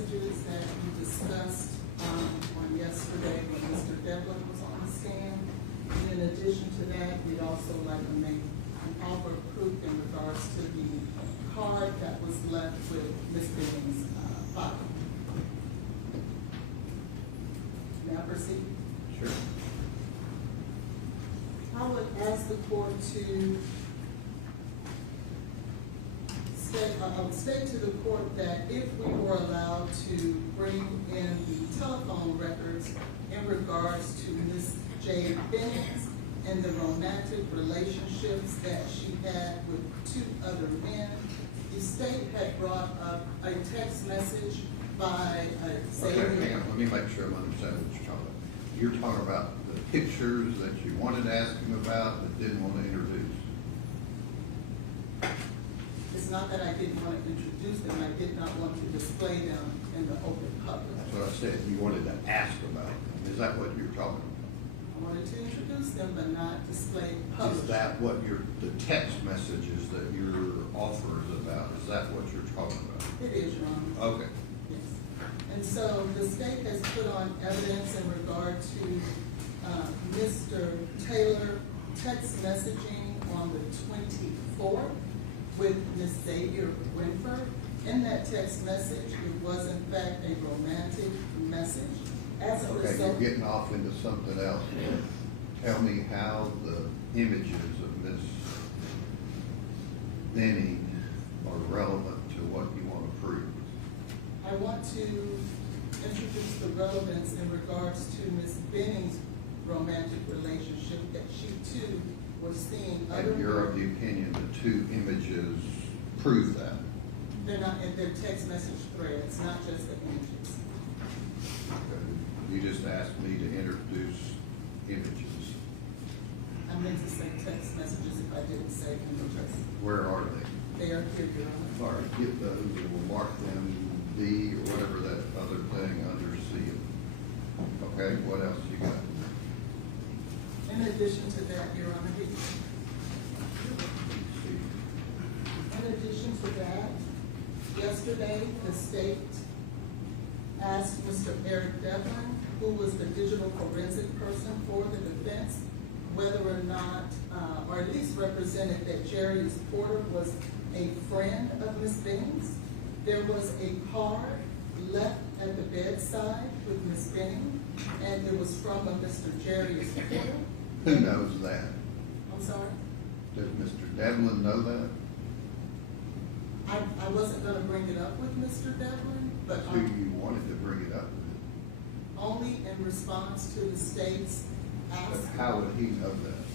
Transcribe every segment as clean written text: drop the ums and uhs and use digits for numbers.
messages that you discussed on yesterday when Mr. Devlin was on the stand. And in addition to that, we'd also like to make an offer of proof in regards to the card that was left with Ms. Benning's file. May I proceed? Sure. I would ask the court to state to the court that if we were allowed to bring in the telephone records in regards to Ms. Jade Benning and the romantic relationships that she had with 2 other men, the state had brought up a text message by Okay, hang on, let me make sure I'm understanding what you're talking about. You're talking about the pictures that you wanted to ask him about but didn't want to introduce. It's not that I didn't want to introduce them, I did not want to display them in the open public. That's what I said, you wanted to ask about them. Is that what you're talking about? I wanted to introduce them, but not display publicly. Is that what the text messages that your offer is about, is that what you're talking about? It is, Your Honor. Okay. Yes. And so the state has put on evidence in regard to Mr. Taylor text messaging on the 24th with Ms. Xavier Winford. In that text message, it was in fact a romantic message. As a Okay, result, you're getting off into something else. Tell me how the images of Ms. Benning are relevant to what you want to prove. I want to introduce the relevance in regards to Ms. Benning's romantic relationship that she too was seeing other. And you're of the opinion the 2 images prove that? They're not in their text message threads, not just the images. Okay. You just asked me to introduce images. I meant to say text messages if I didn't say images. Where are they? They are here, Your Honor. All right, get those and we'll mark them B or whatever that other thing under C. Okay, what else you got? In addition to that, Your Honor, in addition to that, yesterday the state asked Mr. Eric Devlin, who was the digital forensic person for the defense, whether or not, or at least represented that Jarius Porter was a friend of Ms. Benning's. There was a card left at the bedside with Ms. Benning, and it was from a Mr. Jarius Porter. Who knows that? I'm sorry? Does Mr. Devlin know that? I wasn't gonna bring it up with Mr. Devlin, but Who you wanted to bring it up with? only in response to the state's ask. But how would he know that?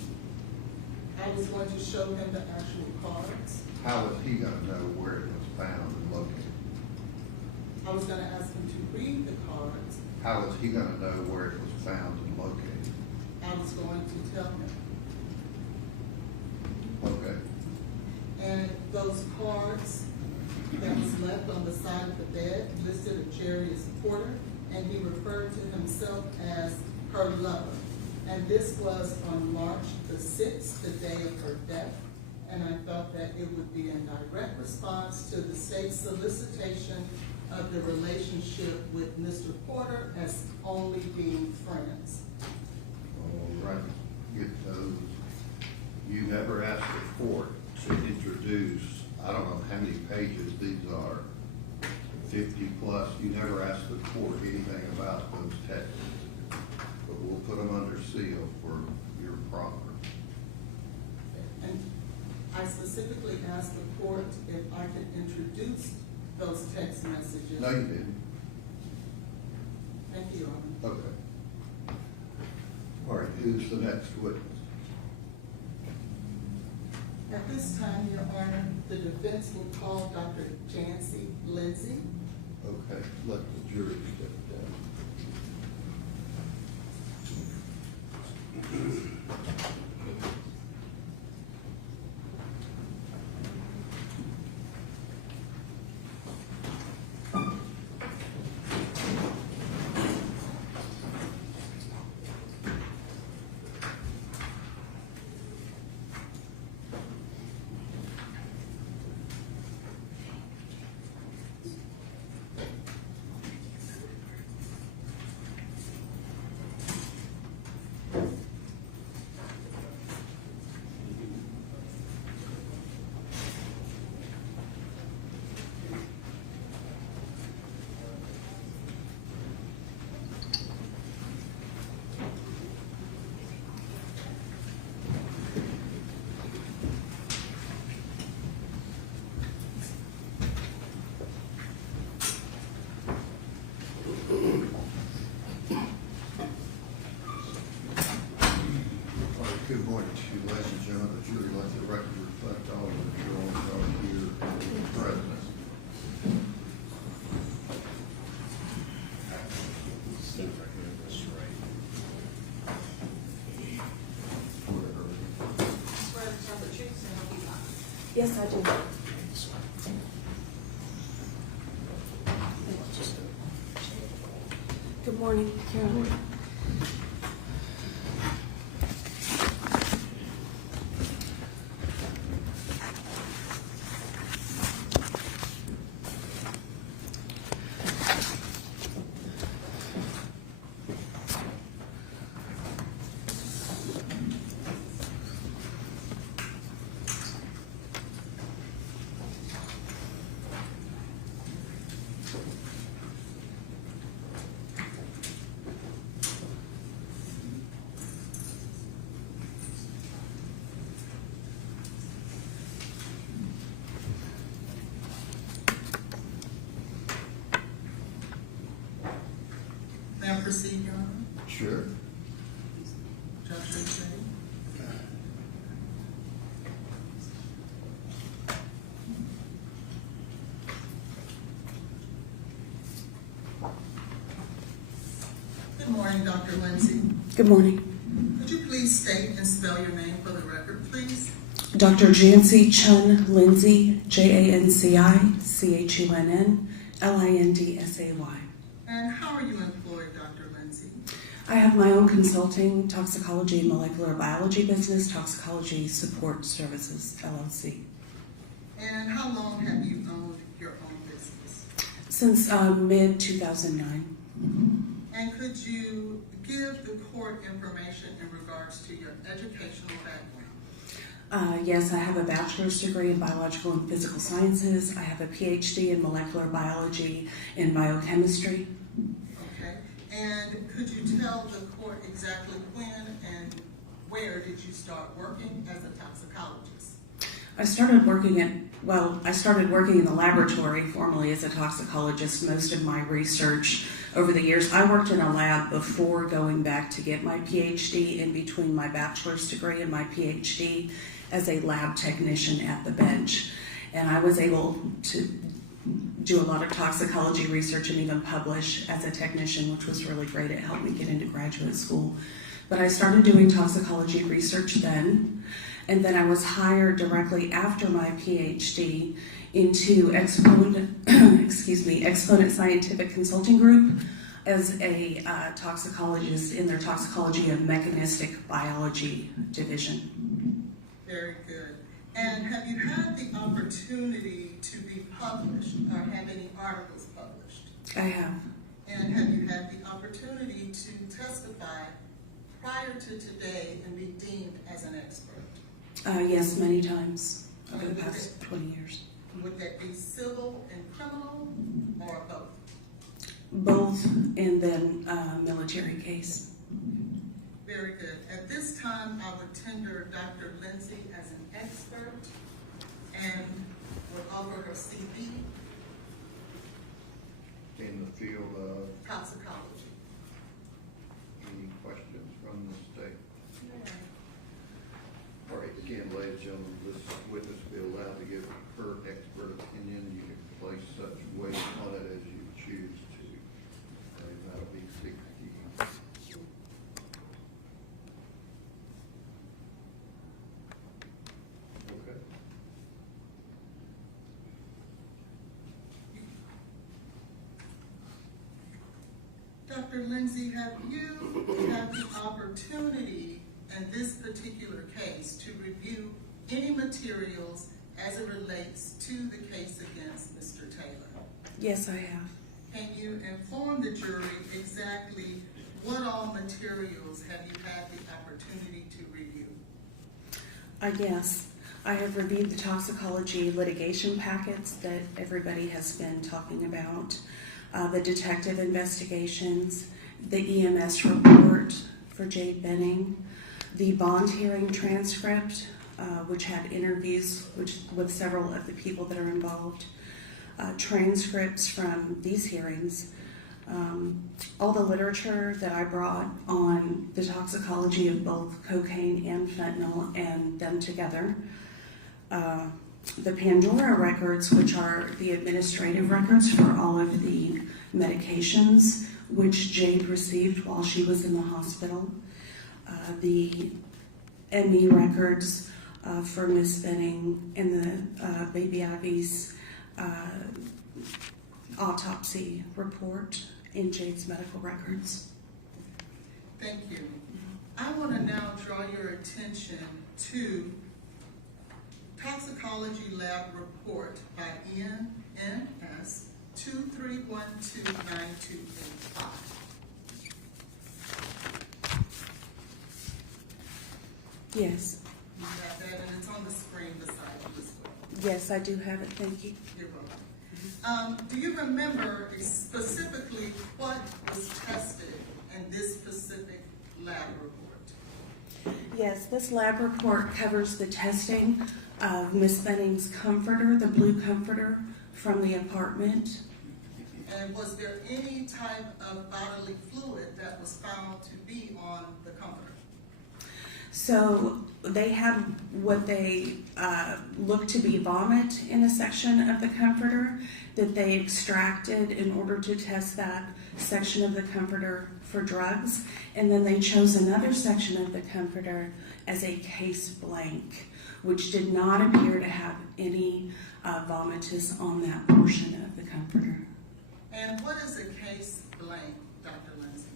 I was going to show him the actual cards. How is he gonna know where it was found and located? I was gonna ask him to read the cards. How is he gonna know where it was found and located? I was going to tell him. Okay. And those cards that was left on the side of the bed listed a Jarius Porter, and he referred to himself as her lover. And this was on March the 6th, the day of her death. And I thought that it would be in direct response to the state's solicitation of the relationship with Mr. Porter as only being friends. All right, get those. You never asked the court to introduce, I don't know how many pages these are, 50 plus. You never asked the court anything about those texts. But we'll put them under seal for your property. And I specifically asked the court if I could introduce those text messages. No, you didn't. Thank you, Your Honor. Okay. All right, who's the next witness? At this time, Your Honor, the defense will call Dr. Jancy Lindsay. Okay, let the jury step down. jury, let the record reflect all of the jurors are here and present. Yes, I do. Good morning, Carolyn. May I proceed, Your Honor? Sure. Judge Lindsay? Good morning, Dr. Lindsay. Good morning. Could you please state and spell your name for the record, please? Dr. Jancy Chun Lindsay, JANCI CHUNN And how are you employed, Dr. Lindsay? I have my own consulting toxicology and molecular biology business, Toxicology Support Services, LLC. And how long have you owned your own business? Since mid-2009. And could you give the court information in regards to your educational background? Yes, I have a bachelor's degree in biological and physical sciences. I have a PhD in molecular biology and biochemistry. Okay. And could you tell the court exactly when and where did you start working as a toxicologist? I started working in the laboratory formally as a toxicologist. Most of my research over the years, I worked in a lab before going back to get my PhD, in between my bachelor's degree and my PhD, as a lab technician at the bench. And I was able to do a lot of toxicology research and even publish as a technician, which was really great. It helped me get into graduate school. But I started doing toxicology research then, and then I was hired directly after my PhD into Exponent Scientific Consulting Group as a toxicologist in their Toxicology and Mechanistic Biology division. Very good. And have you had the opportunity to be published or have any articles published? I have. And have you had the opportunity to testify prior to today and be deemed as an expert? Yes, many times over the past 20 years. Would that be civil and criminal or both? Both, and then military case. Very good. At this time, I would tender Dr. Lindsay as an expert and would offer her CV, In the field of toxicology. any questions from the state? All right, again, ladies and gentlemen, this witness will be allowed to give her expert opinion. You can place such weight on it as you choose to. And that'll be 60. Okay. Dr. Lindsay, have you had the opportunity in this particular case to review any materials as it relates to the case against Mr. Taylor? Yes, I have. Can you inform the jury exactly what all materials have you had the opportunity to review? Yes. I have reviewed the toxicology litigation packets that everybody has been talking about, the detective investigations, the EMS report for Jade Benning, the bond hearing transcript, which had interviews with several of the people that are involved, transcripts from these hearings, All the literature that I brought on the toxicology of both cocaine and fentanyl and them together. The Pandora records, which are the administrative records for all of the medications which Jade received while she was in the hospital. The ME records for Miss Benning and the baby Ivy's autopsy report in Jade's medical records. Thank you. I want to now draw your attention to Toxicology Lab Report by ENS 23129285. Yes. You got that, and it's on the screen beside you as well. Yes, I do have it. Thank you. You're welcome. Do you remember specifically what was tested in this specific lab report? Yes, this lab report covers the testing of Miss Benning's comforter, the blue comforter from the apartment. And was there any type of bodily fluid that was found to be on the comforter? So they had what they looked to be vomit in a section of the comforter that they extracted in order to test that section of the comforter for drugs. And then they chose another section of the comforter as a case blank, which did not appear to have any vomitus on that portion of the comforter. And what is a case blank, Dr. Lindsay?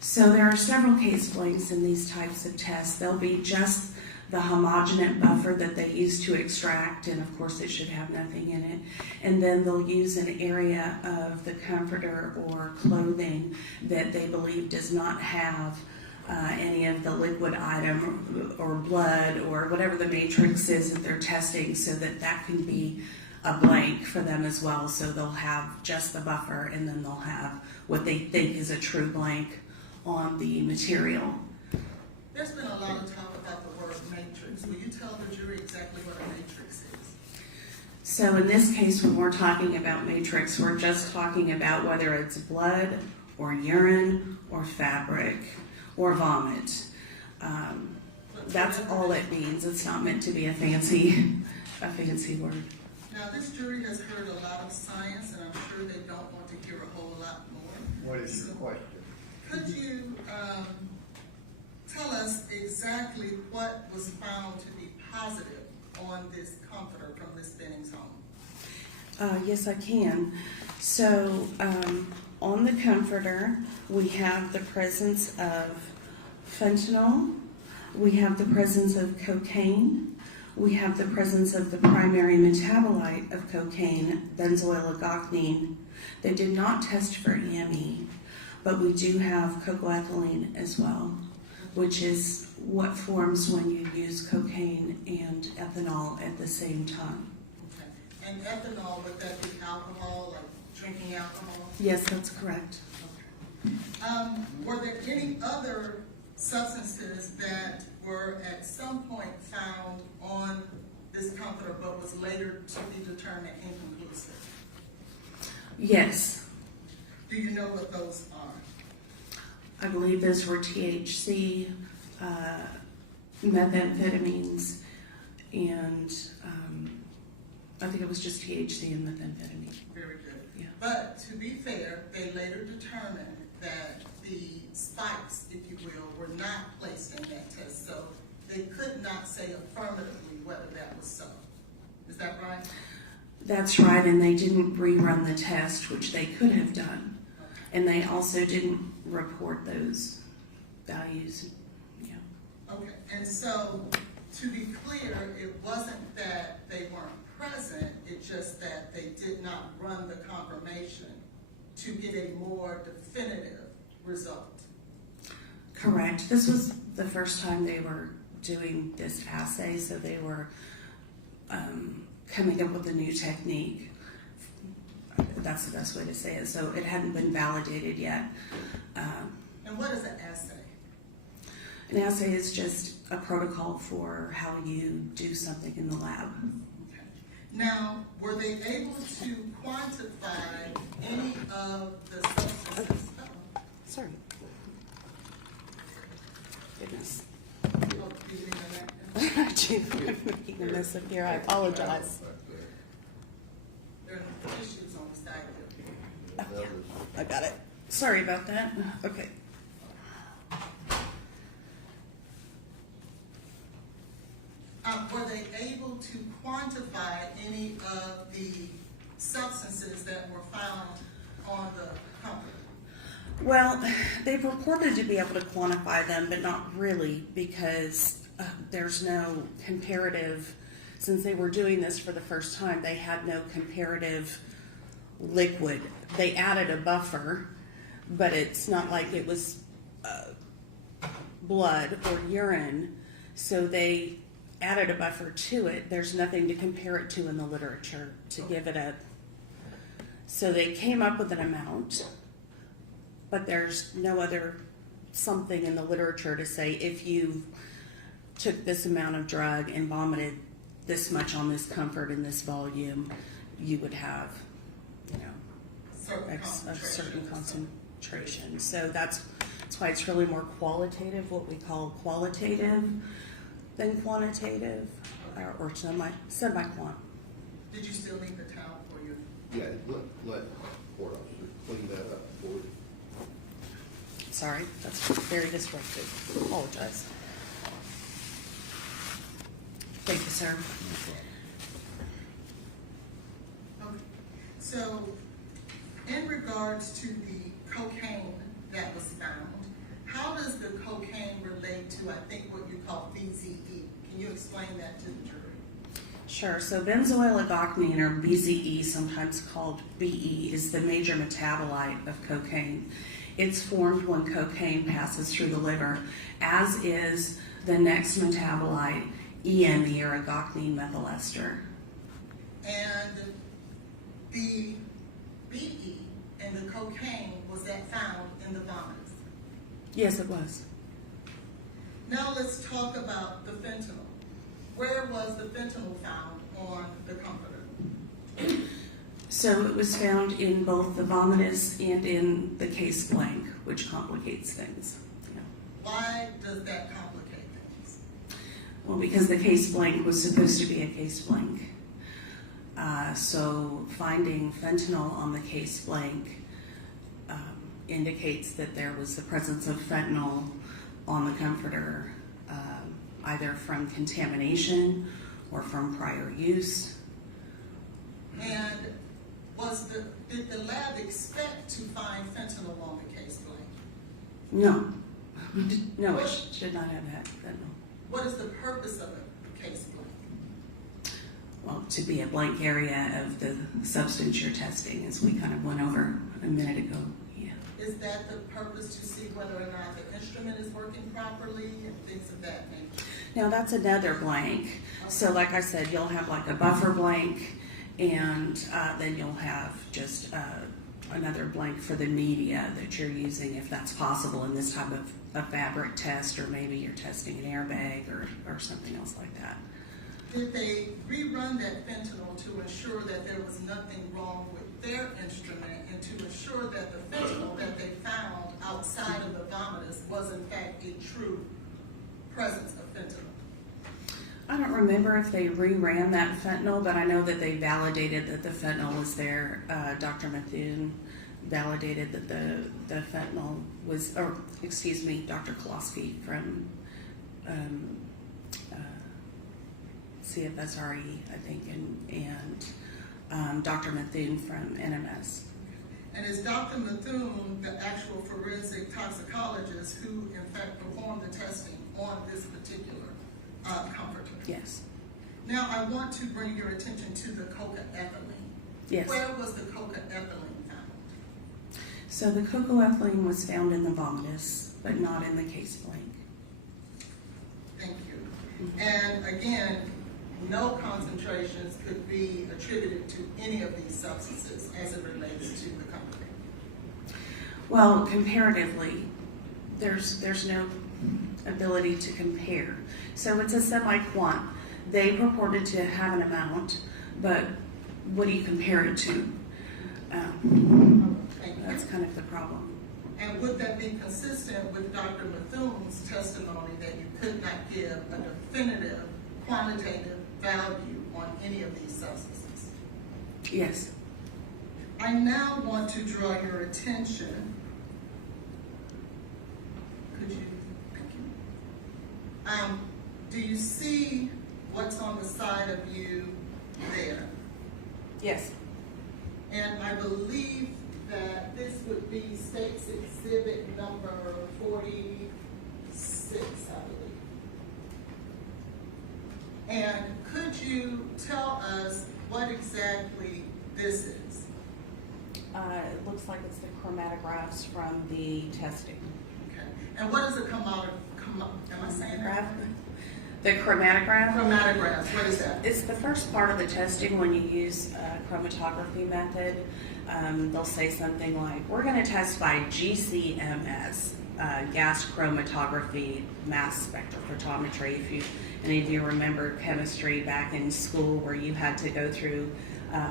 So there are several case blanks in these types of tests. They'll be just the homogenate buffer that they use to extract, and of course it should have nothing in it. And then they'll use an area of the comforter or clothing that they believe does not have any of the liquid item or blood or whatever the matrix is that they're testing, so that that can be a blank for them as well. So they'll have just the buffer, and then they'll have what they think is a true blank on the material. There's been a lot of talk about the word matrix. Will you tell the jury exactly what a matrix is? So in this case, when we're talking about matrix, we're just talking about whether it's blood or urine or fabric or vomit. That's all it means. It's not meant to be a fancy word. Now, this jury has heard a lot of science, and I'm sure they don't want to hear a whole lot more. What is your question? Could you tell us exactly what was found to be positive on this comforter from Miss Benning's home? Yes, I can. So on the comforter, we have the presence of fentanyl, we have the presence of cocaine, we have the presence of the primary metabolite of cocaine, benzoyl ligoxanine. They did not test for EME, but we do have cocoethylene as well, which is what forms when you use cocaine and ethanol at the same time. Okay. And ethanol, would that be alcohol, like drinking alcohol? Yes, that's correct. Okay. Were there any other substances that were at some point found on this comforter but was later to be determined inconclusive? Yes. Do you know what those are? I believe those were THC, methamphetamines, and I think it was just THC and methamphetamine. Very good. Yeah. But to be fair, they later determined that the spikes, if you will, were not placed in that test, so they could not say affirmatively whether that was so. Is that right? That's right, and they didn't rerun the test, which they could have done. Okay. And they also didn't report those values. Yeah. Okay, and so to be clear, it wasn't that they weren't present, it's just that they did not run the confirmation to get a more definitive result. Correct. This was the first time they were doing this assay, so they were coming up with a new technique. That's the best way to say it. So it hadn't been validated yet. And what is an assay? An assay is just a protocol for how you do something in the lab. Okay. Now, were they able to quantify any of the substances? Sorry. Goodness. Oh, you didn't know that? I'm making a mess up here. I apologize. There are issues on the side there. That was- I got it. Sorry about that. Okay. Were they able to quantify any of the substances that were found on the company? Well, they purported to be able to quantify them, but not really, because there's no comparative. Since they were doing this for the first time, they had no comparative liquid. They added a buffer, but it's not like it was blood or urine, so they added a buffer to it. There's nothing to compare it to in the literature to give it a. So they came up with an amount, but there's no other something in the literature to say if you took this amount of drug and vomited this much on this comfort in this volume, you would have, you know, a certain concentration. So that's why it's really more qualitative, what we call qualitative than quantitative, or semi-quant. Did you still need the towel for you? Yeah, let court officer clean that up for you. Sorry, that's very disruptive. Apologize. Thank you, sir. Okay. So, in regards to the cocaine that was found, how does the cocaine relate to, I think, what you call BZE? Can you explain that to the jury? Sure. So benzoyl aldoxanine, or BZE, sometimes called BE, is the major metabolite of cocaine. It's formed when cocaine passes through the liver, as is the next metabolite, EM, the aragocnine methyl ester. And the BE and the cocaine, was that found in the vomits? Yes, it was. Now let's talk about the fentanyl. Where was the fentanyl found on the comforter? So it was found in both the vomitus and in the case blank, which complicates things. You know. Why does that complicate things? Well, because the case blank was supposed to be a case blank. So finding fentanyl on the case blank indicates that there was the presence of fentanyl on the comforter, either from contamination or from prior use. And did the lab expect to find fentanyl on the case blank? No. No, it should not have had fentanyl. What is the purpose of a case blank? Well, to be a blank area of the substance you're testing, as we kind of went over a minute ago. Yeah. Is that the purpose, to see whether or not the instrument is working properly and things of that nature? Now that's another blank. So like I said, you'll have like a buffer blank, and then you'll have just another blank for the media that you're using, if that's possible in this type of a fabric test, or maybe you're testing an airbag or something else like that. Did they rerun that fentanyl to ensure that there was nothing wrong with their instrument, and to ensure that the fentanyl that they found outside of the vomitus was in fact a true presence of fentanyl? I don't remember if they reran that fentanyl, but I know that they validated that the fentanyl was there. Dr. Methune validated that the fentanyl was, or excuse me, Dr. Kolosky from CFSRE, I think, and Dr. Methune from NMS. And is Dr. Methune the actual forensic toxicologist who in fact performed the testing on this particular comforter? Yes. Now I want to bring your attention to the cocaethylene. Yes. Where was the cocaethylene found? So the cocoethylene was found in the vomitus, but not in the case blank. Thank you. And again, no concentrations could be attributed to any of these substances as it relates to the company. Well, comparatively, there's no ability to compare. So it's a semi-quant. They purported to have an amount, but what do you compare it to? Thank you. That's kind of the problem. And would that be consistent with Dr. Bethune's testimony that you could not give a definitive quantitative value on any of these substances? Yes. I now want to draw your attention. Could you, thank you. Do you see what's on the side of you there? Yes. And I believe that this would be State's Exhibit number 46, I believe. And could you tell us what exactly this is? It looks like it's the chromatographs from the testing. Okay. And what does it come out of? Am I saying that? The chromatograph? Chromatographs, what is that? It's the first part of the testing when you use a chromatography method. They'll say something like, we're going to test by GCMS, gas chromatography, mass spectrophotometry. If any of you remember chemistry back in school where you had to go through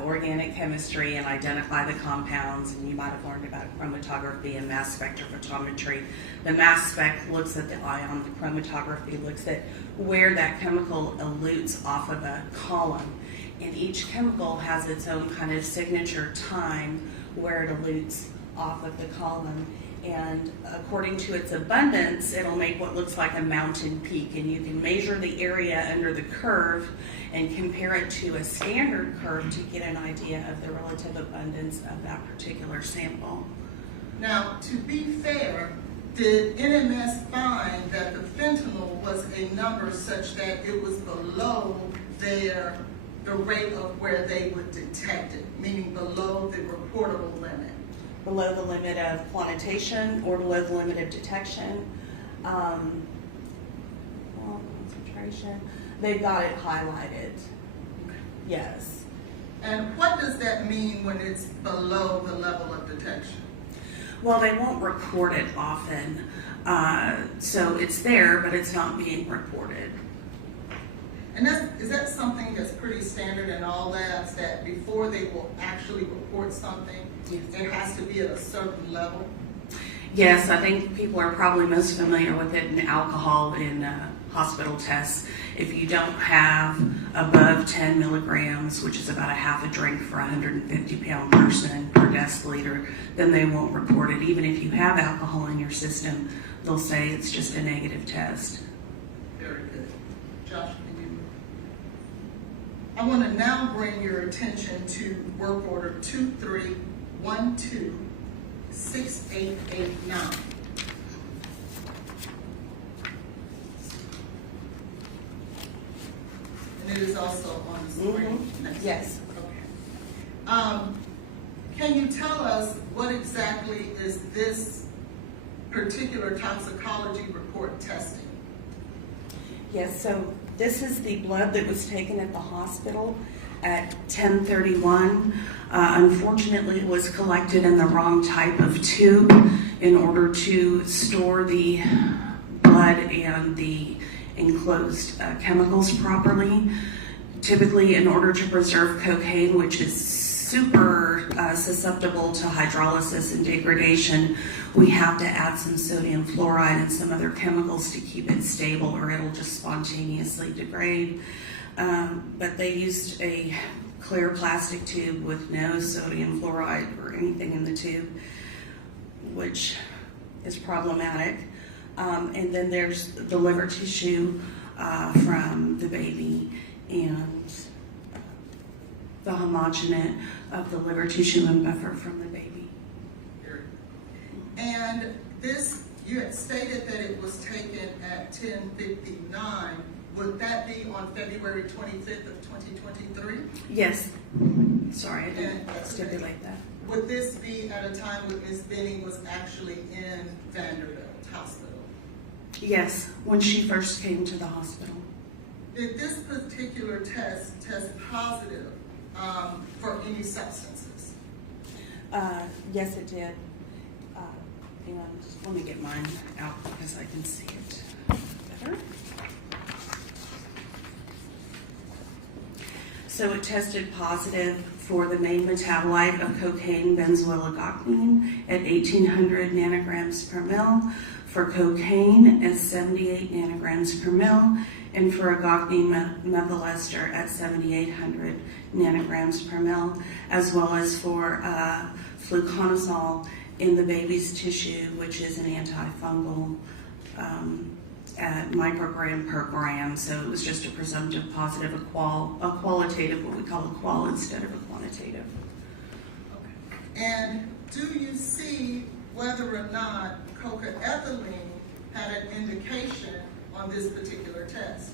organic chemistry and identify the compounds, and you might have learned about chromatography and mass spectrophotometry. The mass spec looks at the ion, the chromatography looks at where that chemical elutes off of a column. And each chemical has its own kind of signature time where it elutes off of the column. And according to its abundance, it'll make what looks like a mountain peak. And you can measure the area under the curve and compare it to a standard curve to get an idea of the relative abundance of that particular sample. Now, to be fair, did NMS find that the fentanyl was a number such that it was below the rate of where they would detect it, meaning below the reportable limit? Below the limit of quantitation or below the limit of detection. Concentration. They've got it highlighted. Yes. And what does that mean when it's below the level of detection? Well, they won't record it often. So it's there, but it's not being reported. And is that something that's pretty standard in all labs, that before they will actually report something, it has to be at a certain level? Yes, I think people are probably most familiar with it in alcohol in hospital tests. If you don't have above 10 milligrams, which is about a half a drink for a 150-pound person per deciliter, then they won't report it. Even if you have alcohol in your system, they'll say it's just a negative test. Very good. Josh, can you? I want to now bring your attention to work order 23126889. And it is also on the screen. Mm-hmm. Yes. Okay. Can you tell us what exactly is this particular toxicology report testing? Yes, so this is the blood that was taken at the hospital at 10:31. Unfortunately, it was collected in the wrong type of tube in order to store the blood and the enclosed chemicals properly. Typically, in order to preserve cocaine, which is super susceptible to hydrolysis and degradation, we have to add some sodium fluoride and some other chemicals to keep it stable, or it'll just spontaneously degrade. But they used a clear plastic tube with no sodium fluoride or anything in the tube, which is problematic. And then there's the liver tissue from the baby and the homogenate of the liver tissue and buffer from the baby. And this, you had stated that it was taken at 10:59. Would that be on February 25th of 2023? Yes. Sorry, I didn't stipulate that. Would this be at a time when Ms. Benning was actually in Vanderbilt Hospital? Yes, when she first came to the hospital. Did this particular test positive for any substances? Yes, it did. Hang on, just let me get mine out because I can see it better. So it tested positive for the main metabolite of cocaine, benzoyl at 1,800 nanograms per mil, for cocaine at 78 nanograms per mil, and for agochnine methyl ester at 7,800 nanograms per mil, as well as for fluconazole in the baby's tissue, which is an antifungal at microgram per gram. So it was just a presumptive positive, a qualitative, what we call a qual instead of a quantitative. Okay. And do you see whether or not cocaethylene had an indication on this particular test?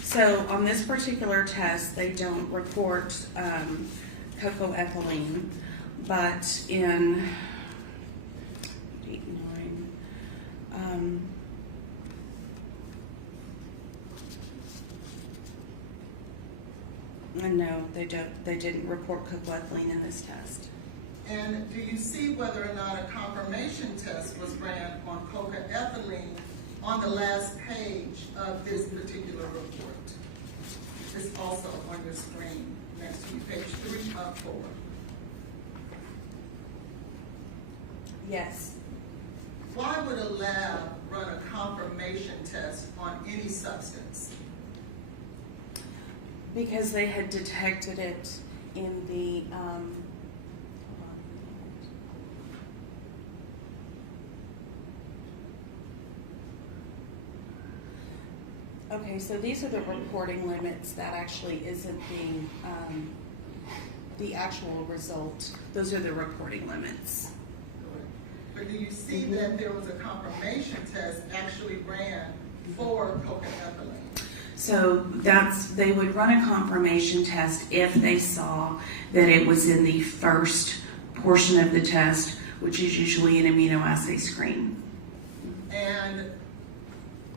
So on this particular test, they don't report cocoethylene, but in 8, 9, no, they don't. They didn't report cocoethylene in this test. And do you see whether or not a confirmation test was ran on cocaethylene on the last page of this particular report? It's also on your screen next to you, page 3 of 4. Yes. Why would a lab run a confirmation test on any substance? Because they had detected it in the, okay, so these are the reporting limits that actually isn't being, the actual result. Those are the reporting limits. But do you see that there was a confirmation test actually ran for cocaethylene? So they would run a confirmation test if they saw that it was in the first portion of the test, which is usually an immunoassay screen. And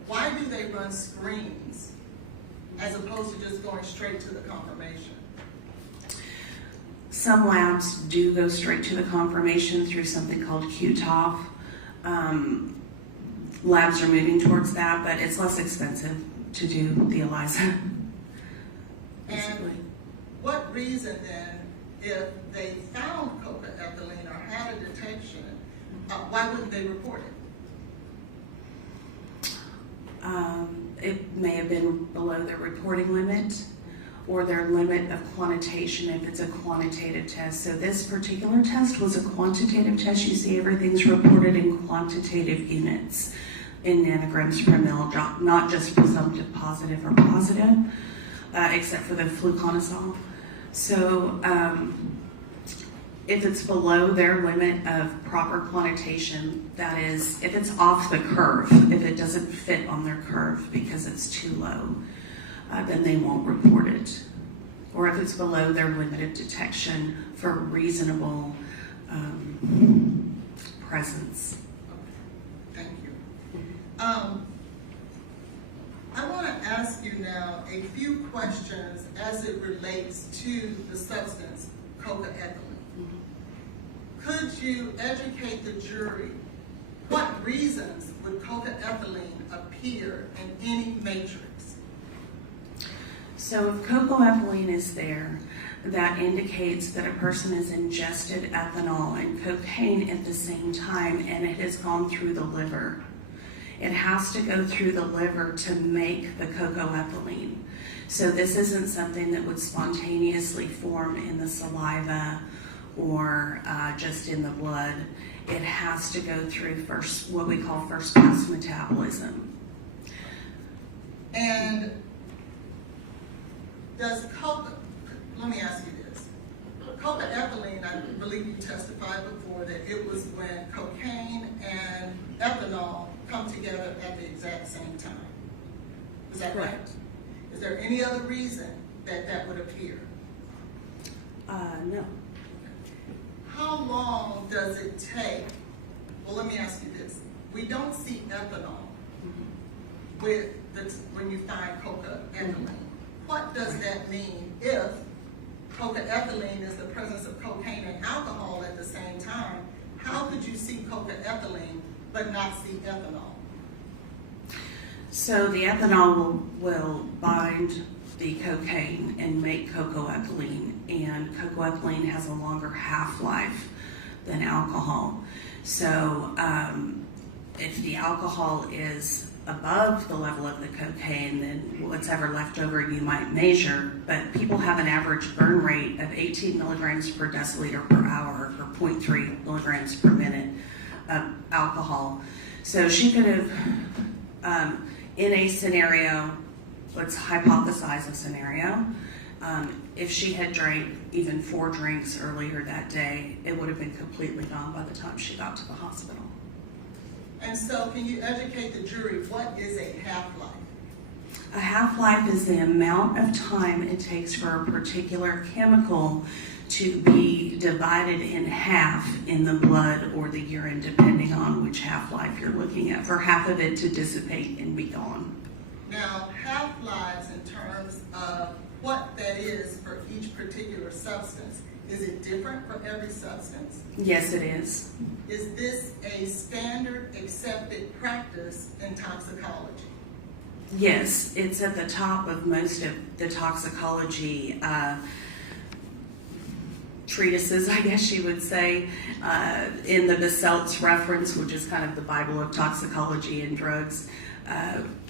why do they run screens as opposed to just going straight to the confirmation? Some labs do go straight to the confirmation through something called QTOF. Labs are moving towards that, but it's less expensive to do the ELISA. And what reason then, if they found cocaethylene or had a detection, why wouldn't they report it? It may have been below their reporting limit or their limit of quantitation if it's a quantitative test. So this particular test was a quantitative test. You see everything's reported in quantitative units in nanograms per mil, not just presumptive positive or positive, except for the fluconazole. So if it's below their limit of proper quantitation, that is, if it's off the curve, if it doesn't fit on their curve because it's too low, then they won't report it. Or if it's below their limit of detection for reasonable presence. Thank you. I want to ask you now a few questions as it relates to the substance cocaethylene. Could you educate the jury what reasons would cocaethylene appear in any matrix? So if cocoethylene is there, that indicates that a person has ingested ethanol and cocaine at the same time and it has gone through the liver. It has to go through the liver to make the cocoethylene. So this isn't something that would spontaneously form in the saliva or just in the blood. It has to go through first, what we call first pass metabolism. And let me ask you this. Cocaethylene, I believe you testified before that it was when cocaine and ethanol come together at the exact same time. Is that right? Is there any other reason that that would appear? No. How long does it take? Well, let me ask you this. We don't see ethanol when you find cocaethylene. What does that mean if cocaethylene is the presence of cocaine and alcohol at the same time? How could you see cocaethylene but not see ethanol? So the ethanol will bind the cocaine and make cocoethylene, and cocoethylene has a longer half-life than alcohol. So if the alcohol is above the level of the cocaine, then what's ever left over you might measure, but people have an average burn rate of 18 milligrams per deciliter per hour, or 0.3 milligrams per minute of alcohol. So she could have, in a scenario, let's hypothesize a scenario, if she had drank even 4 drinks earlier that day, it would have been completely gone by the time she got to the hospital. And so can you educate the jury, what is a half-life? A half-life is the amount of time it takes for a particular chemical to be divided in half in the blood or the urine, depending on which half-life you're looking at, for half of it to dissipate and be gone. Now, half-lives in terms of what that is for each particular substance, is it different for every substance? Yes, it is. Is this a standard accepted practice in toxicology? Yes, it's at the top of most of the toxicology treatises, I guess you would say, in the Besselt's reference, which is kind of the Bible of toxicology and drugs.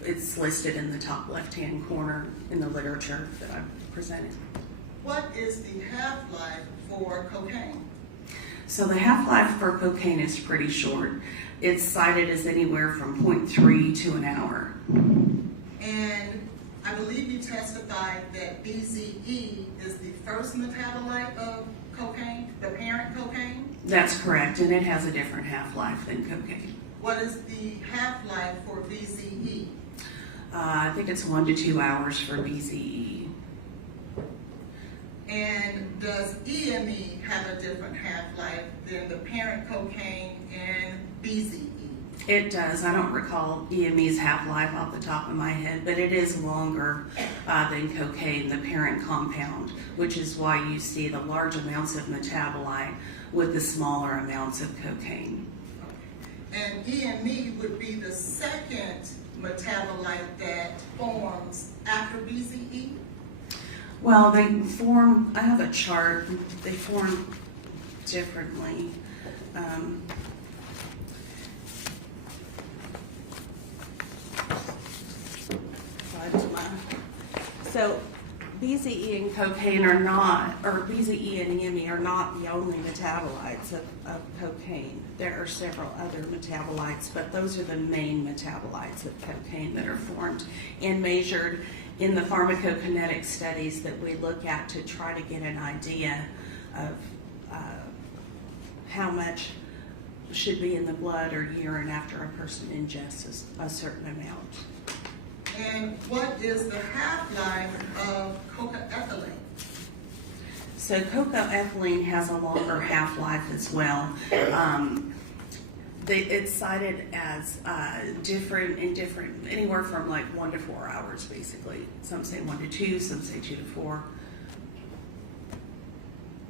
It's listed in the top left-hand corner in the literature that I've presented. What is the half-life for cocaine? So the half-life for cocaine is pretty short. It's cited as anywhere from 0.3 to an hour. And I believe you testified that BZE is the first metabolite of cocaine, the parent cocaine? That's correct, and it has a different half-life than cocaine. What is the half-life for BZE? I think it's 1 to 2 hours for BZE. And does EME have a different half-life than the parent cocaine and BZE? It does. I don't recall EME's half-life off the top of my head, but it is longer than cocaine, the parent compound, which is why you see the large amounts of metabolite with the smaller amounts of cocaine. And EME would be the second metabolite that forms after BZE? Well, they form, I have a chart, they form differently. So BZE and cocaine are not, or BZE and EME are not the only metabolites of cocaine. There are several other metabolites, but those are the main metabolites of cocaine that are formed and measured in the pharmacokinetic studies that we look at to try to get an idea of how much should be in the blood or urine after a person ingests a certain amount. And what is the half-life of cocoethylene? So cocoethylene has a longer half-life as well. It's cited as different, anywhere from like 1 to 4 hours, basically. Some say 1 to 2, some say 2 to 4.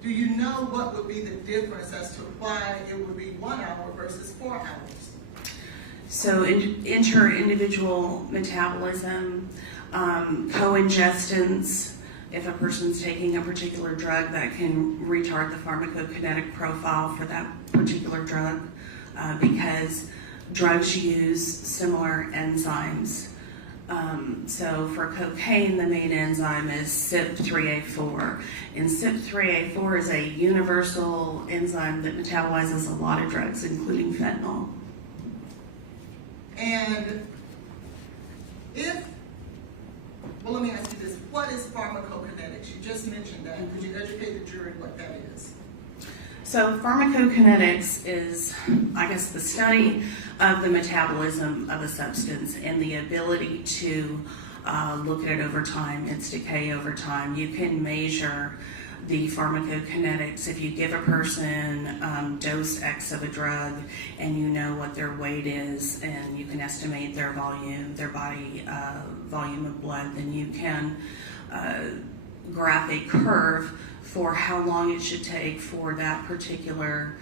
Do you know what would be the difference as to why it would be 1 hour versus 4 hours? So inter-individual metabolism, co-ingestants. If a person's taking a particular drug, that can retard the pharmacokinetic profile for that particular drug because drugs use similar enzymes. So for cocaine, the main enzyme is CYP3A4. And CYP3A4 is a universal enzyme that metabolizes a lot of drugs, including fentanyl. And let me ask you this, what is pharmacokinetics? You just mentioned that. Could you educate the jury what that is? So pharmacokinetics is, I guess, the study of the metabolism of a substance and the ability to look at it over time, its decay over time. You can measure the pharmacokinetics. If you give a person dose X of a drug and you know what their weight is and you can estimate their volume, their body volume of blood, then you can graph a curve for how long it should take for that particular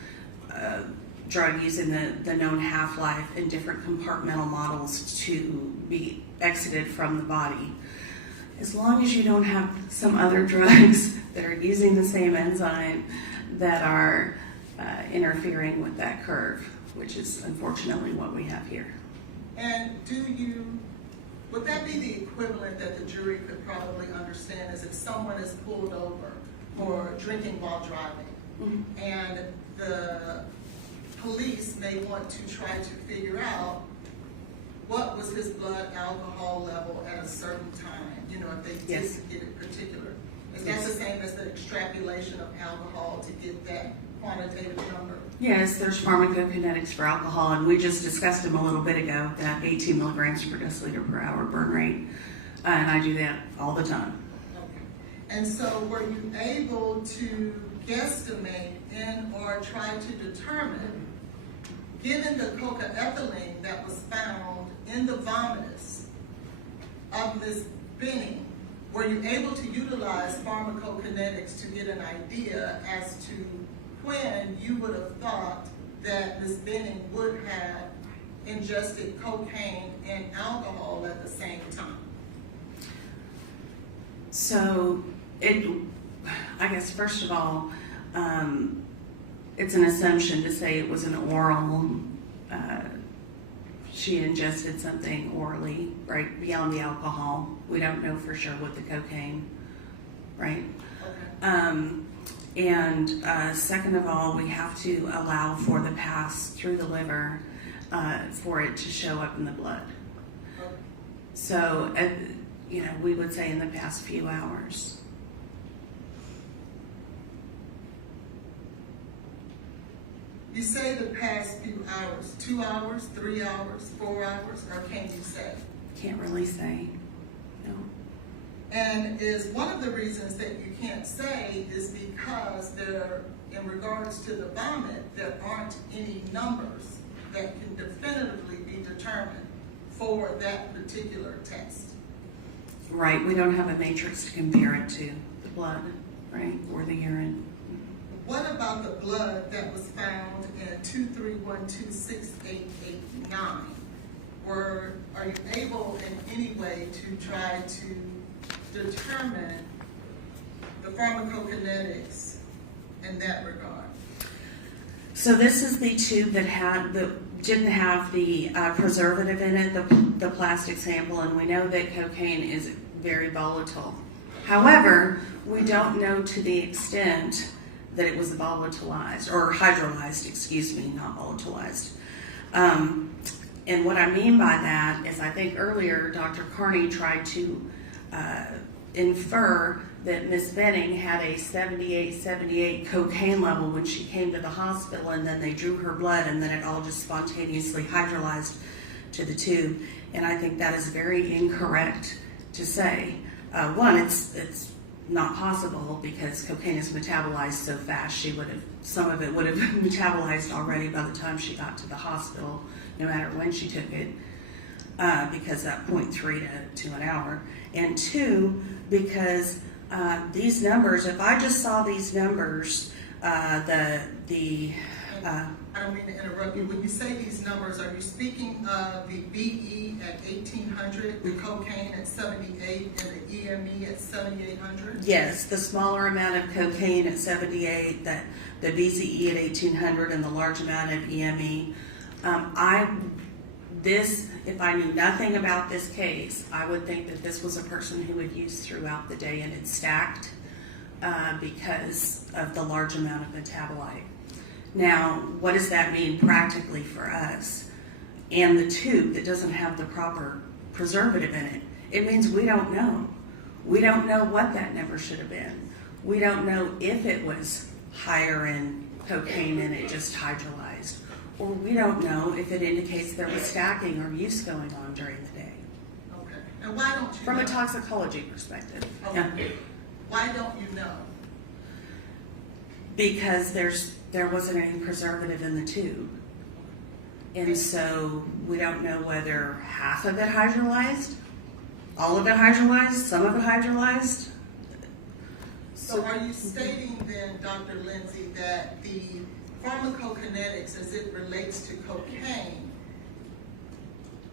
drug using the known half-life in different compartmental models to be exited from the body. As long as you don't have some other drugs that are using the same enzyme that are interfering with that curve, which is unfortunately what we have here. And would that be the equivalent that the jury could probably understand is if someone is pulled over for drinking while driving, and the police may want to try to figure out what was his blood alcohol level at a certain time, you know, if they did get it particular. Is that the same as the extrapolation of alcohol to get that quantitative number? Yes, there's pharmacokinetics for alcohol, and we just discussed them a little bit ago, that 18 milligrams per deciliter per hour burn rate, and I do that all the time. Okay. And so were you able to guesstimate or try to determine, given the cocaethylene that was found in the vomitus of Ms. Benning, were you able to utilize pharmacokinetics to get an idea as to when you would have thought that Ms. Benning would have ingested cocaine and alcohol at the same time? So, I guess first of all, it's an assumption to say it was an oral, she ingested something orally, right, beyond the alcohol. We don't know for sure with the cocaine, right? Okay. And second of all, we have to allow for the pass through the liver for it to show up in the blood. Okay. So, we would say in the past few hours. You say the past few hours, 2 hours, 3 hours, 4 hours, or can you say? Can't really say, no. And is one of the reasons that you can't say is because in regards to the vomit, there aren't any numbers that can definitively be determined for that particular test. Right, we don't have a matrix to compare it to, the blood, right, or the urine. What about the blood that was found in 231268889? Are you able in any way to try to determine the pharmacokinetics in that regard? So this is the tube that didn't have the preservative in it, the plastic sample, and we know that cocaine is very volatile. However, we don't know to the extent that it was volatilized, or hydrolyzed, excuse me, not volatilized. And what I mean by that is I think earlier Dr. Carney tried to infer that Ms. Benning had a 78 cocaine level when she came to the hospital, and then they drew her blood, and then it all just spontaneously hydrolyzed to the tube. And I think that is very incorrect to say. One, it's not possible because cocaine is metabolized so fast. Some of it would have metabolized already by the time she got to the hospital, no matter when she took it, because that 0.3 to an hour. And two, because these numbers, if I just saw these numbers, I don't mean to interrupt you. When you say these numbers, are you speaking of the BE at 1800, the cocaine at 78, and the EME at 7800? Yes, the smaller amount of cocaine at 78, the BZE at 1800, and the large amount of EME. If I knew nothing about this case, I would think that this was a person who would use throughout the day and had stacked because of the large amount of metabolite. Now, what does that mean practically for us? And the tube that doesn't have the proper preservative in it, it means we don't know. We don't know what that number should have been. We don't know if it was higher in cocaine and it just hydrolyzed. Or we don't know if it indicates there was stacking or use going on during the day. Okay. And why don't you From know? a toxicology perspective. Okay. Yeah. Why don't you know? Because there wasn't any preservative in the tube. And so we don't know whether half of it hydrolyzed, all of it hydrolyzed, some of it hydrolyzed. So are you stating then, Dr. Lindsay, that the pharmacokinetics as it relates to cocaine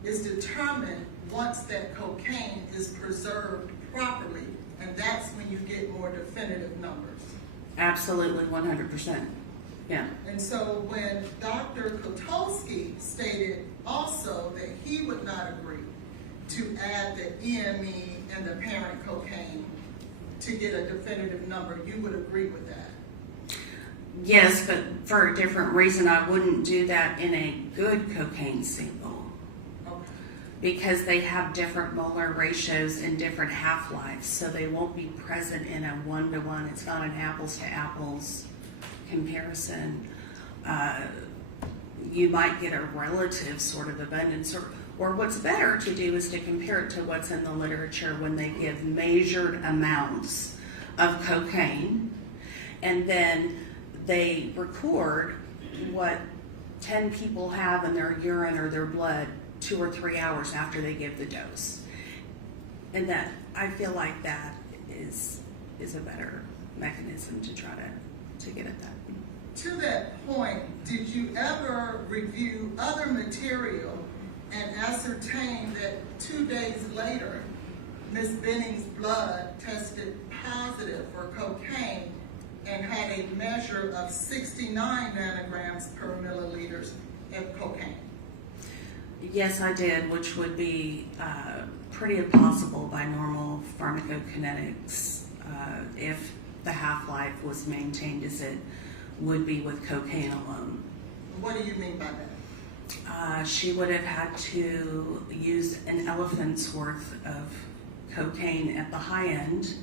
is determined once that cocaine is preserved properly, and that's when you get more definitive numbers. Absolutely, 100%. Yeah. And so when Dr. Kotulski stated also that he would not agree to add the EME and the parent cocaine to get a definitive number, you would agree with that? Yes, but for a different reason. I wouldn't do that in a good cocaine sample Okay. because they have different molar ratios and different half-lives, so they won't be present in a one-to-one. It's not an apples-to-apples comparison. You might get a relative sort of abundance, or what's better to do is to compare it to what's in the literature when they give measured amounts of cocaine, and then they record what 10 people have in their urine or their blood 2 or 3 hours after they give the dose. And that, I feel like that is a better mechanism to try to get at that. To that point, did you ever review other material and ascertain that 2 days later, Ms. Benning's blood tested positive for cocaine and had a measure of 69 nanograms per milliliters of cocaine? Yes, I did, which would be pretty impossible by normal pharmacokinetics if the half-life was maintained as it would be with cocaine alone. What do you mean by that? She would have had to use an elephant's worth of cocaine at the high end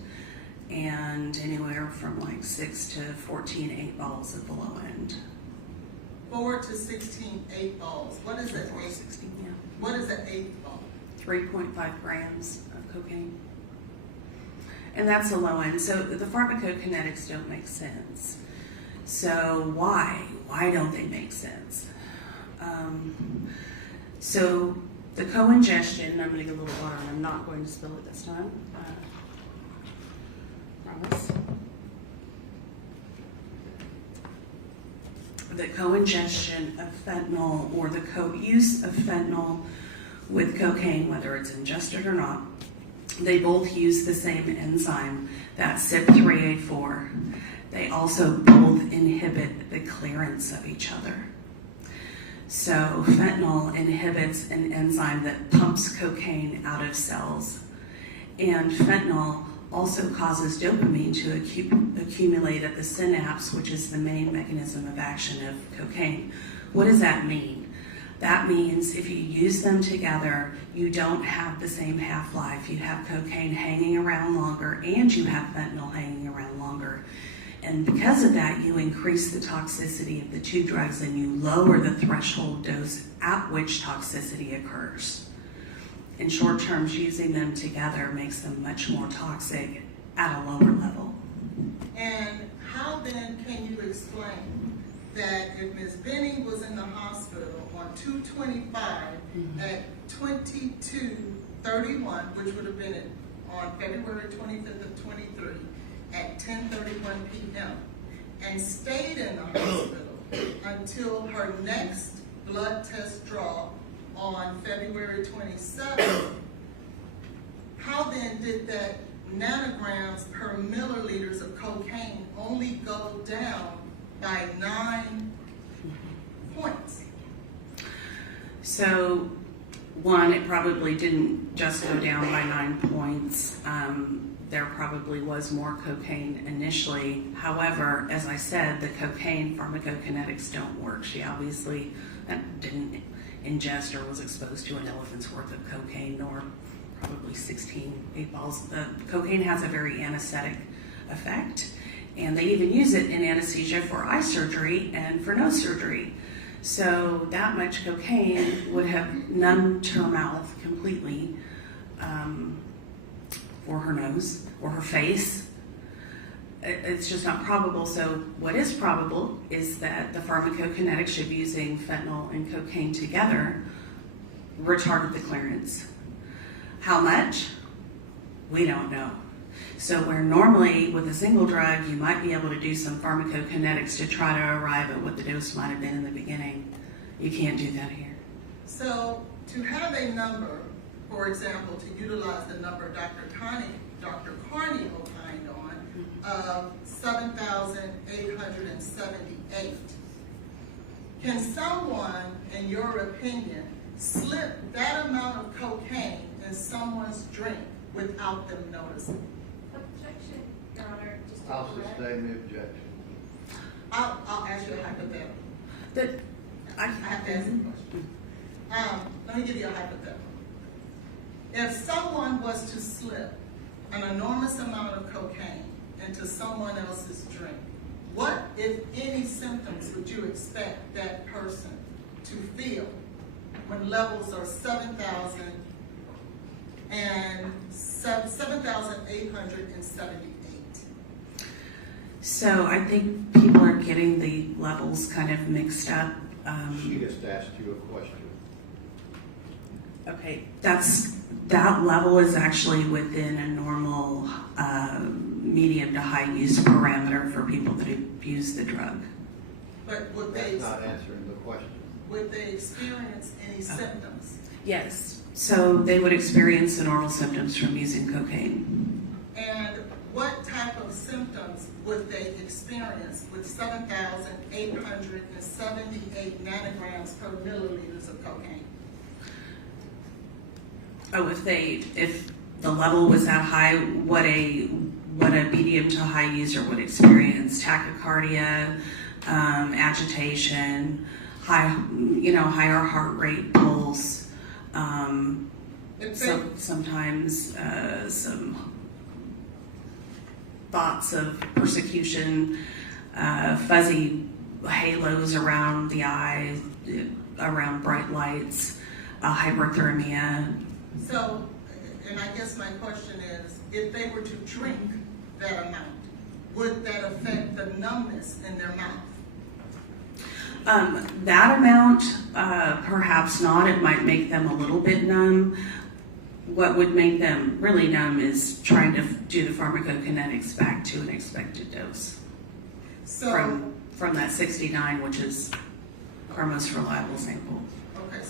and anywhere from like 6 to 14 8 balls at the low end. 4 to 16 8 balls. What is an 8? 16, yeah. What is an 8 ball? 3.5 grams of cocaine. And that's the low end. So the pharmacokinetics don't make sense. So why? Why don't they make sense? So the co-ingestion, I'm going to get a little water and I'm not going to spill it this time. Promise. The co-ingestion of fentanyl or the co-use of fentanyl with cocaine, whether it's ingested or not, they both use the same enzyme, that's CYP3A4. They also both inhibit the clearance of each other. So fentanyl inhibits an enzyme that pumps cocaine out of cells. And fentanyl also causes dopamine to accumulate at the synapse, which is the main mechanism of action of cocaine. What does that mean? That means if you use them together, you don't have the same half-life. You have cocaine hanging around longer and you have fentanyl hanging around longer. And because of that, you increase the toxicity of the two drugs and you lower the threshold dose at which toxicity occurs. In short terms, using them together makes them much more toxic at a lower level. And how then can you explain that if Ms. Benning was in the hospital on 2/25 at 22:31, which would have been on February 25th of 23, at 10:31 p.m., and stayed in the hospital until her next blood test draw on February 27th, how then did that nanograms per milliliters of cocaine only go down by 9 points? So, one, it probably didn't just go down by 9 points. There probably was more cocaine initially. However, as I said, the cocaine pharmacokinetics don't work. She obviously didn't ingest or was exposed to an elephant's worth of cocaine, nor probably 16 8 balls. The cocaine has a very anesthetic effect, and they even use it in anesthesia for eye surgery and for nose surgery. So that much cocaine would have numbed her mouth completely, or her nose, or her face. It's just not probable. So what is probable is that the pharmacokinetics of using fentanyl and cocaine together retarded the clearance. How much? We don't know. So where normally with a single drug you might be able to do some pharmacokinetics to try to arrive at what the dose might have been in the beginning, you can't do that here. So to have a number, for example, to utilize the number Dr. Connie Dr. Carney opined on of 7,878. Can someone, in your opinion, slip that amount of cocaine in someone's drink without them noticing? Objection, Your Honor, just to I'll correct. sustain the objection. I'll ask you a hypothetical. I I have to ask you a question. Let me give you a hypothetical. If someone was to slip an enormous amount of cocaine into someone else's drink, what, if any, symptoms would you expect that person to feel when levels are 7,878? So I think people are getting the levels kind of mixed up. She just asked you a question. Okay, that level is actually within a normal medium to high use parameter for people that abuse the drug. But would That's they, not answering the question. would they experience any symptoms? Yes. So they would experience the normal symptoms from using cocaine. And what type of symptoms would they experience with 7,878 nanograms per milliliters of cocaine? Oh, if the level was that high, what a medium to high user would experience: tachycardia, agitation, higher heart rate, pulse. Sometimes some thoughts of persecution, fuzzy halos around the eye, around bright lights, hyperthermia. So, and I guess my question is, if they were to drink that amount, would that affect the numbness in their mouth? That amount, perhaps not. It might make them a little bit numb. What would make them really numb is trying to do the pharmacokinetics back to an expected dose So, from that 69, which is our most reliable sample. okay,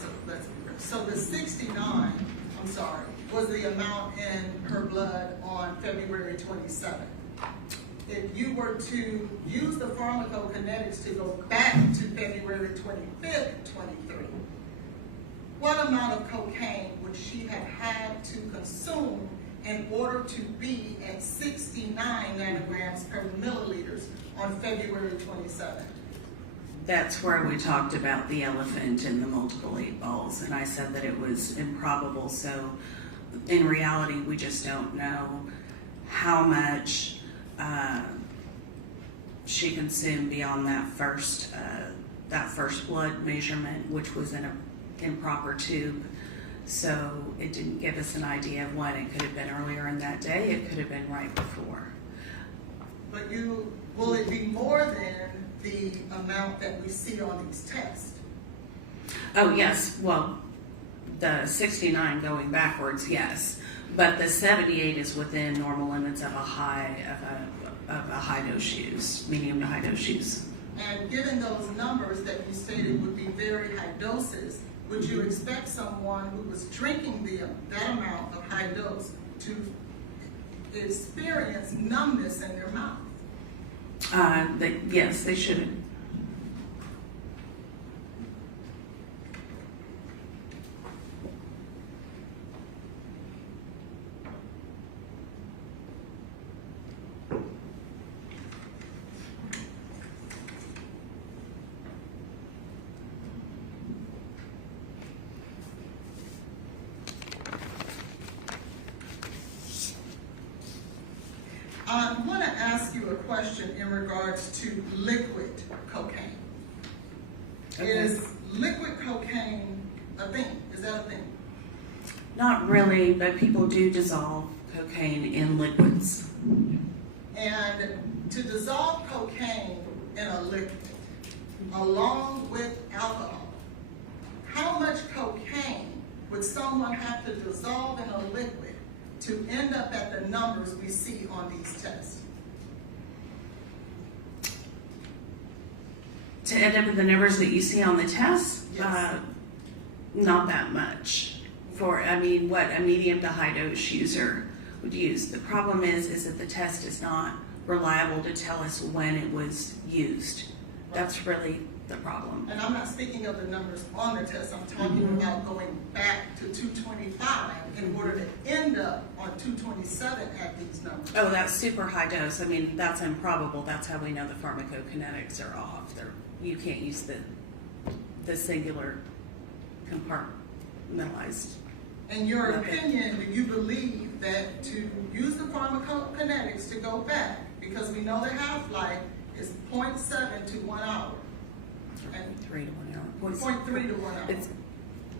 so the 69, was the amount in her blood on February 27th. If you were to use the pharmacokinetics to go back to February 25th, 23, what amount of cocaine would she have had to consume in order to be at 69 nanograms per milliliters on February 27th? That's where we talked about the elephant and the multiple 8 balls, and I said that it was improbable. So in reality, we just don't know how much she consumed beyond that first blood measurement, which was in an improper tube. So it didn't give us an idea of when. It could have been earlier in that day. It could have been right before. But will it be more than the amount that we see on these tests? Oh yes, well, the 69 going backwards, yes, but the 78 is within normal limits of a high dose use, medium to high dose use. And given those numbers that you stated would be very high doses, would you expect someone who was drinking that amount of high dose to experience numbness in their mouth? Yes, they should. I want to ask you a question in regards to liquid cocaine. Okay. Is liquid cocaine a thing? Is that a thing? Not really, but people do dissolve cocaine in liquids. And to dissolve cocaine in a liquid, along with alcohol, how much cocaine would someone have to dissolve in a liquid to end up at the numbers we see on these tests? To end up with the numbers that you see on the test, Yes. not that much. What a medium to high dose user used. The problem is that the test is not reliable to tell us when it was used. That's really the problem. And I'm not speaking of the numbers on the test, I'm talking about going back to 225 in order to end up on 227 at these numbers. Oh, that's super high dose. I mean, that's improbable. That's how we know the pharmacokinetics are off. You can't use the singular compartmentalized. In your opinion, do you believe that to use the pharmacokinetics to go back, because we know the half-life is 0.7 to 1 hour. And 3 to 1 hour. 0.3 to 1 hour. It's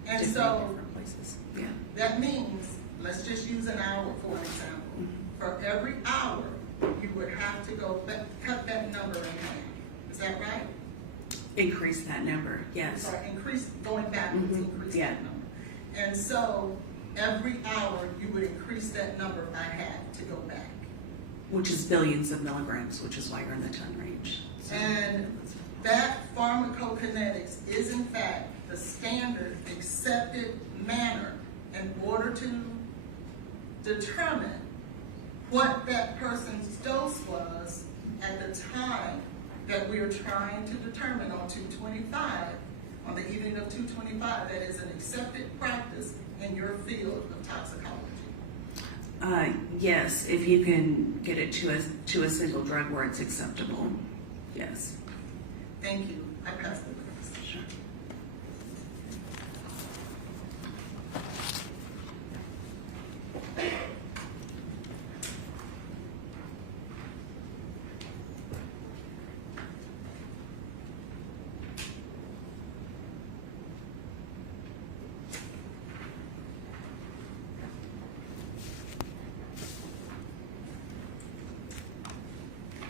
And different so in different places. Yeah. that means, let's just use an hour for an example. For every hour, you would have to go back, cut that number in half. Is that right? Increase that number, yes. Sorry, increase, going backwards, increase Yeah. that number. And so every hour, you would increase that number by half to go back. Which is billions of milligrams, which is why you're in the ton range. So, And that pharmacokinetics is in fact the standard accepted manner in order to determine what that person's dose was at the time that we are trying to determine on 225, on the evening of 225, that is an accepted practice in your field of toxicology. yes, if you can get it to a single drug where it's acceptable, yes. Thank you. I pass the witness. Sure.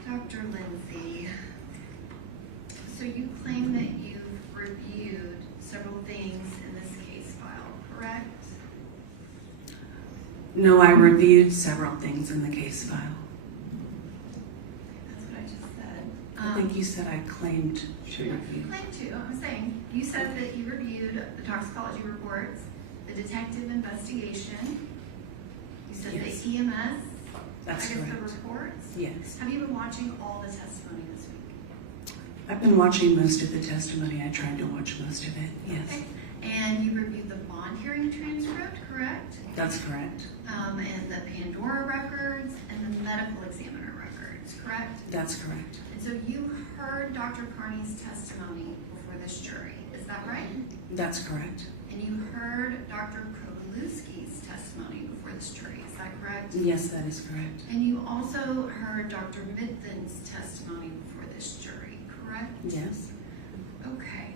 Dr. Lindsay, so you claim that you've reviewed several things in this case file, correct? No, I reviewed several things in the case file. That's what I just said. I think you said I claimed to You review. claim to, I'm saying, you said that you reviewed the toxicology reports, the detective investigation, you said Yes. the EMS, That's I guess correct. the reports. Yes. Have you been watching all the testimony this week? I've been watching most of the testimony. I tried to watch most of it, yes. Okay. And you reviewed the bond hearing transcript, correct? That's correct. And the Pandora records and the medical examiner records, correct? That's correct. And so you heard Dr. Carney's testimony before this jury, is that right? That's correct. And you heard Dr. Kowalewski's testimony before this jury, is that correct? Yes, that is correct. And you also heard Dr. Midthen's testimony before this jury, correct? Yes. Okay.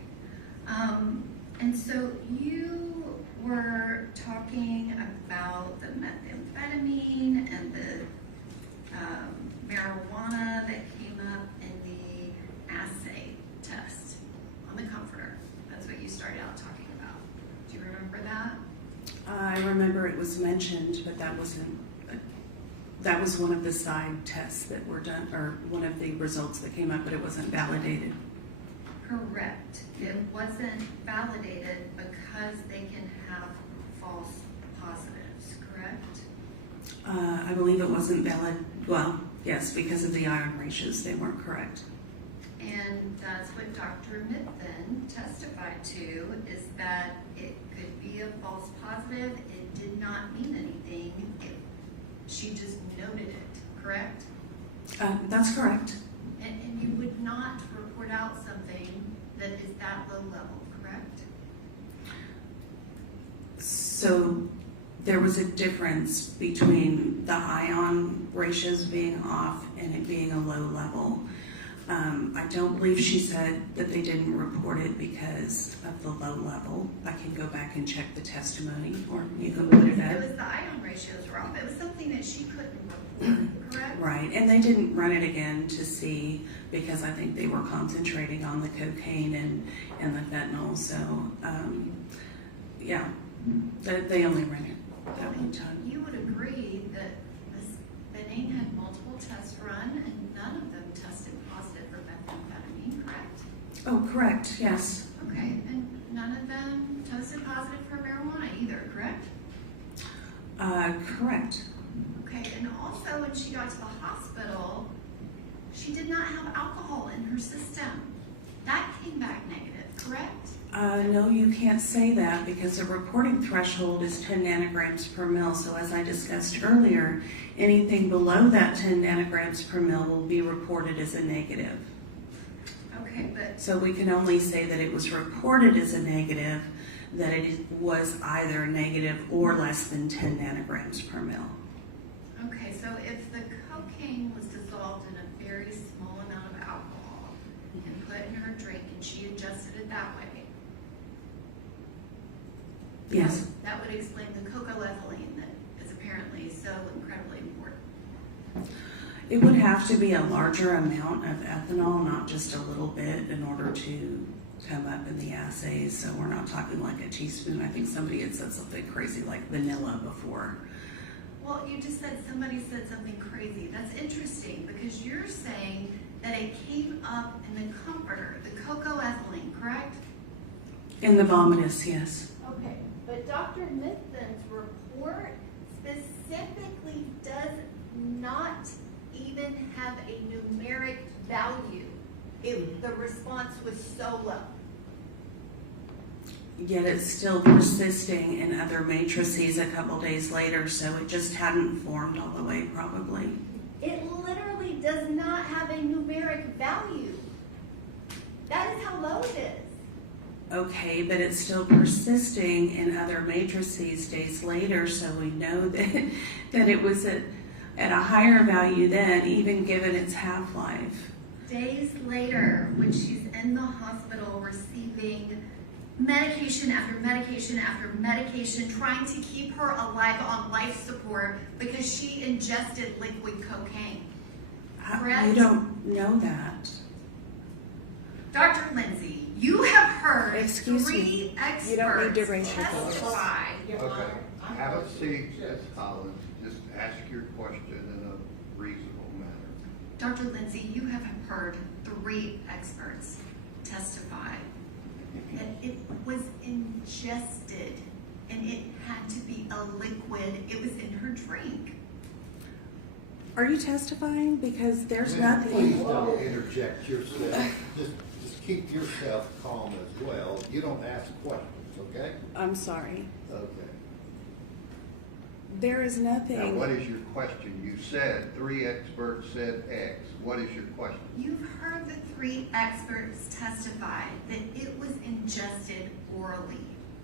And so you were talking about the methamphetamine and the marijuana that came up in the assay test on the comforter. That's what you started out talking about. Do you remember that? I remember it was mentioned, but that was one of the side tests that were done, or one of the results that came up, but it wasn't validated. Correct. It wasn't validated because they can have false positives, correct? I believe it wasn't valid, well, yes, because of the iron ratios, they weren't correct. And that's what Dr. Midthen testified to, is that it could be a false positive. It did not mean anything. She just noted it, correct? That's correct. And you would not report out something that is that low level, correct? So there was a difference between the ion ratios being off and it being a low level. I don't believe she said that they didn't report it because of the low level. I can go back and check the testimony, or you can put it It up. was the ion ratios were off. It was something that she couldn't report, correct? Right, and they didn't run it again to see, because I think they were concentrating on the cocaine and the fentanyl, so, yeah, they only ran it that one time. You would agree that Ms. Benning had multiple tests run and none of them tested positive for methamphetamine, correct? Oh, correct, yes. Okay, and none of them tested positive for marijuana either, correct? Correct. Okay, and also when she got to the hospital, she did not have alcohol in her system. That came back negative, correct? No, you can't say that because the reporting threshold is 10 nanograms per mil. So as I discussed earlier, anything below that 10 nanograms per mil will be reported as a negative. Okay, but So we can only say that it was reported as a negative, that it was either negative or less than 10 nanograms per mil. okay, so if the cocaine was dissolved in a very small amount of alcohol and put in her drink and she ingested it that way, Yes. that would explain the cocoethylene that is apparently so incredibly important. It would have to be a larger amount of ethanol, not just a little bit, in order to come up in the assays. So we're not talking like a teaspoon. I think somebody had said something crazy like vanilla before. Well, you just said somebody said something crazy. That's interesting because you're saying that it came up in the comforter, the cocoethylene, correct? In the vomitus, yes. Okay, but Dr. Mithen's report specifically does not even have a numeric value. The response was so low. Yet it's still persisting in other matrices a couple days later, so it just hadn't formed all the way probably. It literally does not have a numeric value. That is how low it is. Okay, but it's still persisting in other matrices days later, so we know that it was at a higher value then, even given its half-life. Days later, when she's in the hospital receiving medication after medication after medication, trying to keep her alive on life support because she ingested liquid cocaine. Correct? We don't know that. Dr. Lindsay, you have heard Excuse three me. experts You don't need to raise your voice. testify. Your Okay, Honor, I have a heard- seat, Ms. Collins, just ask your question in a reasonable manner. Dr. Lindsay, you have heard three experts testify that it was ingested and it had to be a liquid. It was in her drink. Are you testifying? Because there's Ma'am, Please nothing. don't interject yourself. Just keep yourself calm as well. You don't ask questions, okay? I'm sorry. Okay. There is Now, nothing. what is your question? You said three experts said X. What is your question? You've heard the three experts testify that it was ingested orally,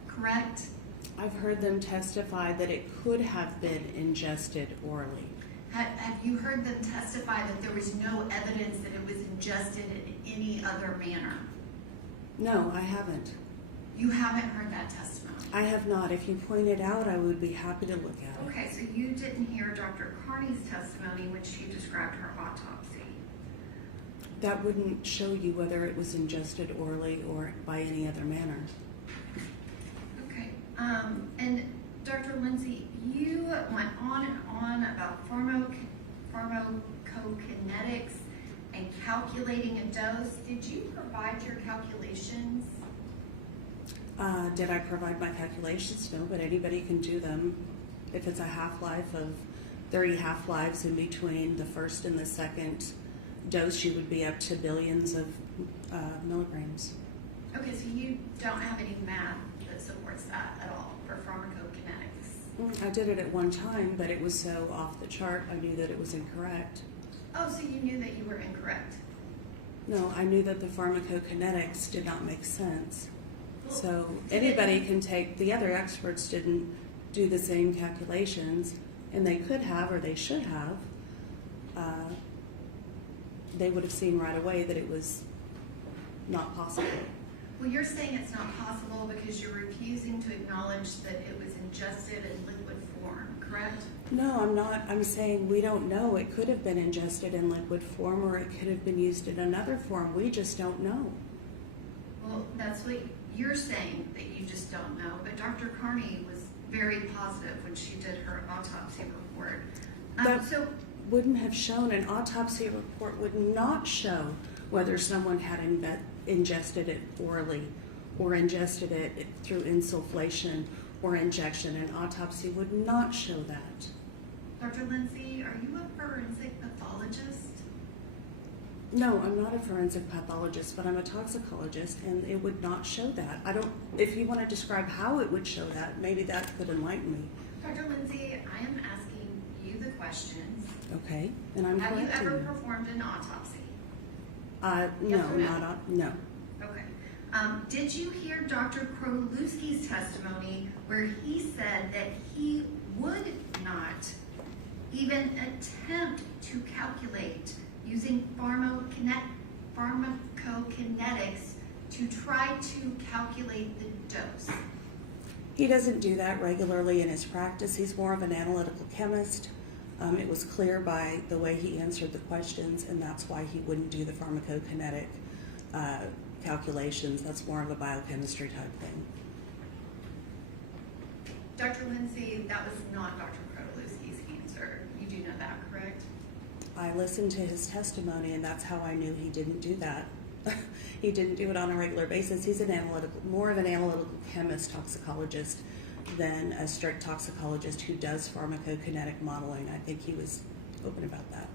correct? I've heard them testify that it could have been ingested orally. Have you heard them testify that there was no evidence that it was ingested in any other manner? No, I haven't. You haven't heard that testimony. I have not. If you point it out, I would be happy to look at it. Okay, so you didn't hear Dr. Carney's testimony when she described her autopsy. That wouldn't show you whether it was ingested orally or by any other manner. Okay, and Dr. Lindsay, you went on and on about pharmacokinetics and calculating a dose. Did you provide your calculations? Did I provide my calculations? No, but anybody can do them. If it's a half-life of 30 half-lives in between the first and the second dose, you would be up to billions of milligrams. Okay, so you don't have any math that supports that at all for pharmacokinetics? I did it at one time, but it was so off the chart, I knew that it was incorrect. Oh, so you knew that you were incorrect. No, I knew that the pharmacokinetics did not make sense. Well, So did anybody it- can take, the other experts didn't do the same calculations, and they could have, or they should have. They would have seen right away that it was not possible. Well, you're saying it's not possible because you're refusing to acknowledge that it was ingested in liquid form, correct? No, I'm not. I'm saying we don't know. It could have been ingested in liquid form, or it could have been used in another form. We just don't know. Well, that's what you're saying, that you just don't know. But Dr. Carney was very positive when she did her autopsy report. That- So, Wouldn't have shown, an autopsy report would not show whether someone had ingested it orally or ingested it through insufflation or injection. An autopsy would not show that. Dr. Lindsay, are you a forensic pathologist? No, I'm not a forensic pathologist, but I'm a toxicologist, and it would not show that. If you want to describe how it would show that, maybe that could enlighten me. Dr. Lindsay, I am asking you the questions. Okay, and I'm Have you correcting ever you. performed an autopsy? No, Yes or no? no. Okay. Did you hear Dr. Krolewski's testimony where he said that he would not even attempt to calculate using pharmacokinetics to try to calculate the dose? He doesn't do that regularly in his practice. He's more of an analytical chemist. It was clear by the way he answered the questions, and that's why he wouldn't do the pharmacokinetic calculations. That's more of a biochemistry type thing. Dr. Lindsay, that was not Dr. Krolewski's answer. You do know that, correct? I listened to his testimony, and that's how I knew he didn't do that. He didn't do it on a regular basis. He's more of an analytical chemist toxicologist than a strict toxicologist who does pharmacokinetic modeling. I think he was open about that.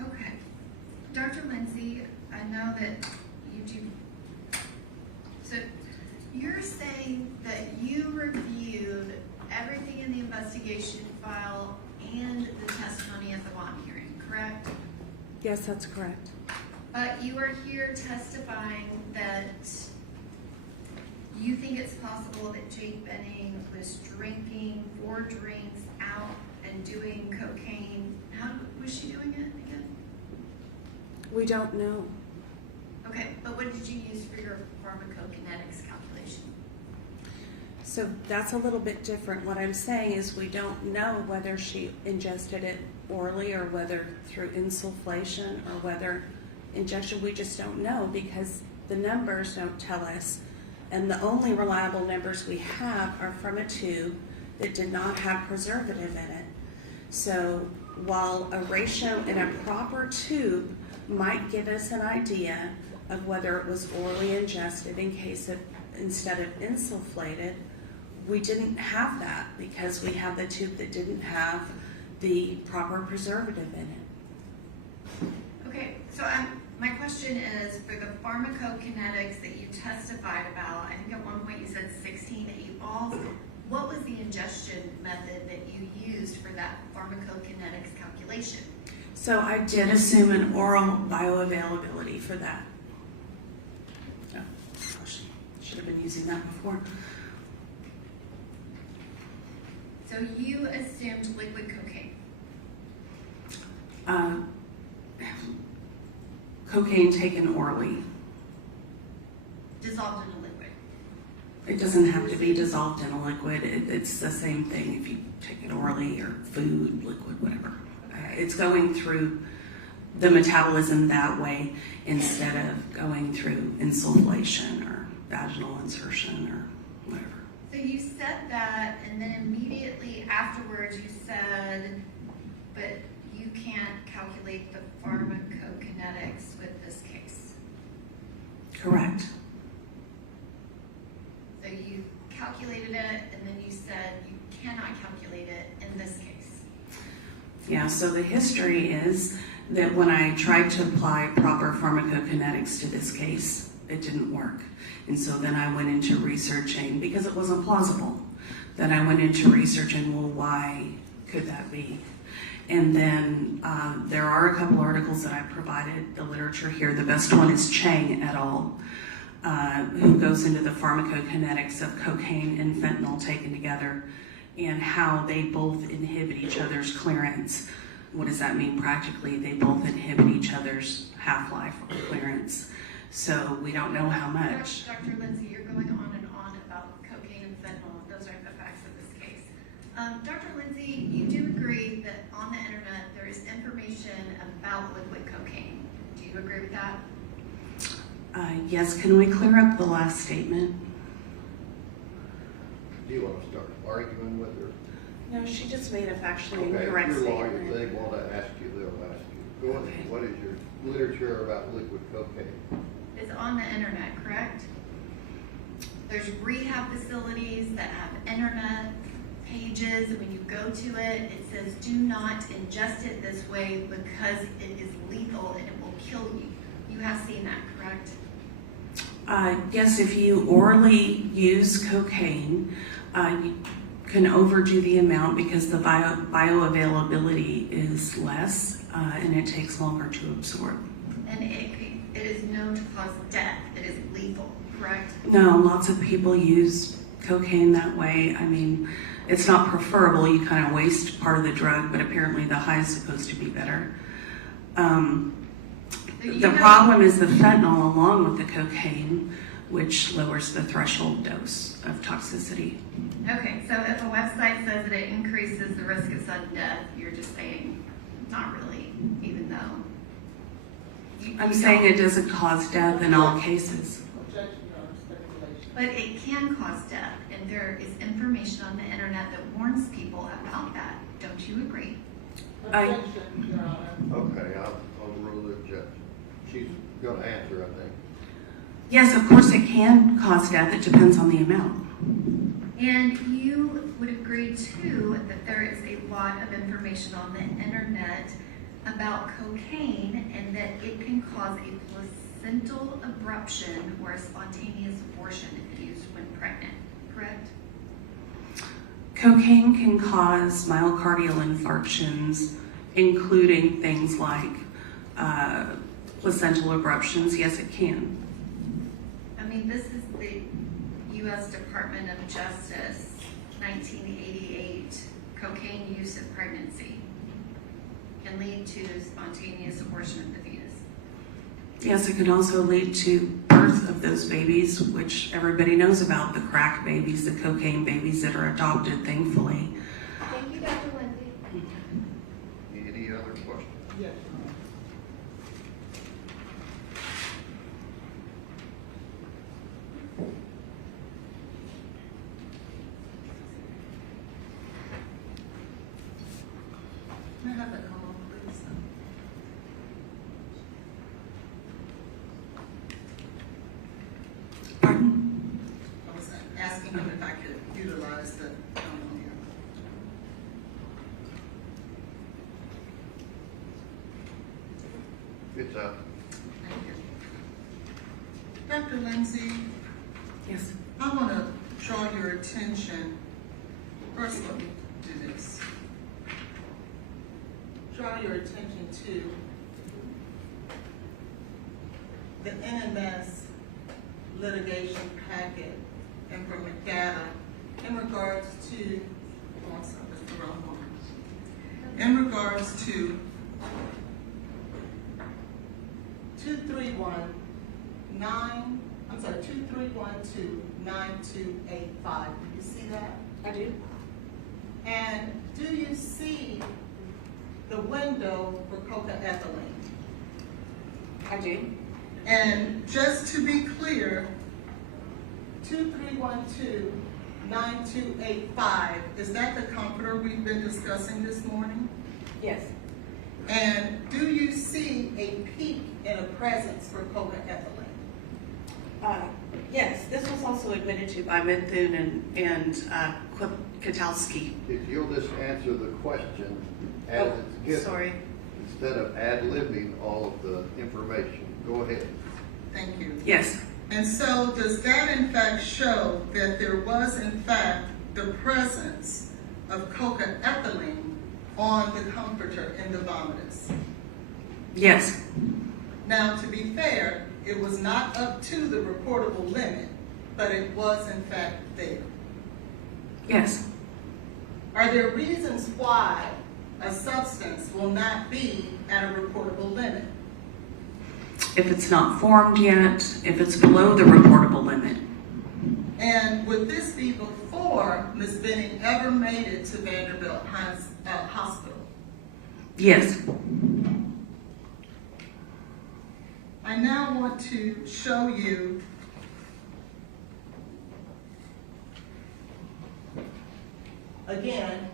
Okay. Dr. Lindsay, I know that you do. So you're saying that you reviewed everything in the investigation file and the testimony at the bond hearing, correct? Yes, that's correct. But you are here testifying that you think it's possible that Jade Benning was drinking 4 drinks out and doing cocaine. How was she doing it again? We don't know. Okay, but what did you use for your pharmacokinetics calculation? So that's a little bit different. What I'm saying is we don't know whether she ingested it orally or whether through insufflation or whether injection. We just don't know because the numbers don't tell us. And the only reliable numbers we have are from a tube that did not have preservative in it. So while a ratio in a proper tube might give us an idea of whether it was orally ingested in case it, instead of insufflated, we didn't have that because we have the tube that didn't have the proper preservative in it. Okay, so my question is, for the pharmacokinetics that you testified about, I think at one point you said 16 8 balls. What was the ingestion method that you used for that pharmacokinetics calculation? So I did assume an oral bioavailability for that. Oh, gosh, should have been using that before. So you assumed liquid cocaine. Cocaine taken orally. Dissolved in a liquid. It doesn't have to be dissolved in a liquid. It's the same thing if you take it orally or food, liquid, whatever. It's going through the metabolism that way instead of going through insufflation or vaginal insertion or whatever. So you said that, and then immediately afterwards you said, but you can't calculate the pharmacokinetics with this case. Correct. So you calculated it, and then you said you cannot calculate it in this case. Yeah, so the history is that when I tried to apply proper pharmacokinetics to this case, it didn't work. And so then I went into researching, because it wasn't plausible, then I went into researching, well, why could that be? And then there are a couple articles that I provided the literature here. The best one is Chang et al., who goes into the pharmacokinetics of cocaine and fentanyl taken together and how they both inhibit each other's clearance. What does that mean practically? They both inhibit each other's half-life or clearance. So we don't know how much. Dr. Lindsay, you're going on and on about cocaine and fentanyl. Those aren't the facts of this case. Dr. Lindsay, you do agree that on the internet there is information about liquid cocaine. Do you agree with that? Yes, can we clear up the last statement? Do you want to start arguing with her? No, she just made a factually Okay, incorrect if your lawyer, statement. they want to ask you, they'll ask you. Go ahead. Okay. What is your literature about liquid cocaine? It's on the internet, correct? There's rehab facilities that have internet pages. When you go to it, it says do not ingest it this way because it is lethal and it will kill you. You have seen that, correct? Yes, if you orally use cocaine, you can overdo the amount because the bioavailability is less and it takes longer to absorb. And it is known to cause death. It is lethal, correct? No, lots of people use cocaine that way. I mean, it's not preferable. You kind of waste part of the drug, but apparently the high is supposed to be better. The problem is the fentanyl along with the cocaine, which lowers the threshold dose of toxicity. Okay, so if a website says that it increases the risk of sudden death, you're just saying not really, even though. I'm saying it doesn't cause death in all cases. Objection, Your Honor, speculation. But it can cause death, and there is information on the internet that warns people about that. Don't you agree? Objection, Your Honor. Okay, I'll overrule the objection. She's going to answer, I think. Yes, of course it can cause death. It depends on the amount. And you would agree too that there is a lot of information on the internet about cocaine and that it can cause a placental abruption or a spontaneous abortion if used when pregnant, correct? Cocaine can cause myocardial infarctions, including things like placental abruptions. Yes, it can. I mean, this is the U.S. Department of Justice, 1988, cocaine use in pregnancy can lead to spontaneous abortion of the fetus. Yes, it can also lead to birth of those babies, which everybody knows about, the crack babies, the cocaine babies that are adopted, thankfully. Thank you, Dr. Lindsay. Any other questions? Yes, Your Honor. May I have that come on, please? Pardon? I was asking him if I could utilize the, It's up. thank you. Dr. Lindsay, Yes. I want to draw your attention, first let me do this. Draw your attention to the NMS litigation packet and from data in regards to, oh, I'm sorry, that's the wrong one. In regards to 2312-9285. Do you see that? I do. And do you see the window for cocaethylene? I do. And just to be clear, 2312-9285, is that the comforter we've been discussing this morning? Yes. And do you see a peak in a presence for cocaethylene? Yes, this was also admitted to by Methune and Katalski. If you'll just answer the question as it's given. Sorry. Instead of ad-libbing all of the information. Go ahead. Thank you. Yes. And so does that in fact show that there was in fact the presence of cocaethylene on the comforter in the vomitus? Yes. Now, to be fair, it was not up to the reportable limit, but it was in fact there. Yes. Are there reasons why a substance will not be at a reportable limit? If it's not formed yet, if it's below the reportable limit. And would this be before Ms. Benning ever made it to Vanderbilt Hospital? Yes. I now want to show you Again,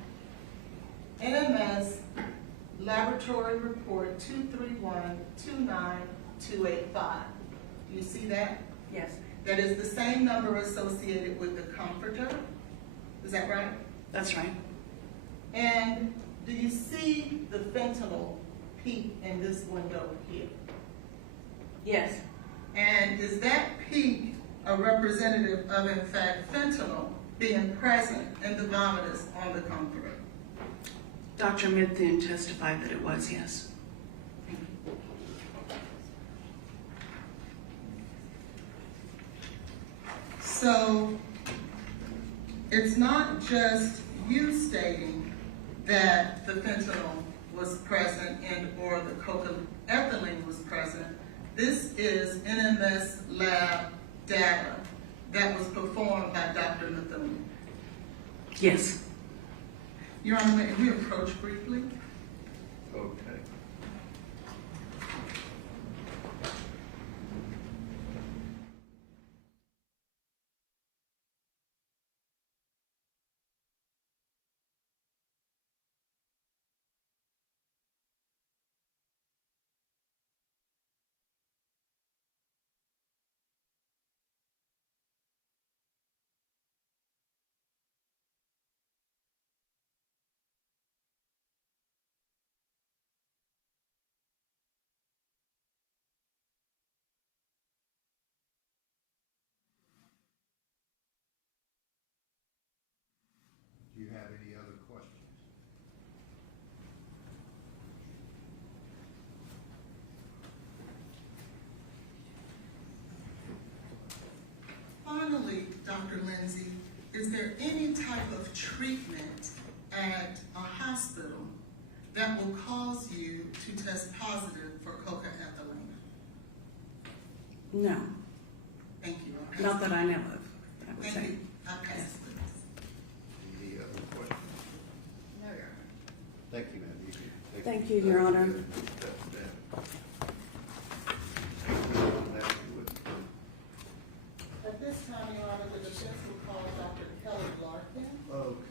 NMS Laboratory Report 231-29285. Do you see that? Yes. That is the same number associated with the comforter. Is that right? That's right. And do you see the fentanyl peak in this window here? Yes. And is that peak a representative of, in fact, fentanyl being present in the vomitus on the comforter? Dr. Midthun testified that it was, yes. So it's not just you stating that the fentanyl was present and or the cocaethylene was present. This is NMS lab data that was performed by Dr. Methuen. Yes. Your Honor, may we approach briefly? Okay. Do you have any other questions? Finally, Dr. Lindsay, is there any type of treatment at a hospital that will cause you to test positive for cocaethylene? No. Thank you. I'll pass Not it. that I know of, I would Thank say. you. I'll pass it, please. Any other questions? No, Your Honor. Thank you, ma'am. You can take- Thank you, Your Honor. Now, you would- At this time, Your Honor, the defense will call Dr. Kelly Larkin. Okay.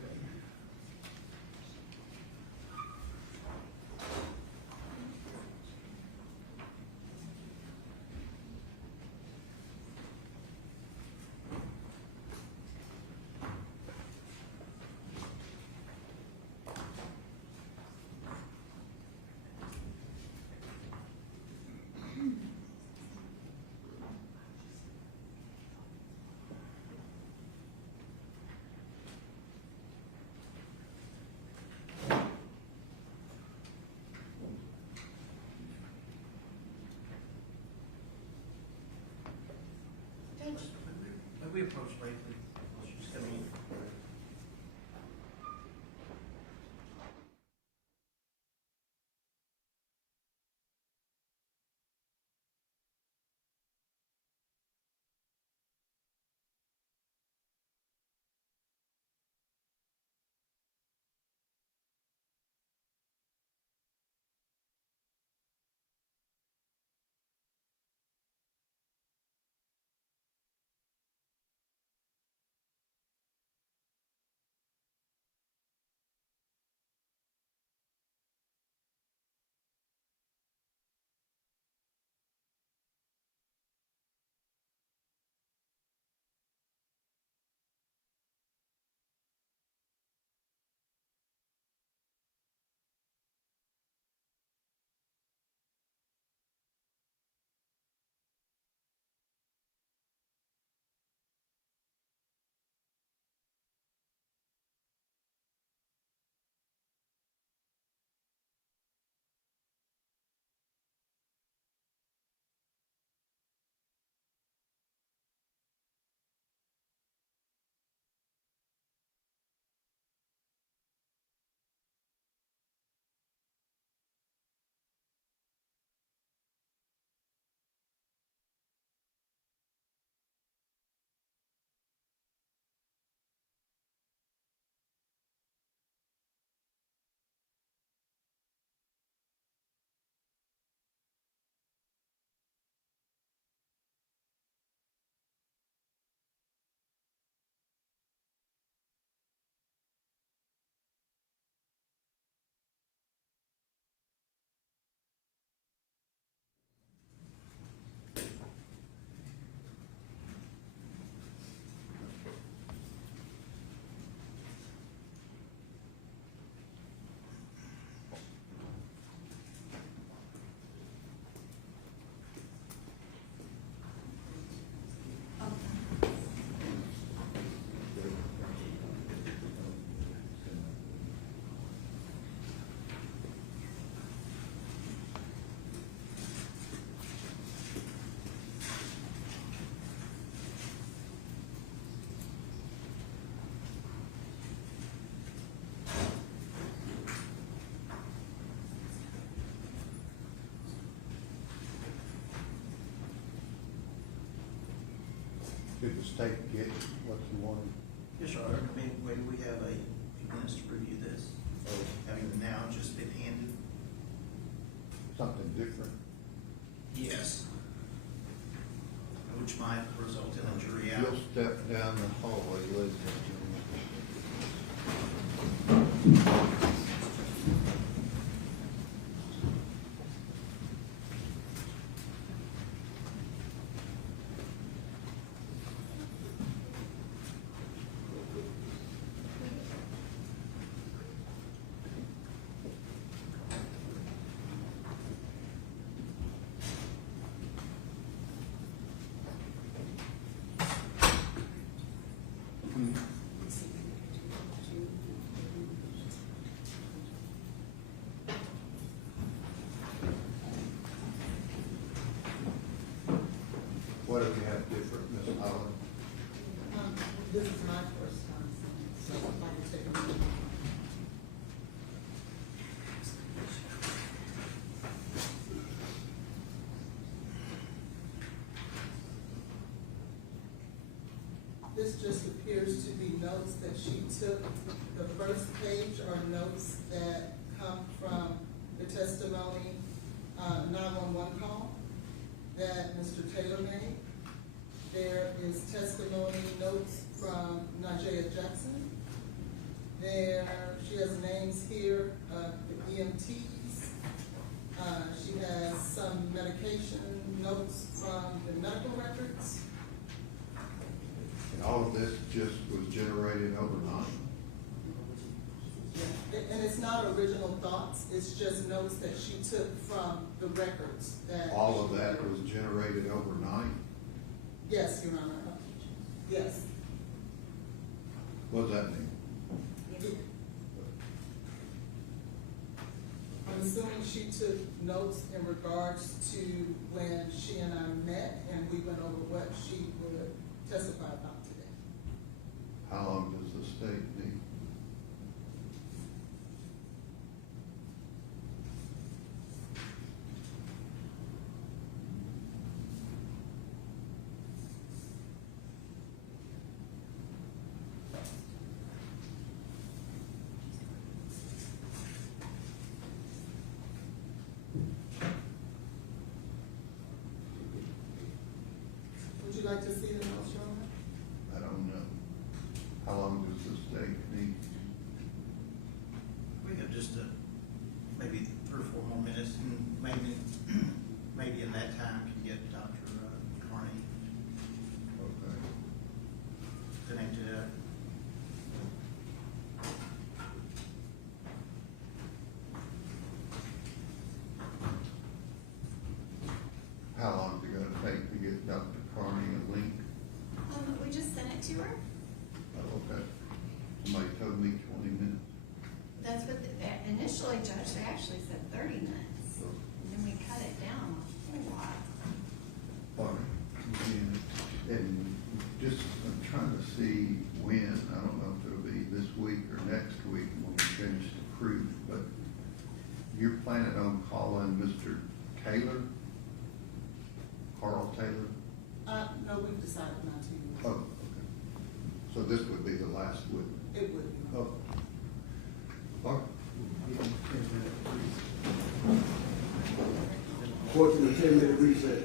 May we approach briefly? She's coming in. Did the state get what you wanted? Yes, sir. I mean, maybe we have a few minutes to review this, Or having now just been handed. something different? Yes. Which might result in a jury out. You'll step down the hallway, ladies and gentlemen. What do we have different, Ms. Holland? This is my first time, so I'd like to take a minute. This just appears to be notes that she took. The first page are notes that come from the testimony, 911 call that Mr. Taylor made. There is testimony notes from Najee Jackson. She has names here of the EMTs. She has some medication notes from the medical records. And all of this just was generated overnight. And it's not original thoughts, it's just notes that she took from the records that. All of that was generated overnight. Yes, Your Honor. Yes. What does that mean? I'm assuming she took notes in regards to when she and I met and we went over what she would testify about today. How long does the state need? Would you like to see the notes, Your Honor? I don't know. How long does the state need? We have just maybe 3 or 4 more minutes, and maybe in that time can get Dr. Carney Okay. connected up. How long is it gonna take to get Dr. Carney a link? We just sent it to her. Oh, okay. Somebody told me 20 minutes. That's what, initially, Judge, they actually said 30 minutes. So, And then we cut it down a whole lot. and just, I'm trying to see when, I don't know if it'll be this week or next week when we finish the proof, but you're planning on calling Mr. Taylor? Carl Taylor? No, we've decided not to. Oh, okay. So this would be the last witness? It would be. Oh. All right. Court in a 10-minute recess.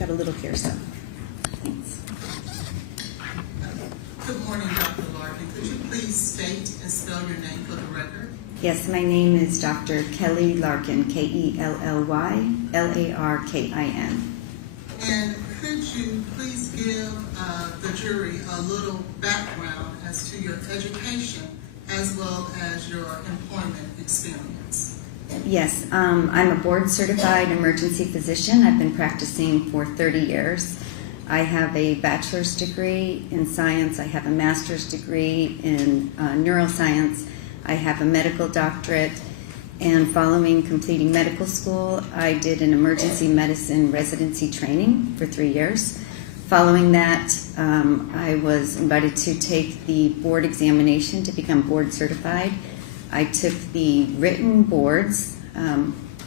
got a little here, so. Thanks. Good morning, Dr. Larkin. Could you please state and spell your name for the record? Yes, my name is Dr. Kelly Larkin, Kelly-Larkin. And could you please give the jury a little background as to your education as well as your employment experience? Yes, I'm a board-certified emergency physician. I've been practicing for 30 years. I have a bachelor's degree in science. I have a master's degree in neuroscience. I have a medical doctorate. And following completing medical school, I did an emergency medicine residency training for 3 years. Following that, I was invited to take the board examination to become board certified. I took the written boards.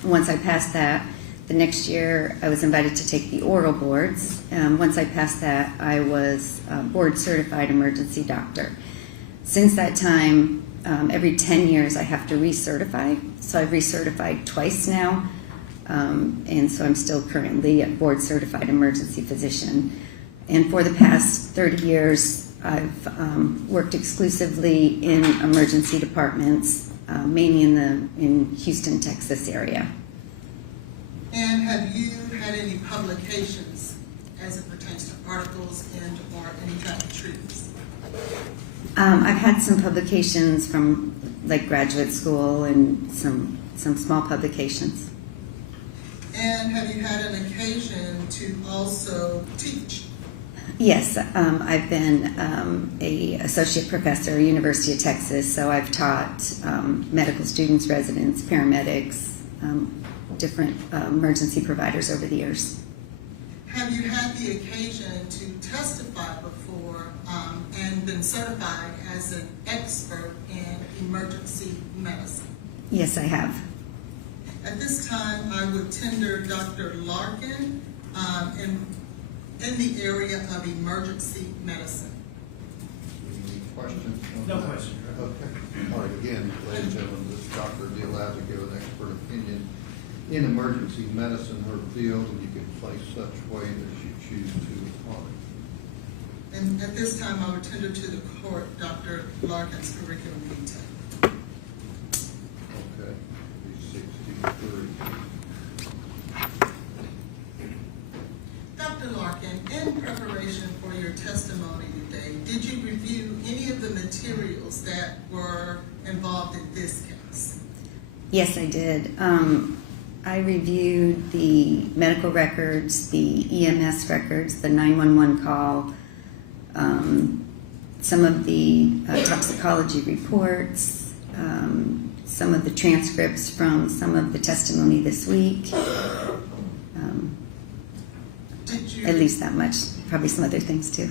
Once I passed that, the next year I was invited to take the oral boards. Once I passed that, I was a board certified emergency doctor. Since that time, every 10 years I have to recertify. So I've recertified twice now. And so I'm still currently a board certified emergency physician. And for the past 30 years, I've worked exclusively in emergency departments, mainly in Houston, Texas area. And have you had any publications as it pertains to articles and or any type of treatise? I've had some publications from like graduate school and some small publications. And have you had an occasion to also teach? Yes, I've been a associate professor at University of Texas, so I've taught medical students, residents, paramedics, different emergency providers over the years. Have you had the occasion to testify before and been certified as an expert in emergency medicine? Yes, I have. At this time, I would tender Dr. Larkin in the area of emergency medicine. Any questions? No questions. Okay. All right, again, ladies and gentlemen, this doctor will be allowed to give an expert opinion in emergency medicine, her field, and you can place such way that you choose to apply. And at this time, I would tender to the court Dr. Larkin's curriculum detail. Okay, 363. Dr. Larkin, in preparation for your testimony today, did you review any of the materials that were involved in this case? Yes, I did. I reviewed the medical records, the EMS records, the 911 call, some of the toxicology reports, some of the transcripts from some of the testimony this week. At least that much. Probably some other things too.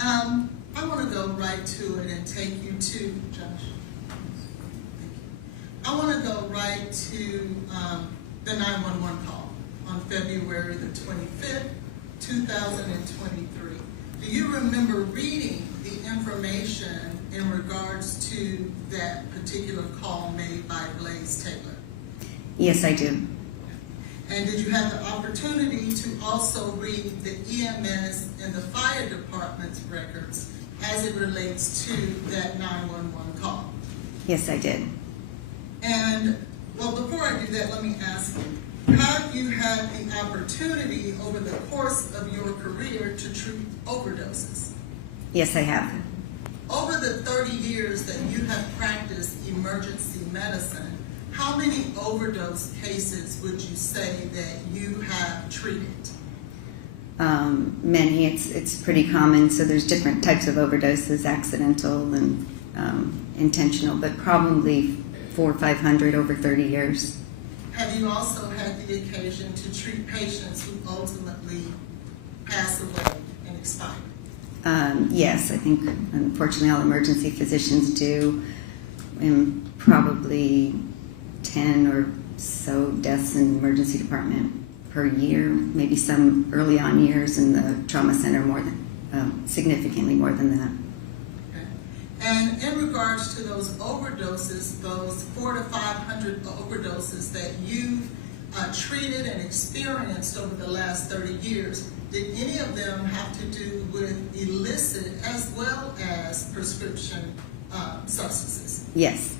I want to go right to it and take you to, Josh. I want to go right to the 911 call on February the 25th, 2023. Do you remember reading the information in regards to that particular call made by Blaise Taylor? Yes, I do. And did you have the opportunity to also read the EMS and the fire department's records as it relates to that 911 call? Yes, I did. And, well, before I do that, let me ask you, have you had the opportunity over the course of your career to treat overdoses? Yes, I have. Over the 30 years that you have practiced emergency medicine, how many overdose cases would you say that you have treated? Many. It's pretty common. So there's different types of overdoses, accidental and intentional, but probably 400 or 500 over 30 years. Have you also had the occasion to treat patients who ultimately pass away and expire? Yes, I think unfortunately all emergency physicians do, and probably 10 or so deaths in the emergency department per year, maybe some early on years in the trauma center more than, significantly more than that. Okay. And in regards to those overdoses, those 400 to 500 overdoses that you've treated and experienced over the last 30 years, did any of them have to do with illicit as well as prescription substances? Yes.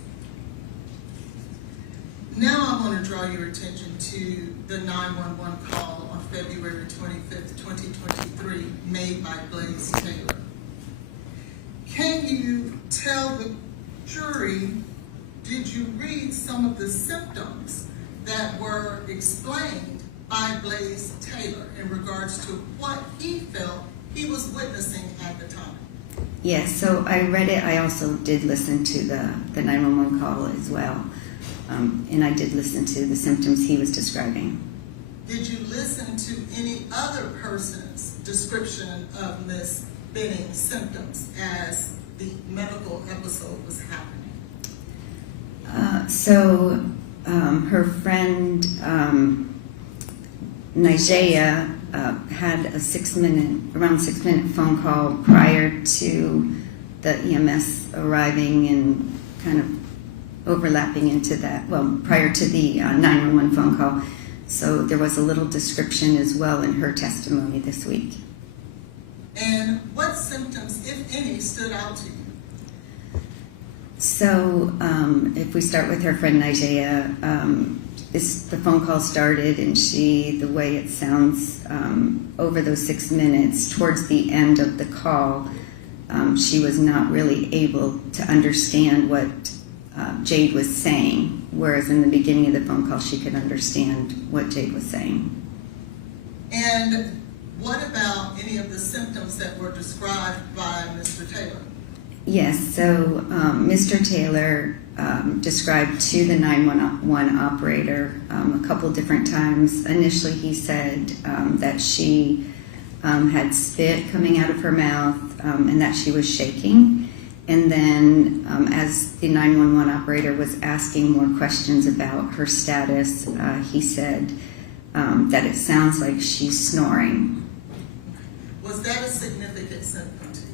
Now I want to draw your attention to the 911 call on February 25th, 2023, made by Blaise Taylor. Can you tell the jury, did you read some of the symptoms that were explained by Blaise Taylor in regards to what he felt he was witnessing at the time? Yes, so I read it. I also did listen to the 911 call as well. And I did listen to the symptoms he was describing. Did you listen to any other person's description of Ms. Benning's symptoms as the medical episode was happening? Her friend Nigeria had a around 6-minute phone call prior to the EMS arriving and kind of overlapping into that, prior to the 911 phone call. So there was a little description as well in her testimony this week. And what symptoms, if any, stood out to you? So if we start with her friend Nigeria, the phone call started and the way it sounds over those 6 minutes, towards the end of the call, she was not really able to understand what Jade was saying, whereas in the beginning of the phone call she could understand what Jade was saying. And what about any of the symptoms that were described by Mr. Taylor? Yes, so Mr. Taylor described to the 911 operator a couple different times. Initially he said that she had spit coming out of her mouth and that she was shaking. And then as the 911 operator was asking more questions about her status, he said that it sounds like she's snoring. Was that a significant symptom to you?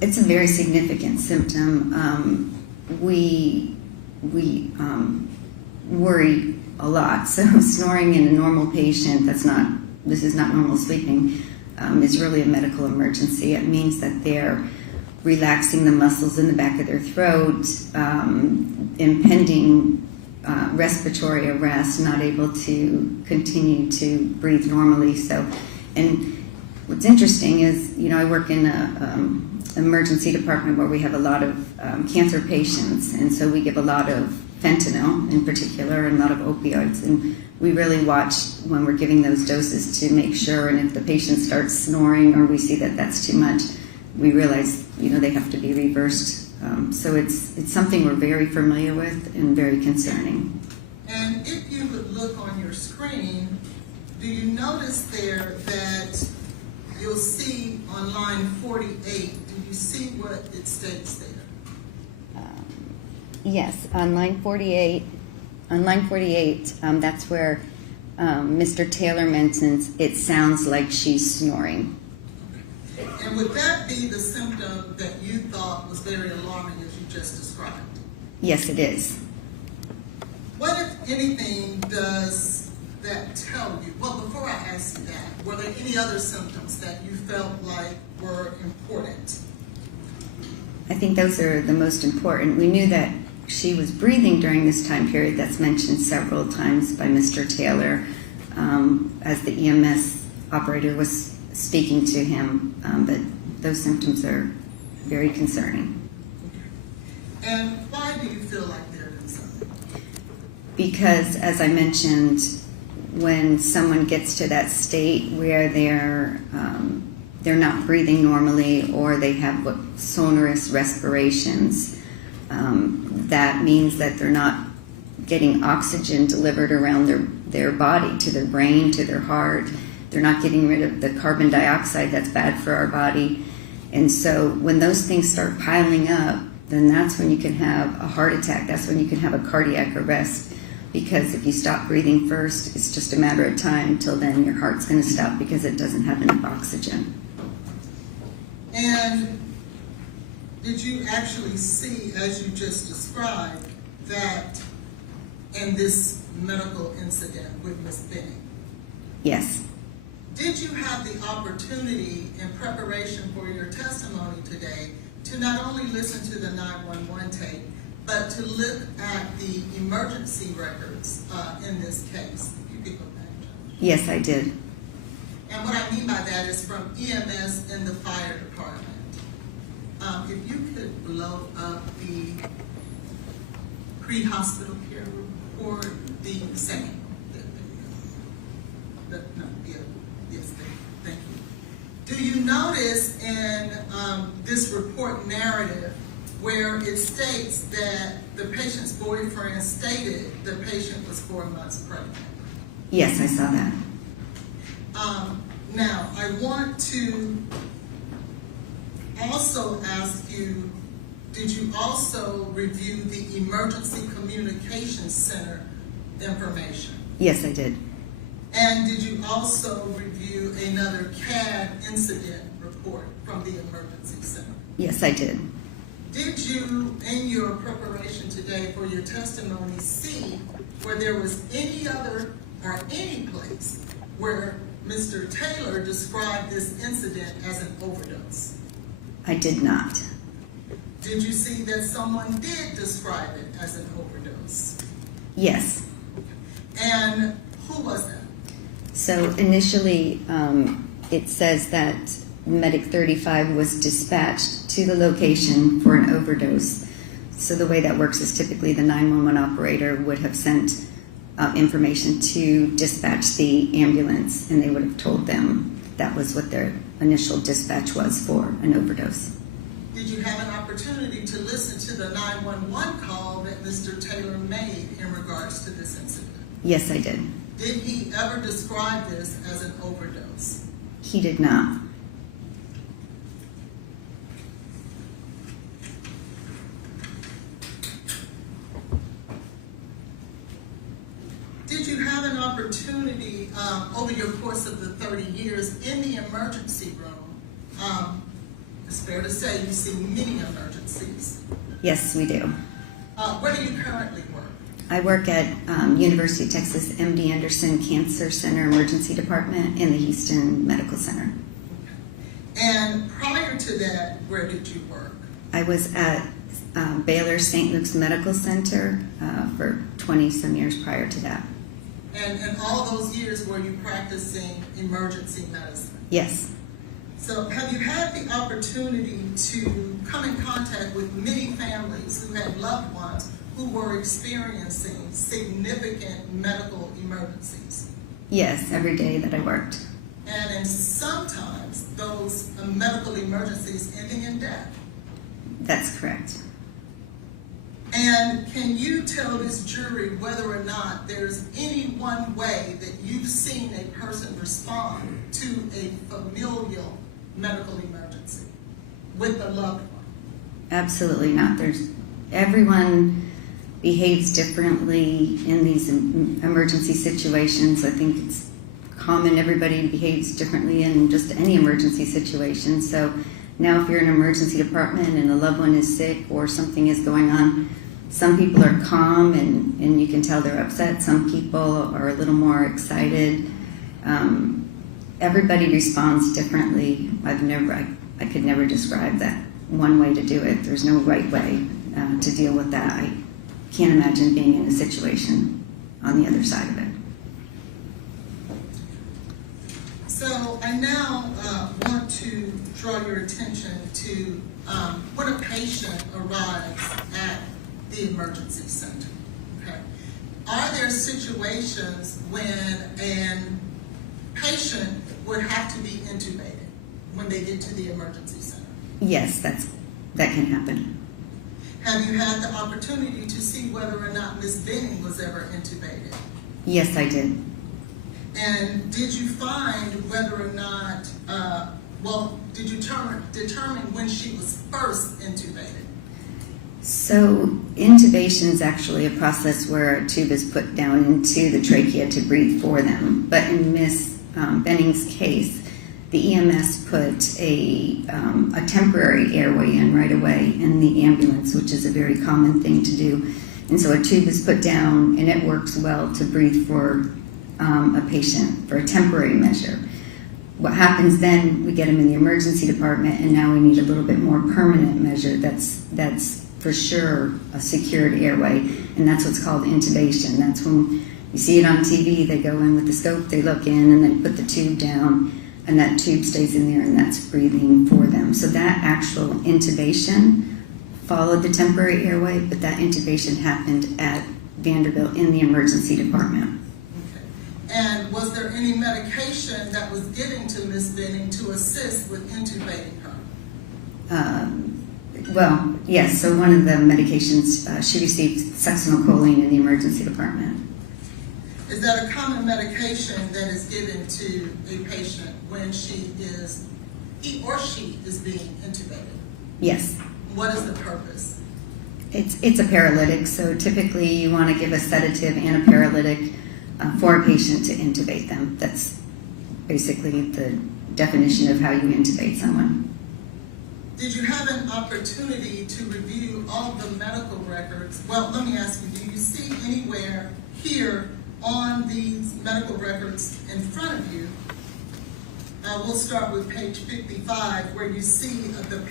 It's a very significant symptom. We worry a lot. So snoring in a normal patient, this is not normal sleeping, is really a medical emergency. It means that they're relaxing the muscles in the back of their throat, impending respiratory arrest, not able to continue to breathe normally. And what's interesting is, I work in an emergency department where we have a lot of cancer patients, and so we give a lot of fentanyl in particular and a lot of opioids, and we really watch when we're giving those doses to make sure, and if the patient starts snoring or we see that that's too much, we realize, they have to be reversed. So it's something we're very familiar with and very concerning. And if you would look on your screen, do you notice there that you'll see on line 48, do you see what it states there? Yes, on line 48, that's where Mr. Taylor mentions it sounds like she's snoring. And would that be the symptom that you thought was very alarming as you just described? Yes, it is. What, if anything, does that tell you? Well, before I ask you that, were there any other symptoms that you felt like were important? I think those are the most important. We knew that she was breathing during this time period. That's mentioned several times by Mr. Taylor as the EMS operator was speaking to him, but those symptoms are very concerning. And why do you feel like they're concerning? Because, as I mentioned, when someone gets to that state where they're not breathing normally or they have sonorous respirations, that means that they're not getting oxygen delivered around their body, to their brain, to their heart. They're not getting rid of the carbon dioxide that's bad for our body. And so when those things start piling up, then that's when you can have a heart attack. That's when you can have a cardiac arrest. Because if you stop breathing first, it's just a matter of time till then your heart's going to stop because it doesn't have enough oxygen. And did you actually see, as you just described, that in this medical incident with Ms. Benning. Yes. Did you have the opportunity in preparation for your testimony today to not only listen to the 911 tape, but to look at the emergency records in this case? You could go back, Judge. Yes, I did. And what I mean by that is from EMS and the fire department. If you could blow up the pre-hospital care report, the second. Yes, thank you. Do you notice in this report narrative where it states that the patient's boyfriend stated the patient was 4 months pregnant? Yes, I saw that. Now, I want to also ask you, did you also review the Emergency Communications Center information? Yes, I did. And did you also review another CAD incident report from the Emergency Center? Yes, I did. Did you, in your preparation today for your testimony, see where there was any other or any place where Mr. Taylor described this incident as an overdose? I did not. Did you see that someone did describe it as an overdose? Yes. And who was that? So initially, it says that Medic 35 was dispatched to the location for an overdose. So the way that works is typically the 911 operator would have sent information to dispatch the ambulance, and they would have told them that was what their initial dispatch was for an overdose. Did you have an opportunity to listen to the 911 call that Mr. Taylor made in regards to this incident? Yes, I did. Did he ever describe this as an overdose? He did not. Did you have an opportunity over your course of the 30 years in the emergency room? It's fair to say you've seen many emergencies. Yes, we do. Where do you currently work? I work at University of Texas MD Anderson Cancer Center Emergency Department in the Houston Medical Center. And prior to that, where did you work? I was at Baylor St. Luke's Medical Center for 20-some years prior to that. And all those years were you practicing emergency medicine? Yes. So have you had the opportunity to come in contact with many families who had loved ones who were experiencing significant medical emergencies? Yes, every day that I worked. And sometimes those medical emergencies ending in death. That's correct. And can you tell this jury whether or not there's any one way that you've seen a person respond to a familial medical emergency with a loved one? Absolutely not. Everyone behaves differently in these emergency situations. I think it's common. Everybody behaves differently in just any emergency situation. So now if you're in an emergency department and a loved one is sick or something is going on, some people are calm and you can tell they're upset. Some people are a little more excited. Everybody responds differently. I could never describe that one way to do it. There's no right way to deal with that. I can't imagine being in a situation on the other side of it. So I now want to draw your attention to when a patient arrives at the emergency center. Okay. Are there situations when a patient would have to be intubated when they get to the emergency center? Yes, that can happen. Have you had the opportunity to see whether or not Ms. Benning was ever intubated? Yes, I did. And did you find whether or not, did you determine when she was first intubated? So intubation is actually a process where a tube is put down into the trachea to breathe for them. But in Ms. Benning's case, the EMS put a temporary airway in right away in the ambulance, which is a very common thing to do. And so a tube is put down, and it works well to breathe for a patient for a temporary measure. What happens then, we get them in the emergency department, and now we need a little bit more permanent measure that's for sure a secured airway, and that's what's called intubation. That's when you see it on TV, they go in with the scope, they look in, and then put the tube down, and that tube stays in there, and that's breathing for them. So that actual intubation followed the temporary airway, but that intubation happened at Vanderbilt in the emergency department. And was there any medication that was given to Ms. Benning to assist with intubating her? Well, yes, so one of the medications, she received succinylcholine in the emergency department. Is that a common medication that is given to a patient when he or she is being intubated? Yes. What is the purpose? It's a paralytic, so typically you want to give a sedative and a paralytic for a patient to intubate them. That's basically the definition of how you intubate someone. Did you have an opportunity to review all the medical records? Well, let me ask you, do you see anywhere here on these medical records in front of you, we'll start with page 55, where you see the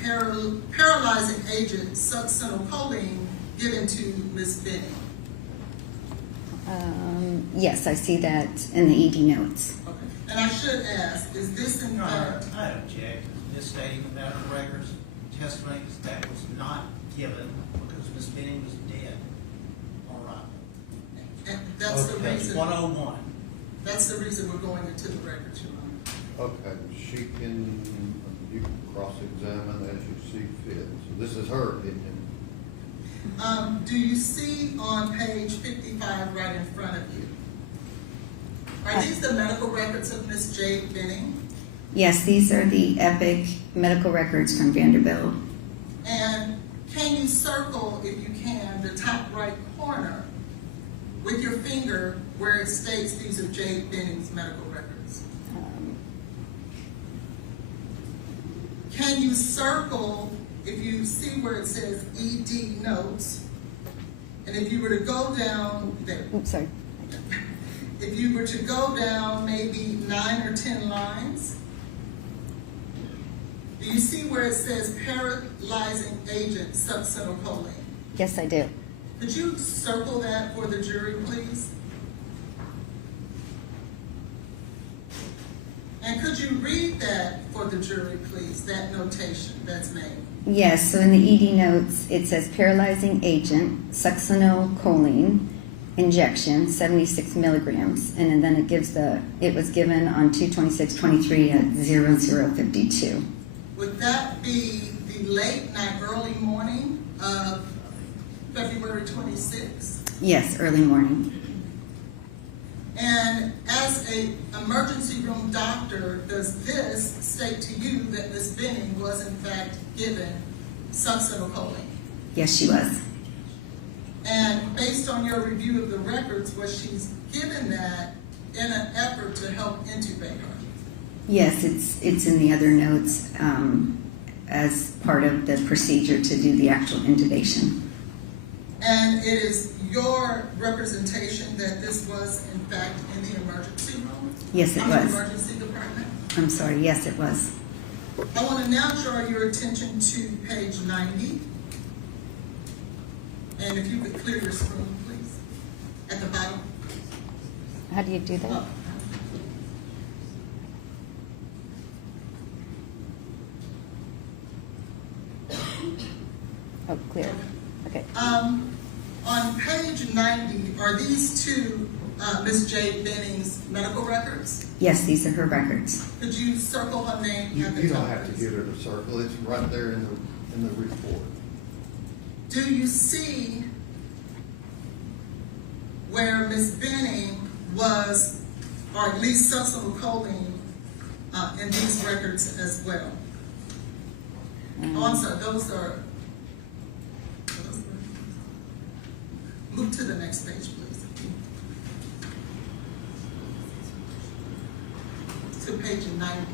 paralyzing agent succinylcholine given to Ms. Benning? Yes, I see that in the ED notes. Okay. And I should ask, is this in fact? I object to misstating the medical records testimony that was not given because Ms. Benning was dead on arrival. And that's the Page reason. 101. That's the reason we're going into the records, Your Honor. Okay, you can cross-examine as you see fit. So this is her opinion. Do you see on page 55 right in front of you? Are these the medical records of Ms. Jade Benning? Yes, these are the EPIC medical records from Vanderbilt. And can you circle, if you can, the top right corner with your finger where it states these are Jade Benning's medical records? Can you circle, if you see where it says ED notes, and if you were to go down there, Oops, sorry. if you were to go down maybe 9 or 10 lines, do you see where it says paralyzing agent succinylcholine? Yes, I do. Could you circle that for the jury, please? And could you read that for the jury, please, that notation that's made? Yes, so in the ED notes, it says paralyzing agent, succinylcholine, injection, 76 milligrams, and then it was given on 2/26/23 at 00:52. Would that be the late night, early morning of February 26th? Yes, early morning. And as an emergency room doctor, does this state to you that Ms. Benning was in fact given succinylcholine? Yes, she was. And based on your review of the records, was she given that in an effort to help intubate her? Yes, it's in the other notes as part of the procedure to do the actual intubation. And it is your representation that this was in fact in the emergency room? Yes, it The was. emergency department? I'm sorry, yes, it was. I want to now draw your attention to page 90. And if you could clear your screen, please, at the bottom. How do you do that? Oh. Oh, clear. Okay. On page 90, are these two Ms. Jade Benning's medical records? Yes, these are her records. Could you circle her name You at the don't top? have to please? get her to circle, it's right there in the report. Do you see where Ms. Benning was, or at least succinylcholine in these records as well? Oh, I'm sorry, those are. Move to the next page, please. To page 90.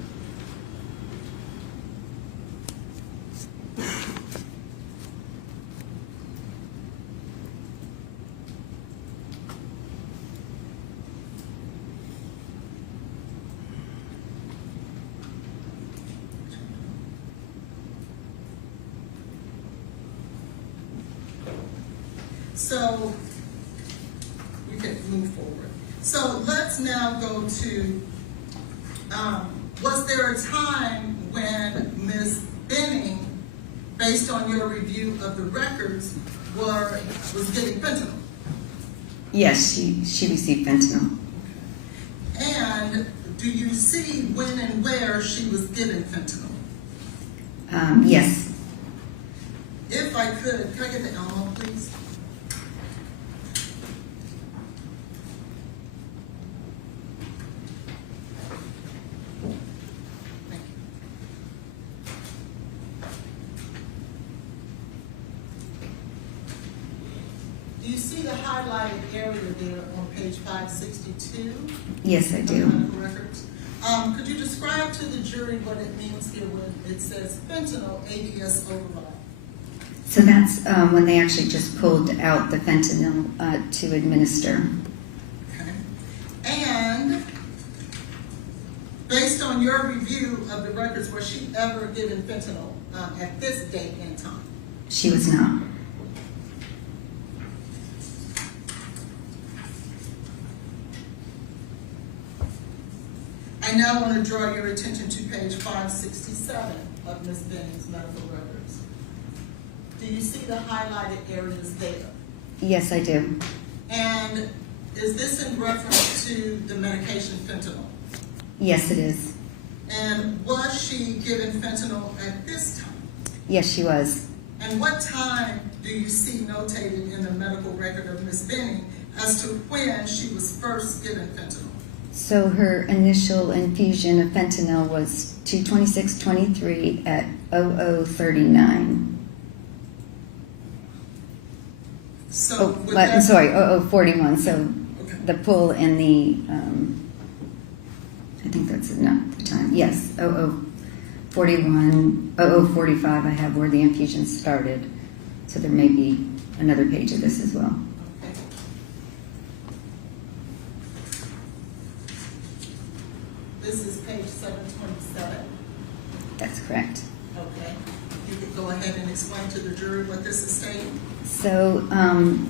So we can move forward. So let's now go to, was there a time when Ms. Benning, based on your review of the records, was getting fentanyl? Yes, she received fentanyl. And do you see when and where she was given fentanyl? Yes. If I could I get the Elmo, please? Thank you. Do you see the highlighted area there on page 562? Yes, I of the do. medical records? Could you describe to the jury what it means here when it says fentanyl ADS override? So that's when they actually just pulled out the fentanyl to administer. Okay. And based on your review of the records, was she ever given fentanyl at this date and time? She was not. I now want to draw your attention to page 567 of Ms. Benning's medical records. Do you see the highlighted areas there? Yes, I do. And is this in reference to the medication fentanyl? Yes, it is. And was she given fentanyl at this time? Yes, she was. And what time do you see notated in the medical record of Ms. Benning as to when she was first given fentanyl? So her initial infusion of fentanyl was 2/26/23 at 00:39. So would But, that- sorry, 00:41. So Okay. the pull and the, I think that's not the time. Yes, 00:41, 00:45 I have where the infusion started. So there may be another page of this as well. Okay. This is page 727. That's correct. Okay. You could go ahead and explain to the jury what this is stating. So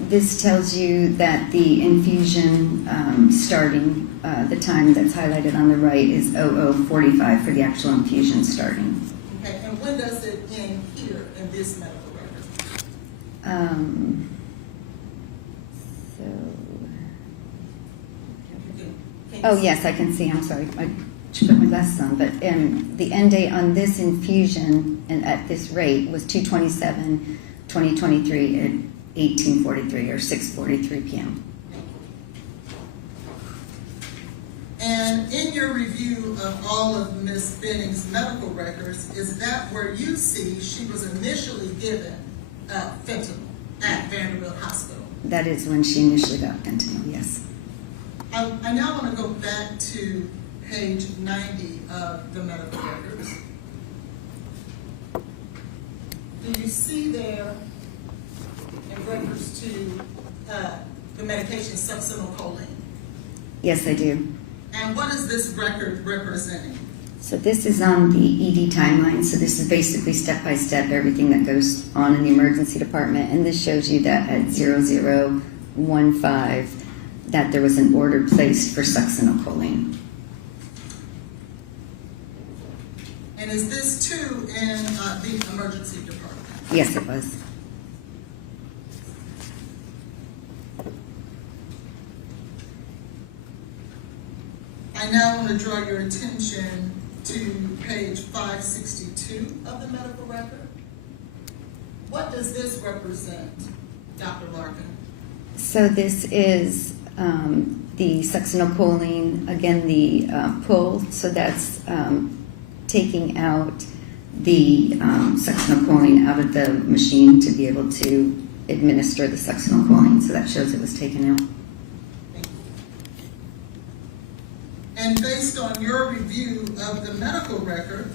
this tells you that the infusion starting, the time that's highlighted on the right is 00:45 for the actual infusion starting. Okay, and when does it end here in this medical record? So, Can oh you- yes, I can see. I'm sorry, I should put my glasses on. But the end date on this infusion and at this rate was 2/27/2023 at 18:43 or 6:43 p.m. And in your review of all of Ms. Benning's medical records, is that where you see she was initially given fentanyl at Vanderbilt Hospital? That is when she initially got fentanyl. Yes. I now want to go back to page 90 of the medical records. Do you see there, in reference to the medication succinylcholine? Yes, I do. And what is this record representing? So this is on the ED timeline. So this is basically step by step everything that goes on in the emergency department. And this shows you that at 00:15 that there was an order placed for succinylcholine. And is this too in the emergency department? Yes, it was. I now want to draw your attention to page 562 of the medical record. What does this represent, Dr. Larkin? So this is the succinylcholine, again, the pull. So that's taking out the succinylcholine out of the machine to be able to administer the succinylcholine. So that shows it was taken out. Thank you. And based on your review of the medical record,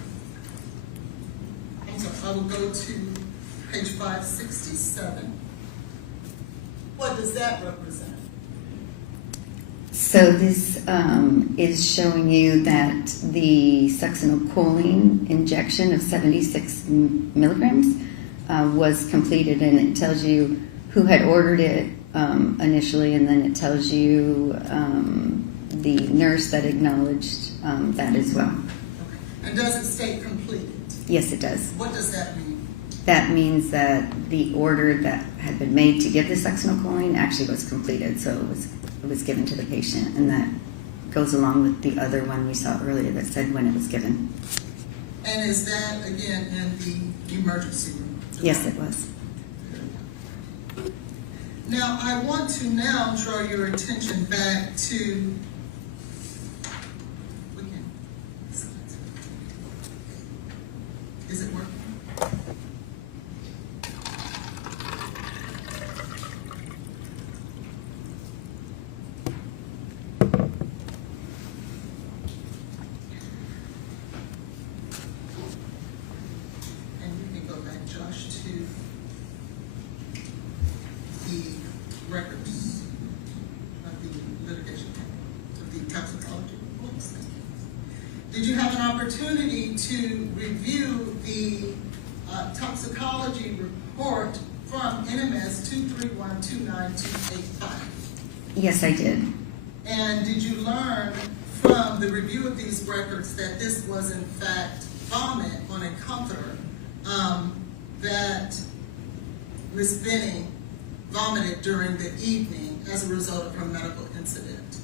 I'm sorry, I will go to page 567. What does that represent? So this is showing you that the succinylcholine injection of 76 milligrams was completed, and it tells you who had ordered it initially, and then it tells you the nurse that acknowledged that as well. Okay. And does it state completed? Yes, it does. What does that mean? That means that the order that had been made to give the succinylcholine actually was completed, so it was given to the patient, and that goes along with the other one we saw earlier that said when it was given. And is that, again, in the emergency room? Yes, it was. Now, I want to now draw your attention back to, is it working? And you can go back, Josh, to the records of the litigation, of the toxicology reports. Did you have an opportunity to review the toxicology report from NMS 2312985? Yes, I did. And did you learn from the review of these records that this was in fact vomit on a comforter that Ms. Benning vomited during the evening as a result of her medical incident?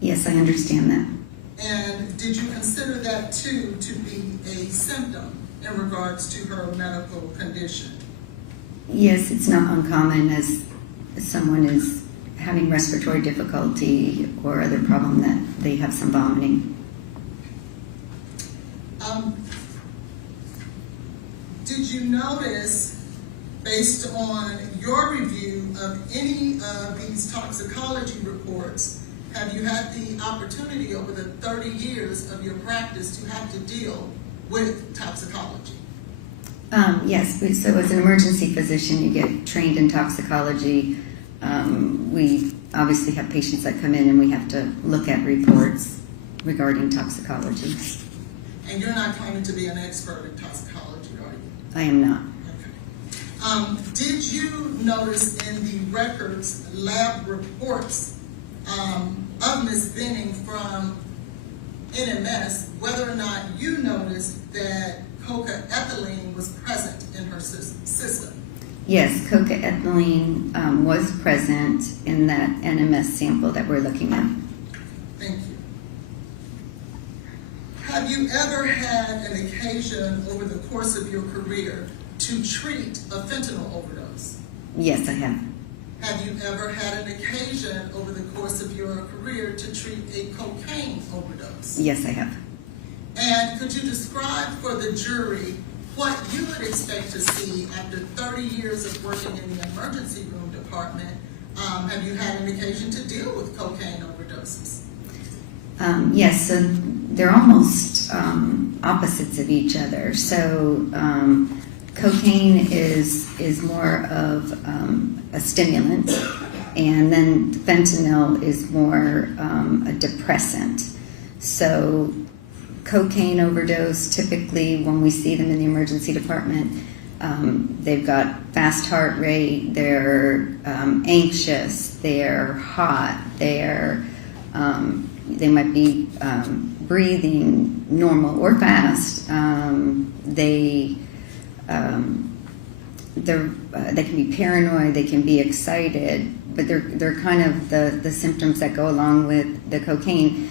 Yes, I understand that. And did you consider that too to be a symptom in regards to her medical condition? Yes, it's not uncommon as someone is having respiratory difficulty or other problem that they have some vomiting. Did you notice, based on your review of any of these toxicology reports, have you had the opportunity over the 30 years of your practice to have to deal with toxicology? Yes, so as an emergency physician, you get trained in toxicology. We obviously have patients that come in and we have to look at reports regarding toxicology. And you're not claiming to be an expert in toxicology, are you? I am not. Okay. Did you notice in the records, lab reports of Ms. Benning from NMS, whether or not you noticed that coca-ethylene was present in her system? Yes, coca-ethylene was present in that NMS sample that we're looking at. Thank you. Have you ever had an occasion over the course of your career to treat a fentanyl overdose? Yes, I have. Have you ever had an occasion over the course of your career to treat a cocaine overdose? Yes, I have. And could you describe for the jury what you would expect to see after 30 years of working in the emergency room department? Have you had an occasion to deal with cocaine overdoses? Yes, so they're almost opposites of each other. So cocaine is more of a stimulant, and then fentanyl is more a depressant. So cocaine overdose, typically when we see them in the emergency department, they've got fast heart rate, they're anxious, they're hot, they might be breathing normal or fast. They can be paranoid, they can be excited, but they're kind of the symptoms that go along with the cocaine.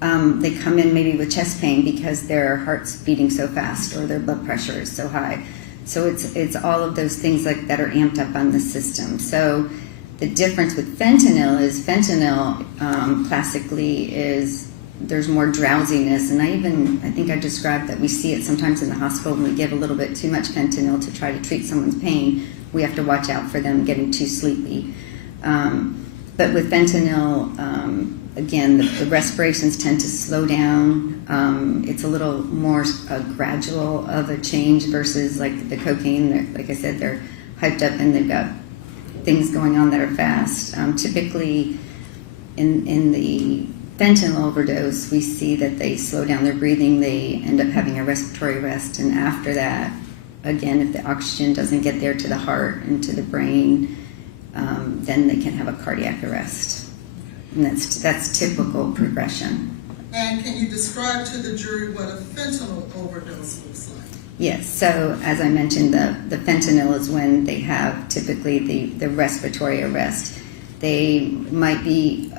They come in maybe with chest pain because their heart's beating so fast or their blood pressure is so high. So it's all of those things that are amped up on the system. So the difference with fentanyl is classically is there's more drowsiness, and I think I described that we see it sometimes in the hospital when we give a little bit too much fentanyl to try to treat someone's pain. We have to watch out for them getting too sleepy. But with fentanyl, again, the respirations tend to slow down. It's a little more gradual of a change versus like the cocaine. Like I said, they're hyped up and they've got things going on that are fast. Typically, in the fentanyl overdose, we see that they slow down their breathing. They end up having a respiratory arrest, and after that, again, if the oxygen doesn't get there to the heart and to the brain, then they can have a cardiac arrest. And that's typical progression. And can you describe to the jury what a fentanyl overdose looks like? Yes, so as I mentioned, the fentanyl is when they have typically the respiratory arrest. They might be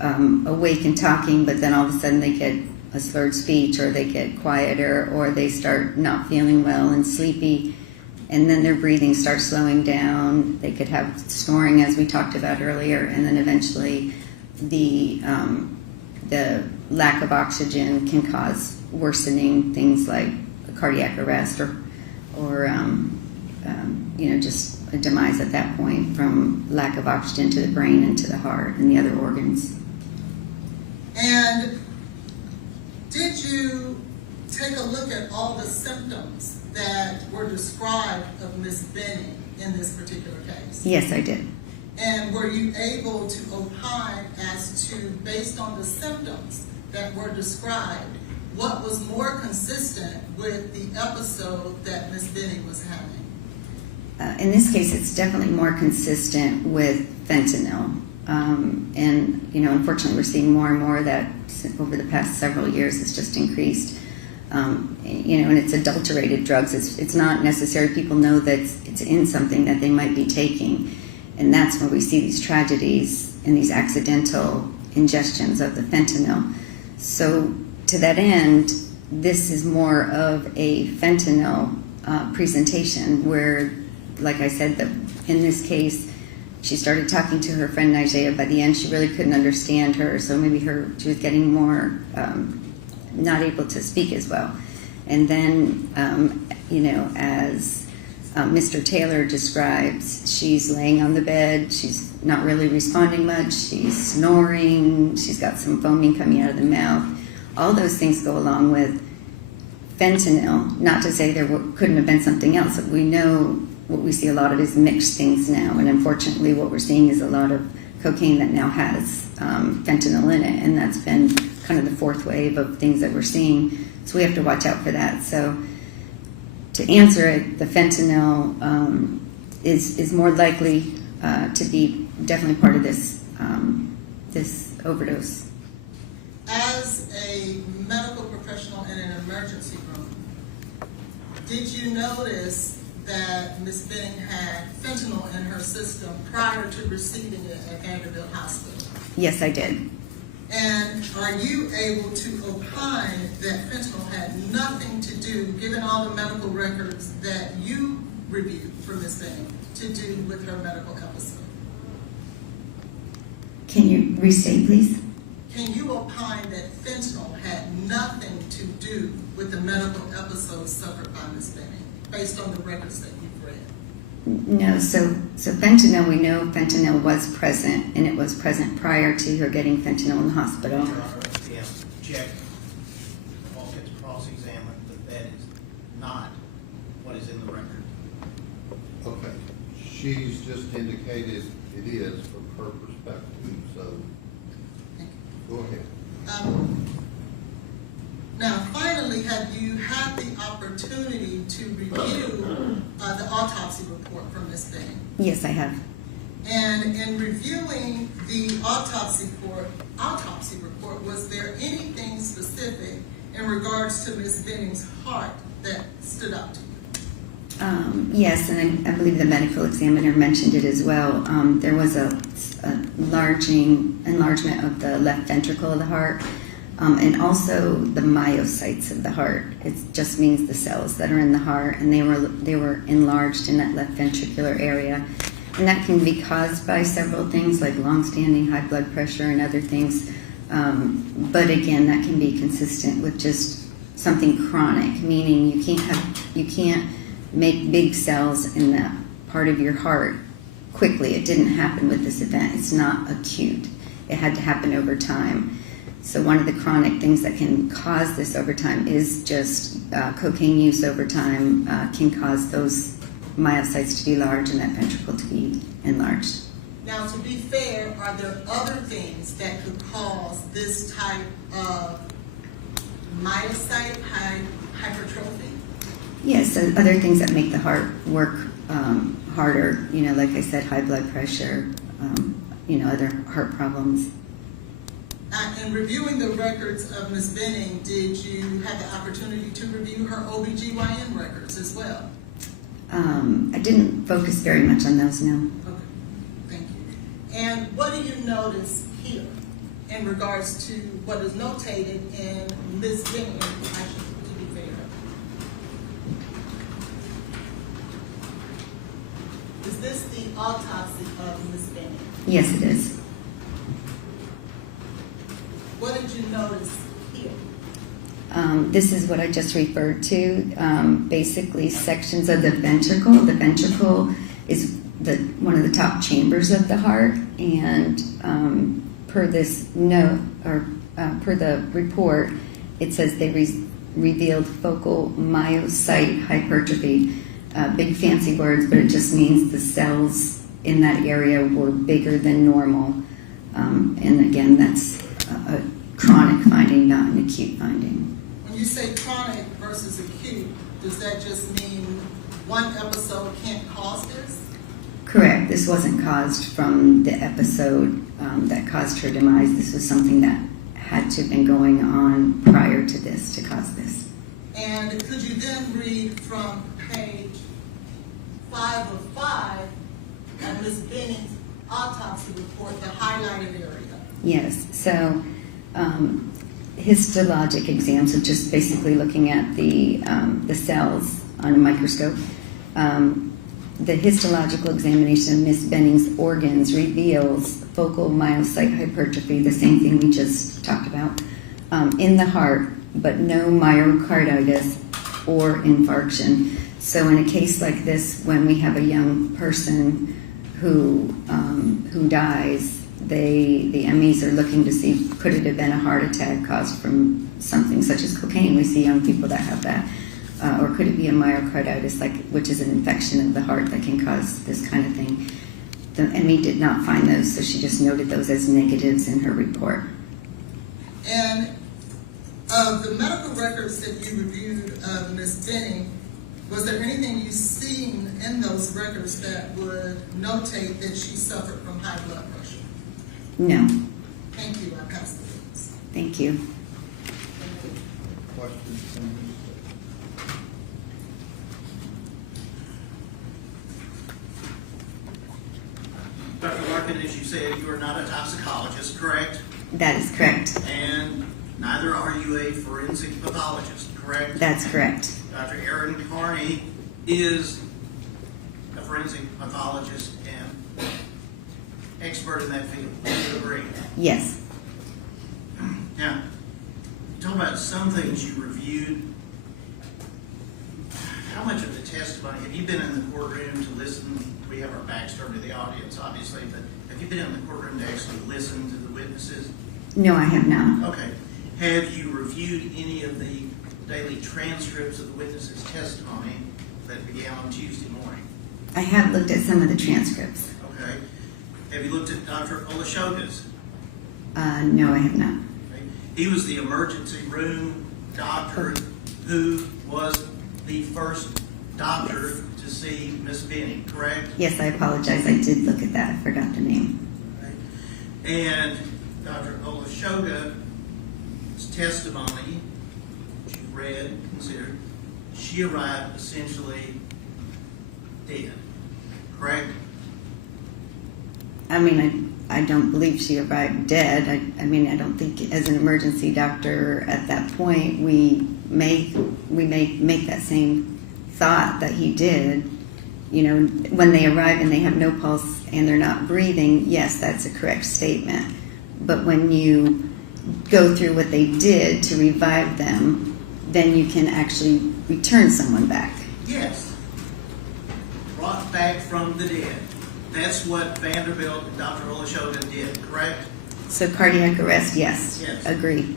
awake and talking, but then all of a sudden they get a slurred speech, or they get quieter, or they start not feeling well and sleepy, and then their breathing starts slowing down. They could have snoring, as we talked about earlier, and then eventually the lack of oxygen can cause worsening things like a cardiac arrest or just a demise at that point from lack of oxygen to the brain and to the heart and the other organs. And did you take a look at all the symptoms that were described of Ms. Benning in this particular case? Yes, I did. And were you able to opine as to, based on the symptoms that were described, what was more consistent with the episode that Ms. Benning was having? In this case, it's definitely more consistent with fentanyl. And, unfortunately, we're seeing more and more of that over the past several years. It's just increased. And it's adulterated drugs. It's not necessary. People know that it's in something that they might be taking. And that's where we see these tragedies and these accidental ingestions of the fentanyl. So to that end, this is more of a fentanyl presentation where, like I said, in this case, she started talking to her friend Nigeria. By the end, she really couldn't understand her, so maybe she was getting more not able to speak as well. And then, as Mr. Taylor describes, she's laying on the bed, she's not really responding much, she's snoring, she's got some foaming coming out of the mouth. All those things go along with fentanyl. Not to say there couldn't have been something else, but we know what we see a lot of is mixed things now, and unfortunately what we're seeing is a lot of cocaine that now has fentanyl in it, and that's been kind of the fourth wave of things that we're seeing, so we have to watch out for that. So to answer it, the fentanyl is more likely to be definitely part of this overdose. As a medical professional in an emergency room, did you notice that Ms. Benning had fentanyl in her system prior to receiving it at Vanderbilt Hospital? Yes, I did. And are you able to opine that fentanyl had nothing to do, given all the medical records that you reviewed for Ms. Benning, to do with her medical episode? Can you restate, please? Can you opine that fentanyl had nothing to do with the medical episode suffered by Ms. Benning, based on the records that you've read? No, so fentanyl, we know fentanyl was present, and it was present prior to her getting fentanyl in the hospital. Your Honor, yes, object, all gets cross-examined, but that is not what is in the record. Okay, she's just indicated it is from her perspective, so go ahead. Now, finally, have you had the opportunity to review the autopsy report from Ms. Benning? Yes, I have. And in reviewing the autopsy report, was there anything specific in regards to Ms. Benning's heart that stood out to you? Yes, and I believe the medical examiner mentioned it as well. There was a enlargement of the left ventricle of the heart, and also the myocytes of the heart. It just means the cells that are in the heart, and they were enlarged in that left ventricular area. And that can be caused by several things like long-standing high blood pressure and other things. But again, that can be consistent with just something chronic, meaning you can't make big cells in that part of your heart quickly. It didn't happen with this event. It's not acute. It had to happen over time. So one of the chronic things that can cause this over time is just cocaine use over time can cause those myocytes to be large and that ventricle to be enlarged. Now, to be fair, are there other things that could cause this type of myocyte hypertrophy? Yes, so other things that make the heart work harder, like I said, high blood pressure, other heart problems. In reviewing the records of Ms. Benning, did you have the opportunity to review her OBGYN records as well? I didn't focus very much on those, no. Okay, thank you. And what do you notice here in regards to what is notated in Ms. Benning, to be fair? Is this the autopsy of Ms. Benning? Yes, it is. What did you notice here? This is what I just referred to, basically sections of the ventricle. The ventricle is one of the top chambers of the heart, and per this note, or per the report, it says they revealed focal myocyte hypertrophy. Big fancy words, but it just means the cells in that area were bigger than normal. And again, that's a chronic finding, not an acute finding. When you say chronic versus acute, does that just mean one episode can't cause this? Correct. This wasn't caused from the episode that caused her demise. This was something that had to have been going on prior to this to cause this. And could you then read from page 5 of 5 of Ms. Benning's autopsy report, the highlighted area? Yes. So histologic exam, so just basically looking at the cells on a microscope. The histological examination of Ms. Benning's organs reveals focal myocyte hypertrophy, the same thing we just talked about, in the heart, but no myocarditis or infarction. So in a case like this, when we have a young person who dies, the MEs are looking to see, could it have been a heart attack caused from something such as cocaine? We see young people that have that. Or could it be a myocarditis, which is an infection of the heart that can cause this kind of thing? The ME did not find those, so she just noted those as negatives in her report. And of the medical records that you reviewed of Ms. Benning, was there anything you seen in those records that would notate that she suffered from high blood pressure? No. Thank you. I pass the witness. Thank you. Questions from this? Dr. Larkin, as you said, you are not a toxicologist, correct? That is correct. And neither are you a forensic pathologist, correct? That's correct. Dr. Aaron Carney is a forensic pathologist and expert in that field. Do you agree? Yes. Now, talk about some things you reviewed. How much of the testimony, have you been in the courtroom to listen? We have our backs turned to the audience, obviously, but have you been in the courtroom to actually listen to the witnesses? No, I have not. Okay. Have you reviewed any of the daily transcripts of the witnesses' testimony that began on Tuesday morning? I have looked at some of the transcripts. Okay. Have you looked at Dr. Olashoga's? No, I have not. Okay. He was the emergency room doctor who was the first doctor to see Miss Benning, correct? Yes, I apologize. I did look at that. I forgot the name. Okay. And Dr. Olashoga's testimony, which you read, considered, she arrived essentially dead, correct? I mean, I don't believe she arrived dead. I mean, I don't think as an emergency doctor at that point we may make that same thought that he did. You know, when they arrive and they have no pulse and they're not breathing, yes, that's a correct statement. But when you go through what they did to revive them, then you can actually return someone back. Yes. Brought back from the dead. That's what Vanderbilt and Dr. Olashoga did, correct? So cardiac arrest, yes. Yes. Agree.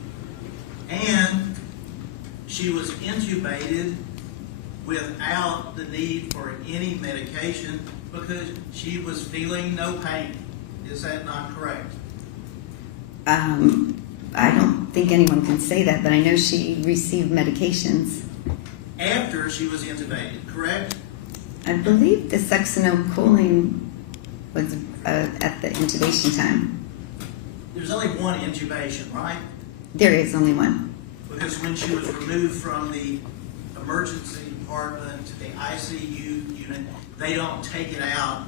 And she was intubated without the need for any medication because she was feeling no pain. Is that not correct? I don't think anyone can say that, but I know she received medications. After she was intubated, correct? I believe the succinylcholine was at the intubation time. There's only one intubation, right? There is only one. Because when she was removed from the emergency department to the ICU unit, they don't take it out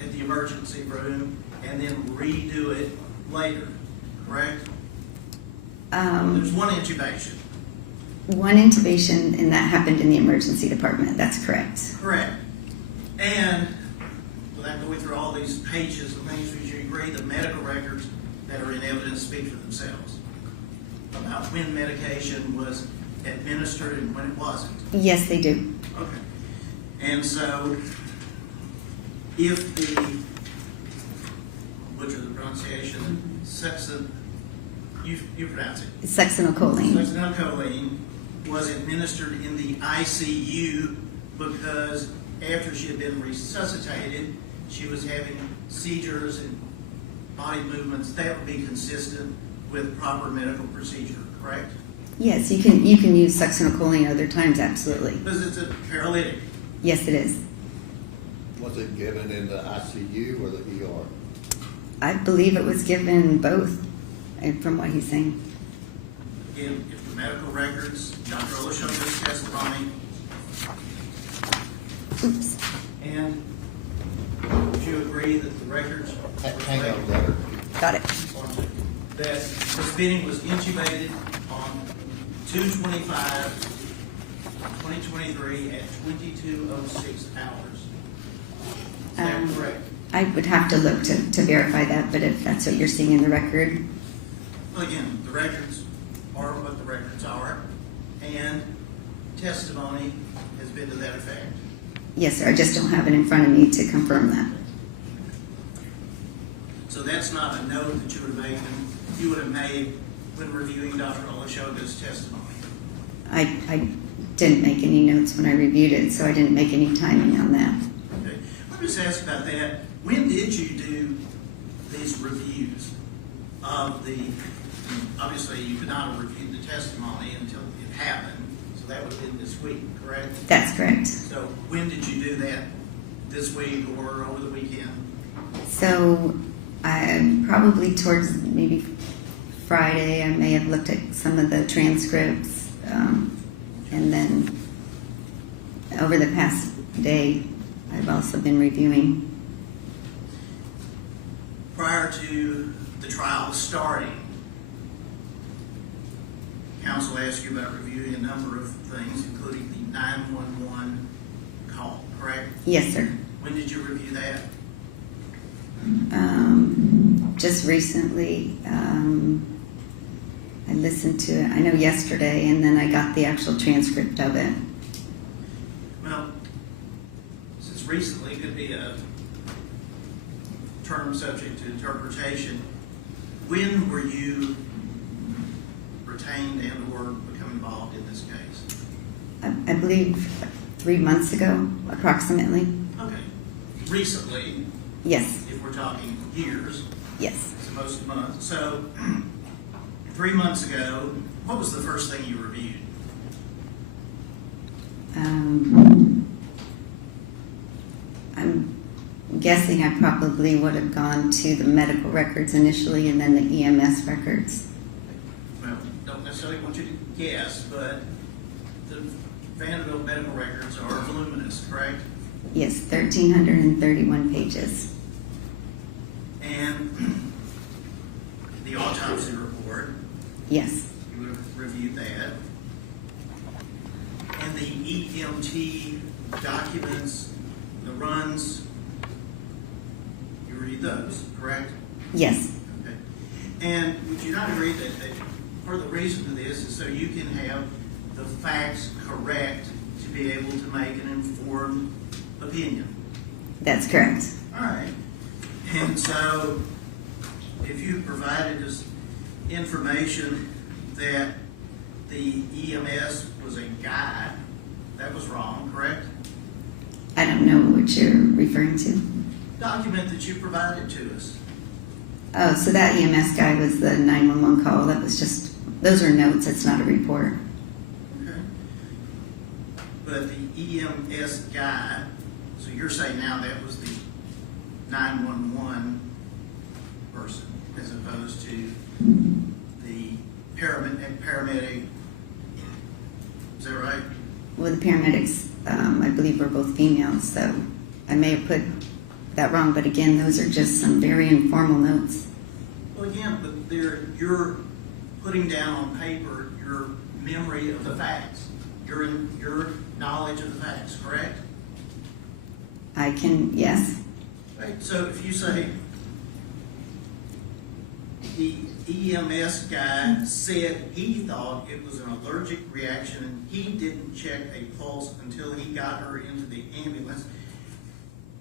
at the emergency room and then redo it later, correct? There's one intubation. One intubation, and that happened in the emergency department. That's correct. Correct. And without going through all these pages of things, would you agree the medical records that are in evidence speak for themselves about when medication was administered and when it wasn't? Yes, they do. Okay. And so, if the, butcher the pronunciation, you pronounce it. Succinylcholine. Succinylcholine was administered in the ICU because after she had been resuscitated, she was having seizures and body movements that would be consistent with proper medical procedure, correct? Yes, you can use succinylcholine other times, absolutely. Because it's a paralytic. Yes, it is. Was it given in the ICU or the ER? I believe it was given both, and from what he's saying. Again, if the medical records, Dr. Olashoka's testimony, Oops. and would you agree that the records Hang on, Leonard. Got it. that Ms. Benning was intubated on 2/25/2023 at 22:06 hours? Is that correct? I would have to look to verify that, but if that's what you're seeing in the record, Well, again, the records are what the records are, and testimony has been to that effect. yes, sir. I just don't have it in front of me to confirm that. So that's not a note that you would have made when reviewing Dr. Olashoka's testimony. I didn't make any notes when I reviewed it, so I didn't make any timing on that. Okay. Let me just ask about that. When did you do these reviews of the, obviously you could not have reviewed the testimony until it happened, so that would have been this week, correct? That's correct. So when did you do that? This week or over the weekend? So probably towards maybe Friday, I may have looked at some of the transcripts, and then over the past day, I've also been reviewing. Prior to the trial starting, counsel asked you about reviewing a number of things, including the 911 call, correct? Yes, sir. When did you review that? Just recently, I listened to it, I know yesterday, and then I got the actual transcript of it. Well, since recently could be a term subject to interpretation, when were you retained and or become involved in this case? I believe 3 months ago, approximately. Okay. Recently, Yes, if we're talking years, yes. as opposed to months. So 3 months ago, what was the first thing you reviewed? I'm guessing I probably would have gone to the medical records initially and then the EMS records. Well, don't necessarily want you to guess, but the Vanderbilt medical records are voluminous, correct? Yes, 1,331 pages. And the autopsy report, Yes, you would have reviewed that. And the EMT documents, the runs, you read those, correct? yes, Okay. And would you not agree that part of the reason for this is so you can have the facts correct to be able to make an informed opinion? that's correct. All right. And so if you provided us information that the EMS was a guy, that was wrong, correct? I don't know what you're referring to. Document that you provided to us. Oh, so that EMS guy was the 911 call. That was just, those are notes. It's not a report. Okay. But the EMS guy, so you're saying now that was the 911 person as opposed to the paramedic. Is that right? Well, the paramedics, I believe, were both females, so I may have put that wrong, but again, those are just some very informal notes. Well, again, but you're putting down on paper your memory of the facts, your knowledge of the facts, correct? I can, yes. Right. So if you say the EMS guy said he thought it was an allergic reaction and he didn't check a pulse until he got her into the ambulance,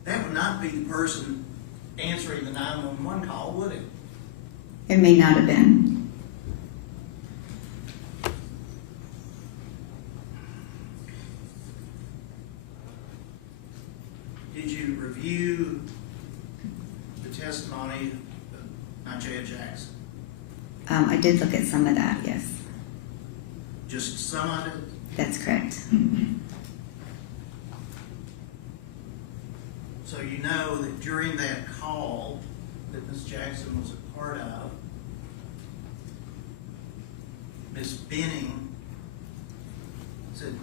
that would not be the person answering the 911 call, would it? It may not have been. Did you review the testimony of Jade Jackson? I did look at some of that, yes. Just some of it? That's correct. So you know that during that call that Ms. Jackson was a part of, Ms. Benning said,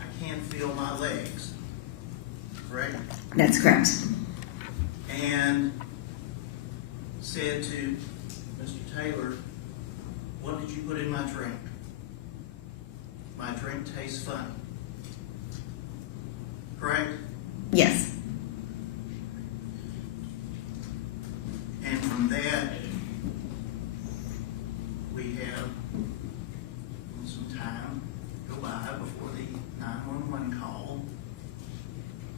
"I can't feel my legs," correct? That's correct. And said to Mr. Taylor, "What did you put in my drink? My drink tastes funny." Correct? Yes. And from that, we have some time go by before the 911 call.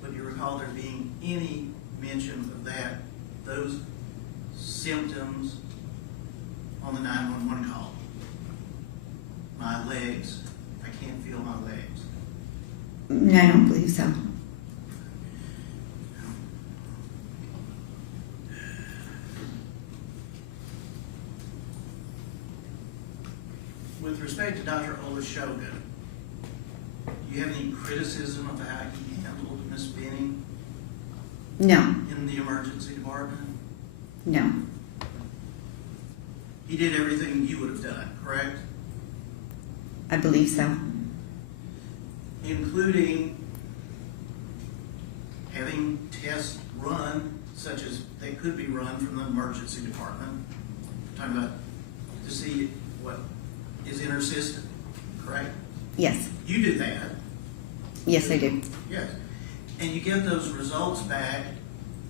But you recall there being any mention of that, those symptoms on the 911 call? My legs, I can't feel my legs. I don't believe so. With respect to Dr. Olashoga, do you have any criticism of how he handled Ms. Benning No. in the emergency department? No. He did everything you would have done, correct? I believe so. Including having tests run, such as they could be run from the emergency department. I'm talking about to see what is in her system, correct? Yes. You do that. Yes, I do. Yes. And you get those results back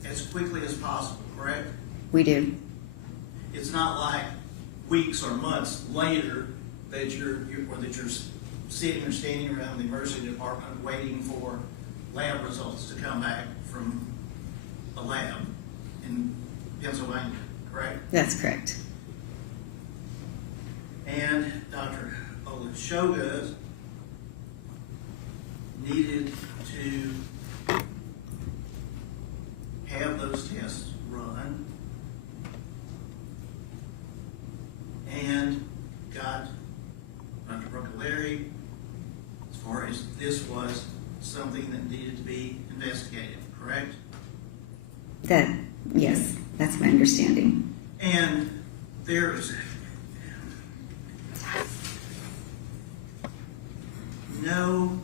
as quickly as possible, correct? We do. It's not like weeks or months later that you're sitting or standing around the emergency department waiting for lab results to come back from a lab in Pennsylvania, correct? That's correct. And Dr. Olashoga needed to have those tests run and got Dr. Broccolari as far as this was something that needed to be investigated, correct? Yes, that's my understanding. And there's no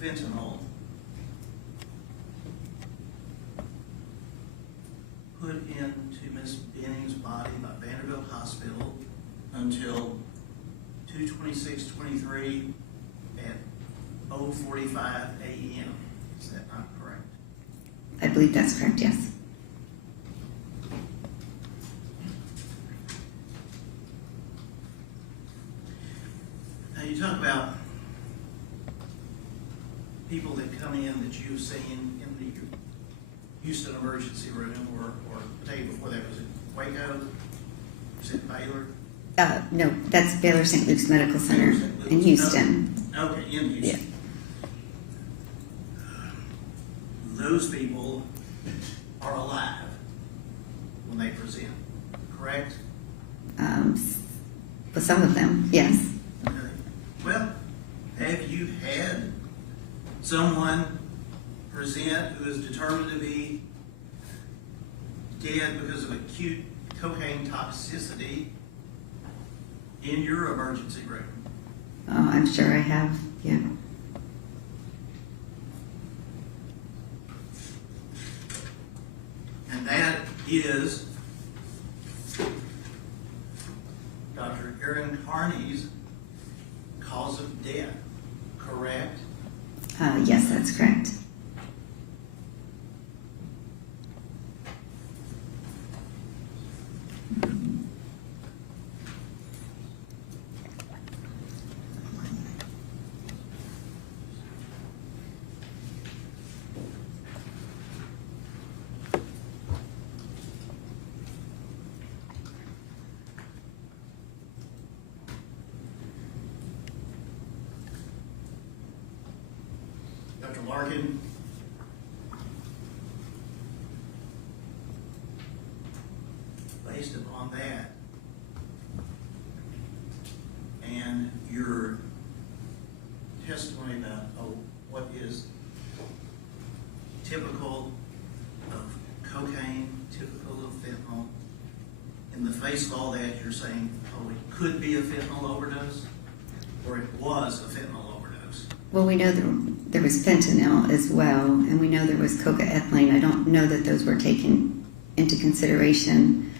fentanyl put into Miss Benning's body by Vanderbilt Hospital until 2/26/23 at 0:45 a.m. Is that not correct? I believe that's correct, yes. Now you talk about people that come in that you've seen in the Houston emergency room or the day before that, was it Waco? Was it Baylor? No, that's Baylor St. Luke's Medical Center in Houston. Okay, in Houston. Those people are alive when they present, correct? For some of them, yes. Okay. Well, have you had someone present who is determined to be dead because of acute cocaine toxicity in your emergency room. Oh, I'm sure I have, yeah. And that is Dr. Aaron Carney's cause of death, correct? Yes, that's correct. Dr. Larkin, based upon that and your testimony about what is typical of cocaine, typical of fentanyl, in the face of all that, you're saying, oh, it could be a fentanyl overdose, or it was a fentanyl overdose? Well, we know there was fentanyl as well, and we know there was cocaethylene. I don't know that those were taken into consideration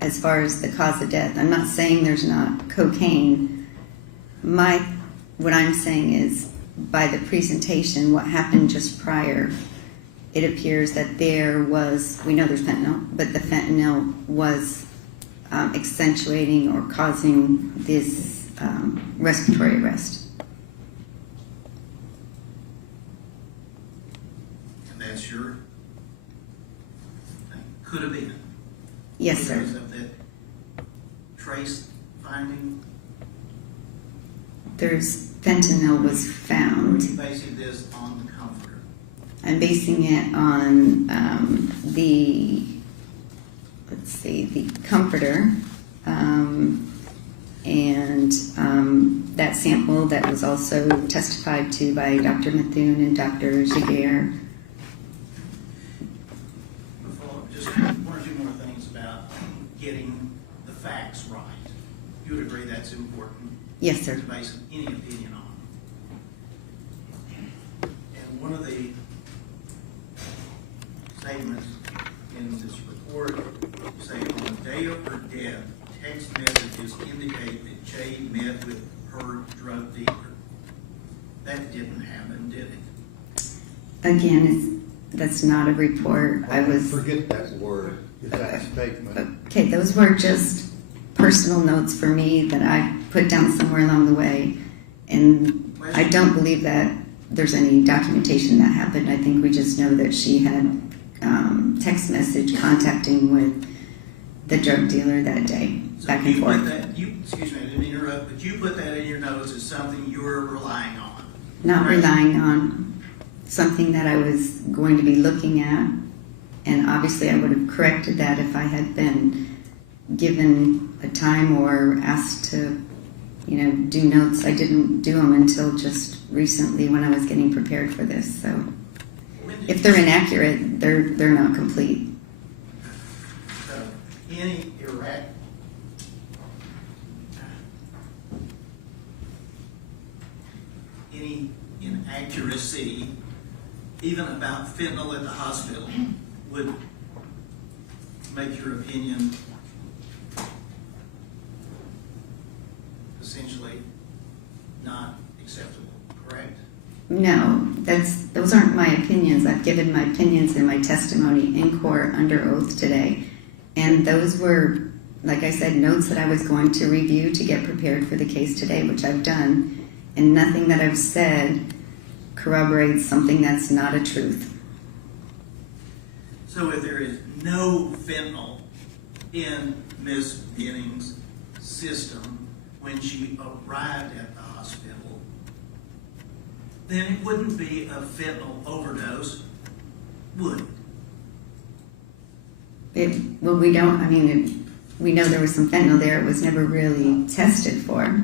as far as the cause of death. I'm not saying there's not cocaine. What I'm saying is, by the presentation, what happened just prior, it appears that there was, we know there's fentanyl, but the fentanyl was accentuating or causing this respiratory arrest. And that's your thing. Could have been. Yes, sir. Because of that trace finding. There's fentanyl was found. Are you basing this on the comforter? I'm basing it on the comforter and that sample that was also testified to by Dr. Methune and Dr. Jaguar. Just one or two more things about getting the facts right. You would agree that's important? Yes, sir. To base any opinion on. And one of the statements in this report say on the day of her death, text messages indicate that Jade met with her drug dealer. That didn't happen, did it? Again, that's not a report. Forget that word, that statement. Okay, those were just personal notes for me that I put down somewhere along the way. And I don't believe that there's any documentation that happened. I think we just know that she had text message contacting with the drug dealer that day, So back and you forth. put that, excuse me, I didn't interrupt, but you put that in your notes as something you were relying on. Not Right. relying on something that I was going to be looking at, and obviously I would have corrected that if I had been given a time or asked to, do notes. I didn't do them until just recently when I was getting prepared for this. So if they're inaccurate, they're not complete. So any inaccuracy, even about fentanyl at the hospital, would make your opinion essentially not acceptable, correct? No, those aren't my opinions. I've given my opinions in my testimony in court under oath today. And those were, like I said, notes that I was going to review to get prepared for the case today, which I've done. And nothing that I've said corroborates something that's not a truth. So if there is no fentanyl in Miss Benning's system when she arrived at the hospital, then it wouldn't be a fentanyl overdose, would it? We know there was some fentanyl there. It was never really tested for.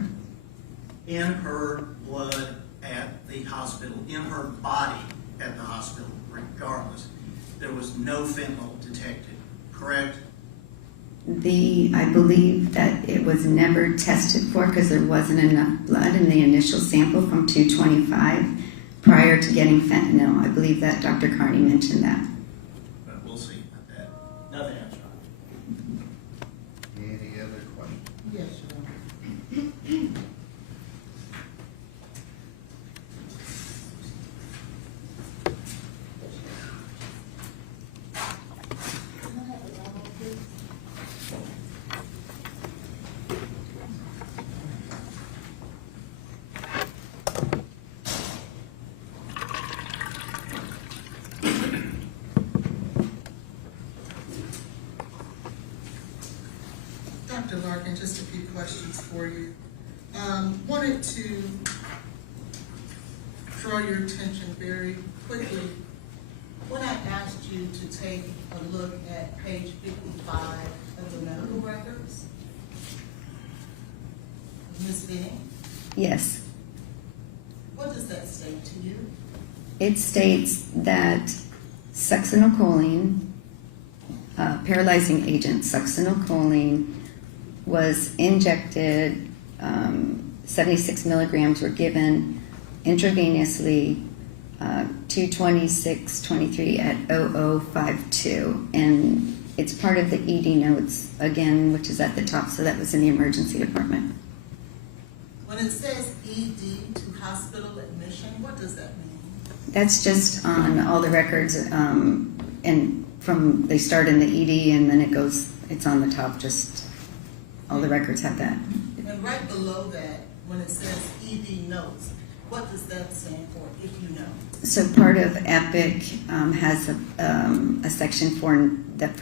In her blood at the hospital, in her body at the hospital, regardless, there was no fentanyl detected, correct? I believe that it was never tested for because there wasn't enough blood in the initial sample from 225 prior to getting fentanyl. I believe that Dr. Carney mentioned that. But we'll see about that. Nothing else, right? Any other questions? Yes, Your Honor. Dr. Larkin, just a few questions for you. Wanted to draw your attention very quickly. When I asked you to take a look at page 55 of the medical records, Ms. Benning, Yes. what does that state to you? It states that succinylcholine, paralyzing agent succinylcholine, was injected, 76 milligrams were given intravenously, 226/23 at 0052. And it's part of the ED notes, again, which is at the top, so that was in the emergency department. When it says ED to hospital admission, what does that mean? That's just on all the records, and from, they start in the ED and then it goes, it's on the top, just all the records have that. And right below that, when it says ED notes, what does that stand for, if you know? So part of EPIC has a section for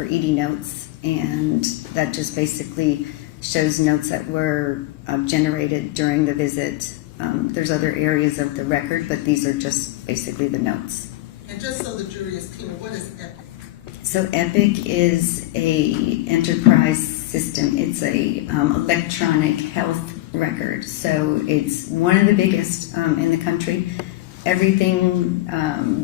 ED notes, and that just basically shows notes that were generated during the visit. There's other areas of the record, but these are just basically the notes. And just so the jury is clear, what is EPIC? So EPIC is a enterprise system. It's a electronic health record. So it's one of the biggest in the country. Everything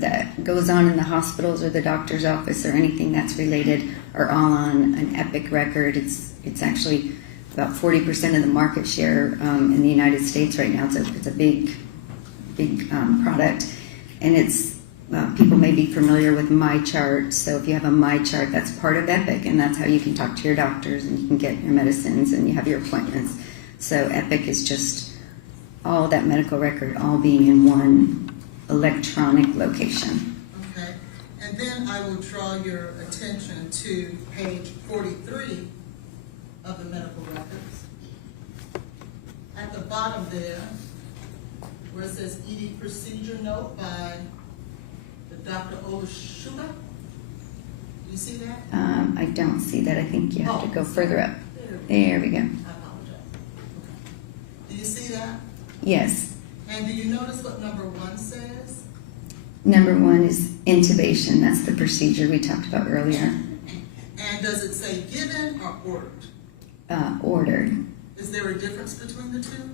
that goes on in the hospitals or the doctor's office or anything that's related are all on an EPIC record. It's actually about 40% of the market share in the United States right now. It's a big product, and it's people may be familiar with MyChart. So if you have a MyChart, that's part of EPIC, and that's how you can talk to your doctors and you can get your medicines and you have your appointments. So EPIC is just all that medical record all being in one electronic location. Okay, and then I will draw your attention to page 43 of the medical records. At the bottom there, where it says ED procedure note by the Dr. Olashuba, do you see that? I don't see that. I think you have to go Oh, further up. There There we go. I apologize. Okay. Do you see that? Yes. And do you notice what number 1 says? Number 1 is intubation. That's the procedure we talked about earlier. And does it say given or ordered? Ordered. Is there a difference between the two?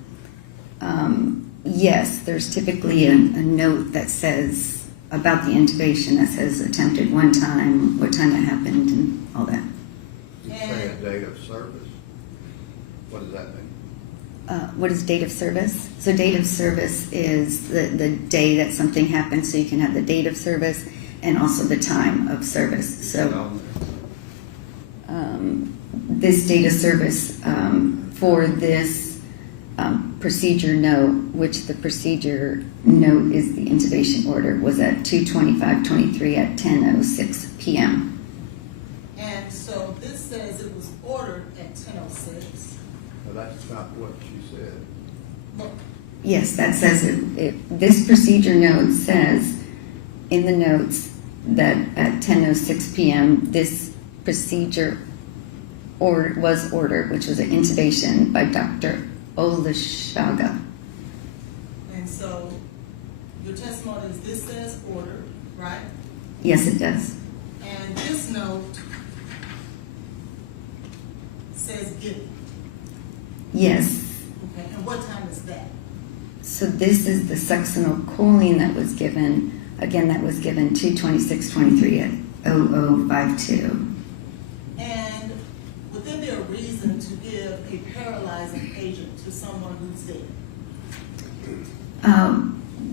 Yes, there's typically a note that says about the intubation that says attempted one time, what time that happened, and all that. You say a date of service? What does that mean? What is date of service? So date of service is the day that something happened, so you can have the date of service and also the time of service. So this date of service for this procedure note, which the procedure note is the intubation order, was at 2:25:23 at 10:06 p.m. And so this says it was ordered at 10:06. Well, that's not what she said. But Yes, that says this procedure note says in the notes that at 10:06 p.m. this procedure was ordered, which was an intubation by Dr. Olashuba. and so your testimony is this says ordered, right? Yes, it does. And this note says given. Yes. Okay, and what time is that? So this is the succinylcholine that was given. Again, that was given 2:26:23 at 0052. he's dead?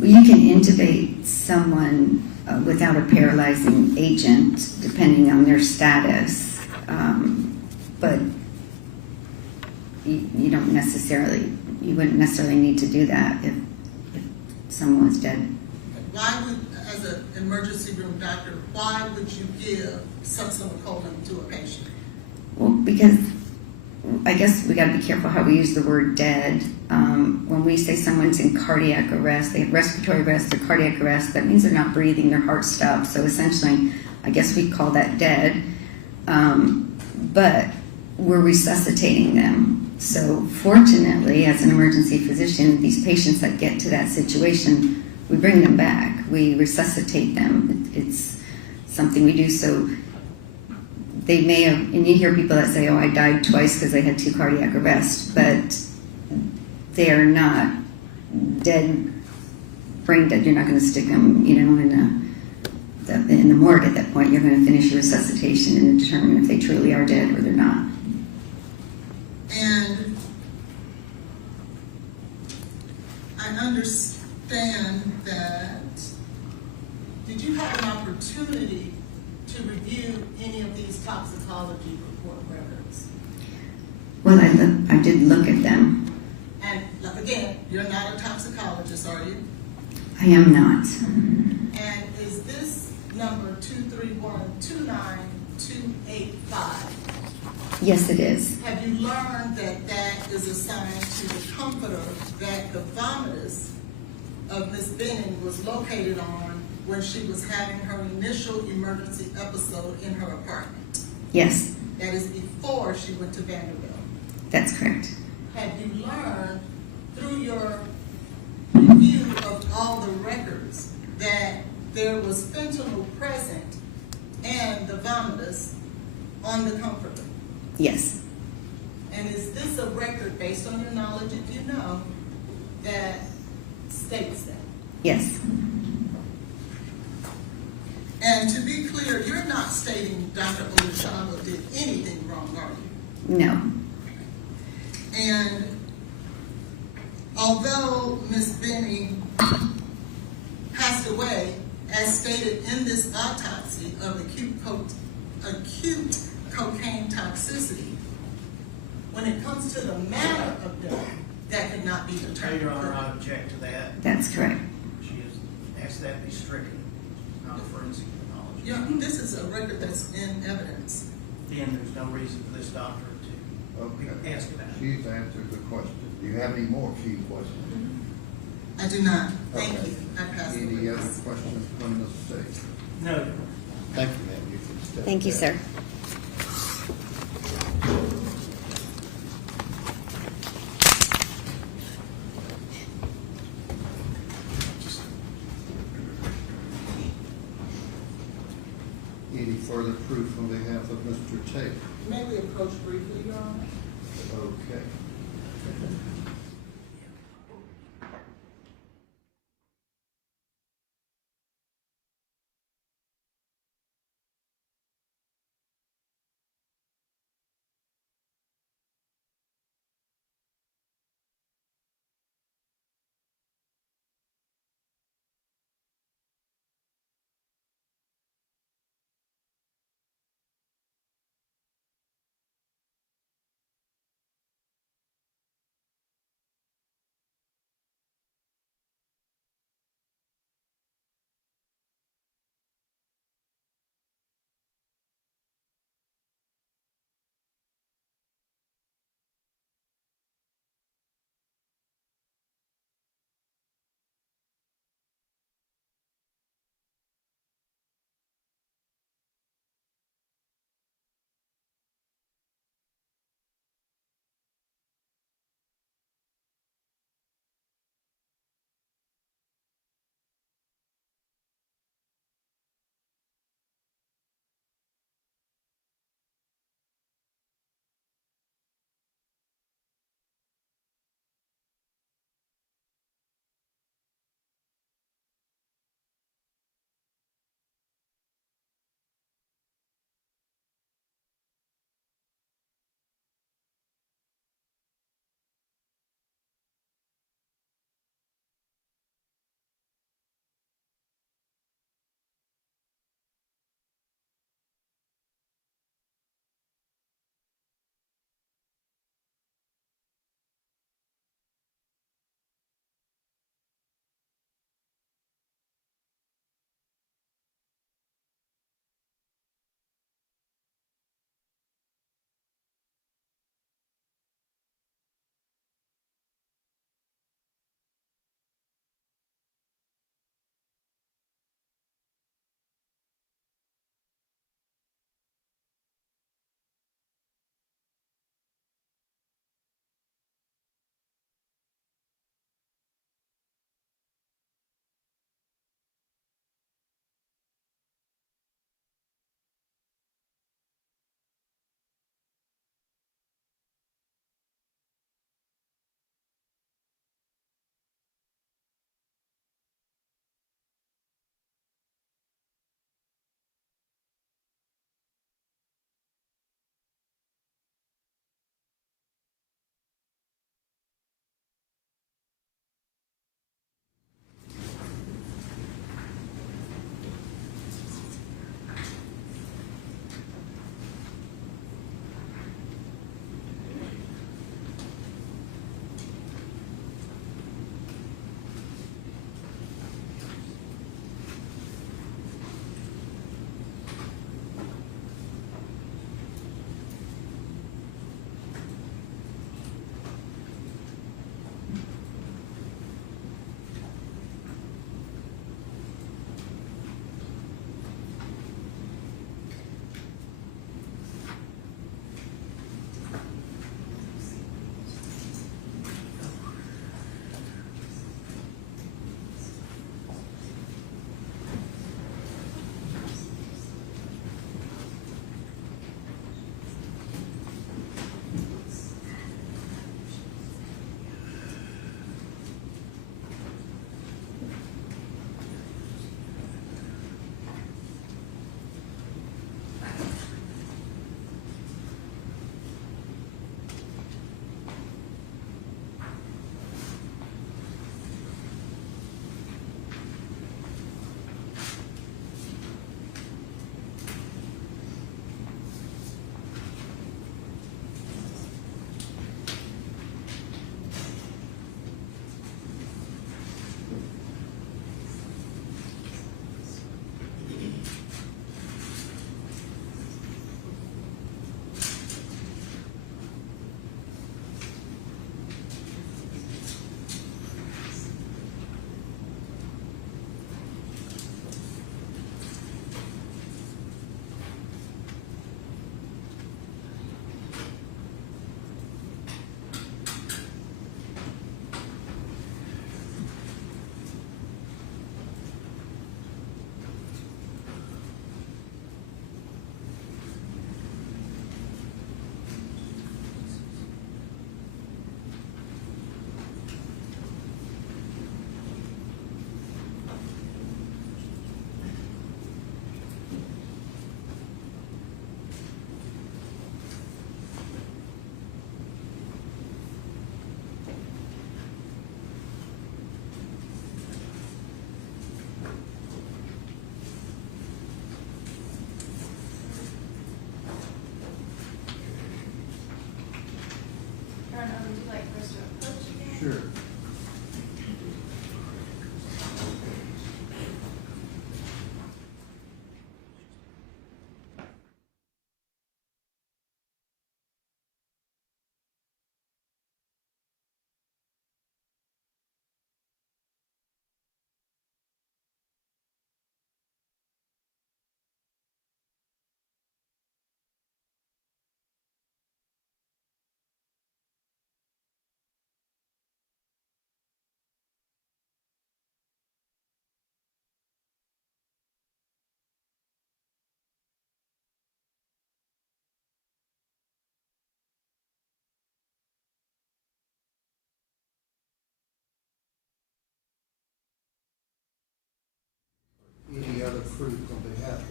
You can intubate someone without a paralyzing agent, depending on their status, but you don't necessarily, you wouldn't necessarily need to do that if someone was dead. Why would, as an emergency room doctor, why would you give succinylcholine to a patient? Well, because I guess we got to be careful how we use the word dead. When we say someone's in cardiac arrest, they have respiratory arrest or cardiac arrest, that means they're not breathing, their heart stopped. So essentially, I guess we call that dead. But we're resuscitating them. So fortunately, as an emergency physician, these patients that get to that situation, we bring them back. We resuscitate them. It's something we do. So they may have, and you hear people that say, oh, I died twice because I had 2 cardiac arrests, but they are not dead, brain dead. You're not going to stick them, in the morgue at that point. You're going to finish your resuscitation and determine if they truly are dead or they're not. And I understand that, did you have an opportunity to review any of these toxicology report records? Well, I did look at them. And again, you're not a toxicologist, are you? I am not. And is this number 231-29285? Yes, it is. Have you learned that that is assigned to the comforter that the vomitus of Ms. Benning was located on when she was having her initial emergency episode in her apartment? Yes, That is before she went to Vanderbilt. that's correct. Have you learned through your review of all the records that there was fentanyl present and the vomitus on the comforter? Yes, And is this a record, based on your knowledge, if you know, that states that? yes, And to be clear, you're not stating Dr. Olushalo did anything wrong, are you? no, And although Ms. Benning passed away, as stated in this autopsy of acute cocaine toxicity, when it comes to the manner of death, that could not be determined. Your Honor, I object to that. that's correct. She has asked that be stricken, not forensic pathology. Yeah, this is a record that's in evidence. Then there's no reason for this doctor to Okay. ask that. She's answered the question. Do you have any more few questions? I do not. Thank Okay. you. I pass the Any other witness. questions from the state? No, Your Honor. Thank you, ma'am. You can step Thank you, back. sir. Any further proof on behalf of Mr. Taylor? May we approach briefly, Your Honor? Okay.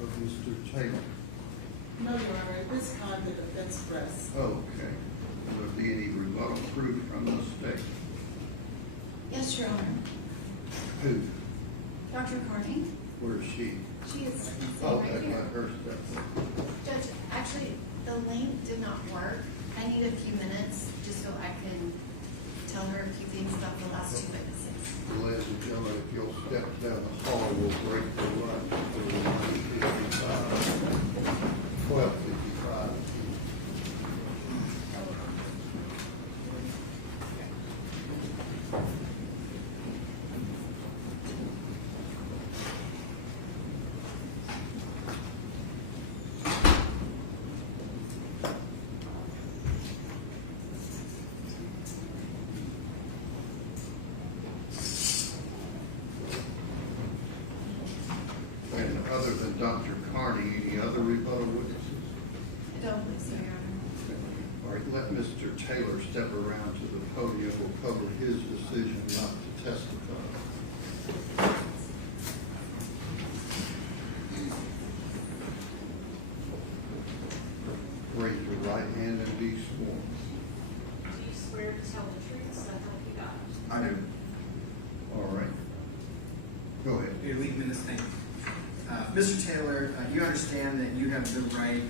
of Mr. Taylor? No, Your Honor, at this time, the defense rests. Okay. Will there be any rebuttal proof from the state? Yes, Your Honor. Who? Dr. Carney? Where is she? She is sitting Oh, right that's here. not her stuff. Judge, actually, the link did not work. I need a few minutes just so I can tell her a few things about the last two witnesses. Ladies and gentlemen, if you'll step down the hall, we'll break the lunch until 12:55. And other than Dr. Carney, any other rebuttal witnesses? I don't believe so, Your Honor. All right, let Mr. Taylor step around to the podium. We'll cover his decision not to testify. Raise your right hand and be sworn. Do you swear to tell the truth, so help you God? I do. All right. Go ahead. Your lead witness, thank you. Mr. Taylor, you understand that you have the right,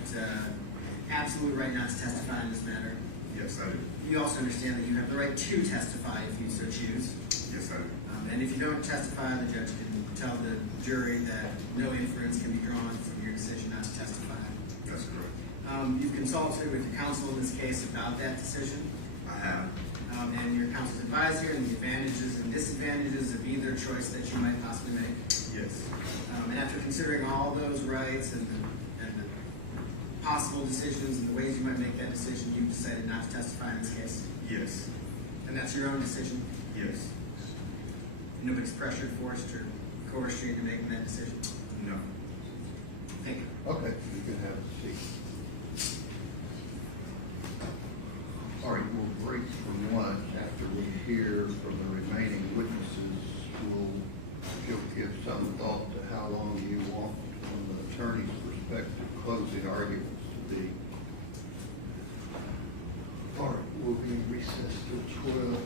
absolute right not to testify in this matter? Yes, I do. You also understand that you have the right to testify if you so choose? Yes, I do. And if you don't testify, the judge can tell the jury that no inference can be drawn from your decision not to testify. That's correct. You've consulted with your counsel in this case about that decision? I have. And your counsel's advisor and the advantages and disadvantages of either choice that you might possibly make? Yes. And after considering all those rights and the possible decisions and the ways you might make that decision, you've decided not to testify in this case? Yes. And that's your own decision? Yes. Nobody's pressured, forced, or coerced you into making that decision? No. Thank you. Okay, you can have a seat. All right, we'll break from lunch. After we hear from the remaining witnesses, if you'll give some thought to how long you want, from the attorney's perspective, closing arguments to be. All right, we'll be recessed till 12.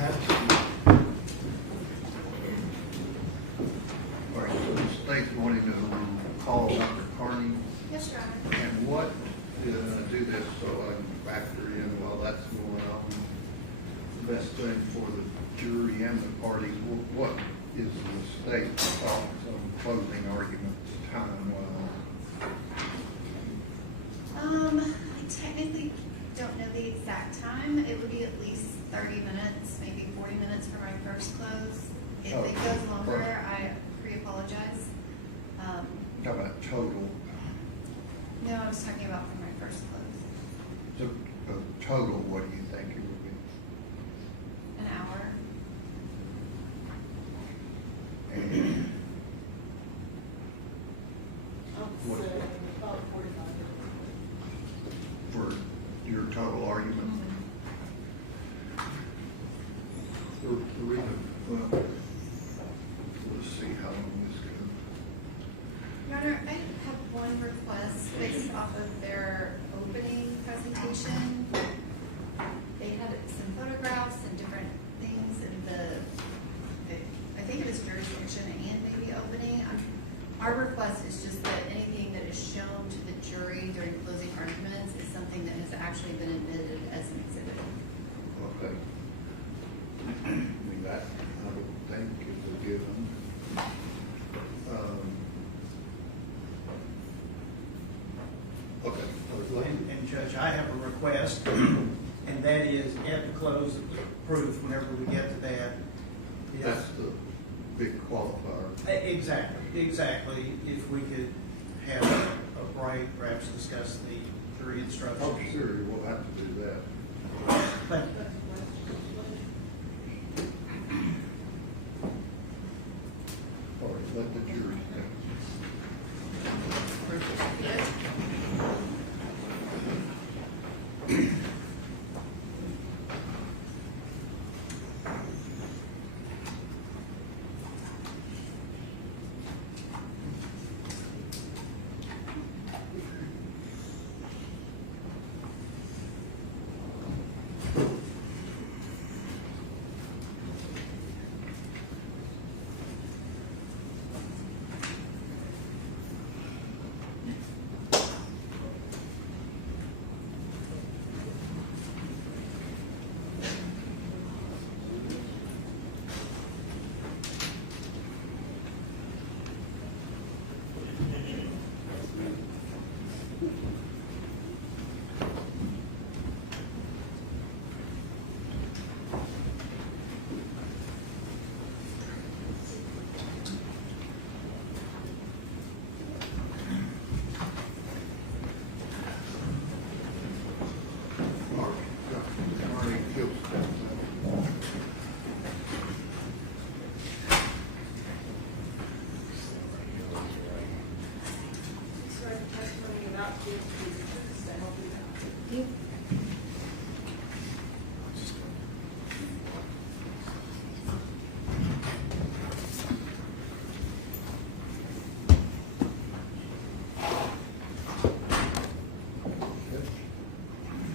All right, so the state's wanting to call Dr. Carney, Yes, Your Honor. and what, do this so I can factor in while that's going on, the best thing for the jury and the parties, what is the state's thoughts on closing arguments time-wise? I technically don't know the exact time. It would be at least 30 minutes, maybe 40 minutes for my first close. If it goes longer, I pre-apologize. How about total? No, I was talking about for my first close. So, total, what do you think it would be? An hour. And I would say about 45 minutes. for your total argument? The reason, well, let's see how long this goes. Your Honor, I have one request based off of their opening presentation. They had some photographs and different things in I think it was jurisdiction and maybe opening. Our request is just that anything that is shown to the jury during closing arguments is something that has actually been admitted as an exhibit. Okay. I mean, that, I would think is a given. Okay. And Judge, I have a request, and that is at the close of the proof, whenever we get to that. That's the big qualifier. Exactly. If we could have a break, perhaps discuss the jury instructions. Oh, sure, we'll have to do that. Thank you. All right, let the jury think.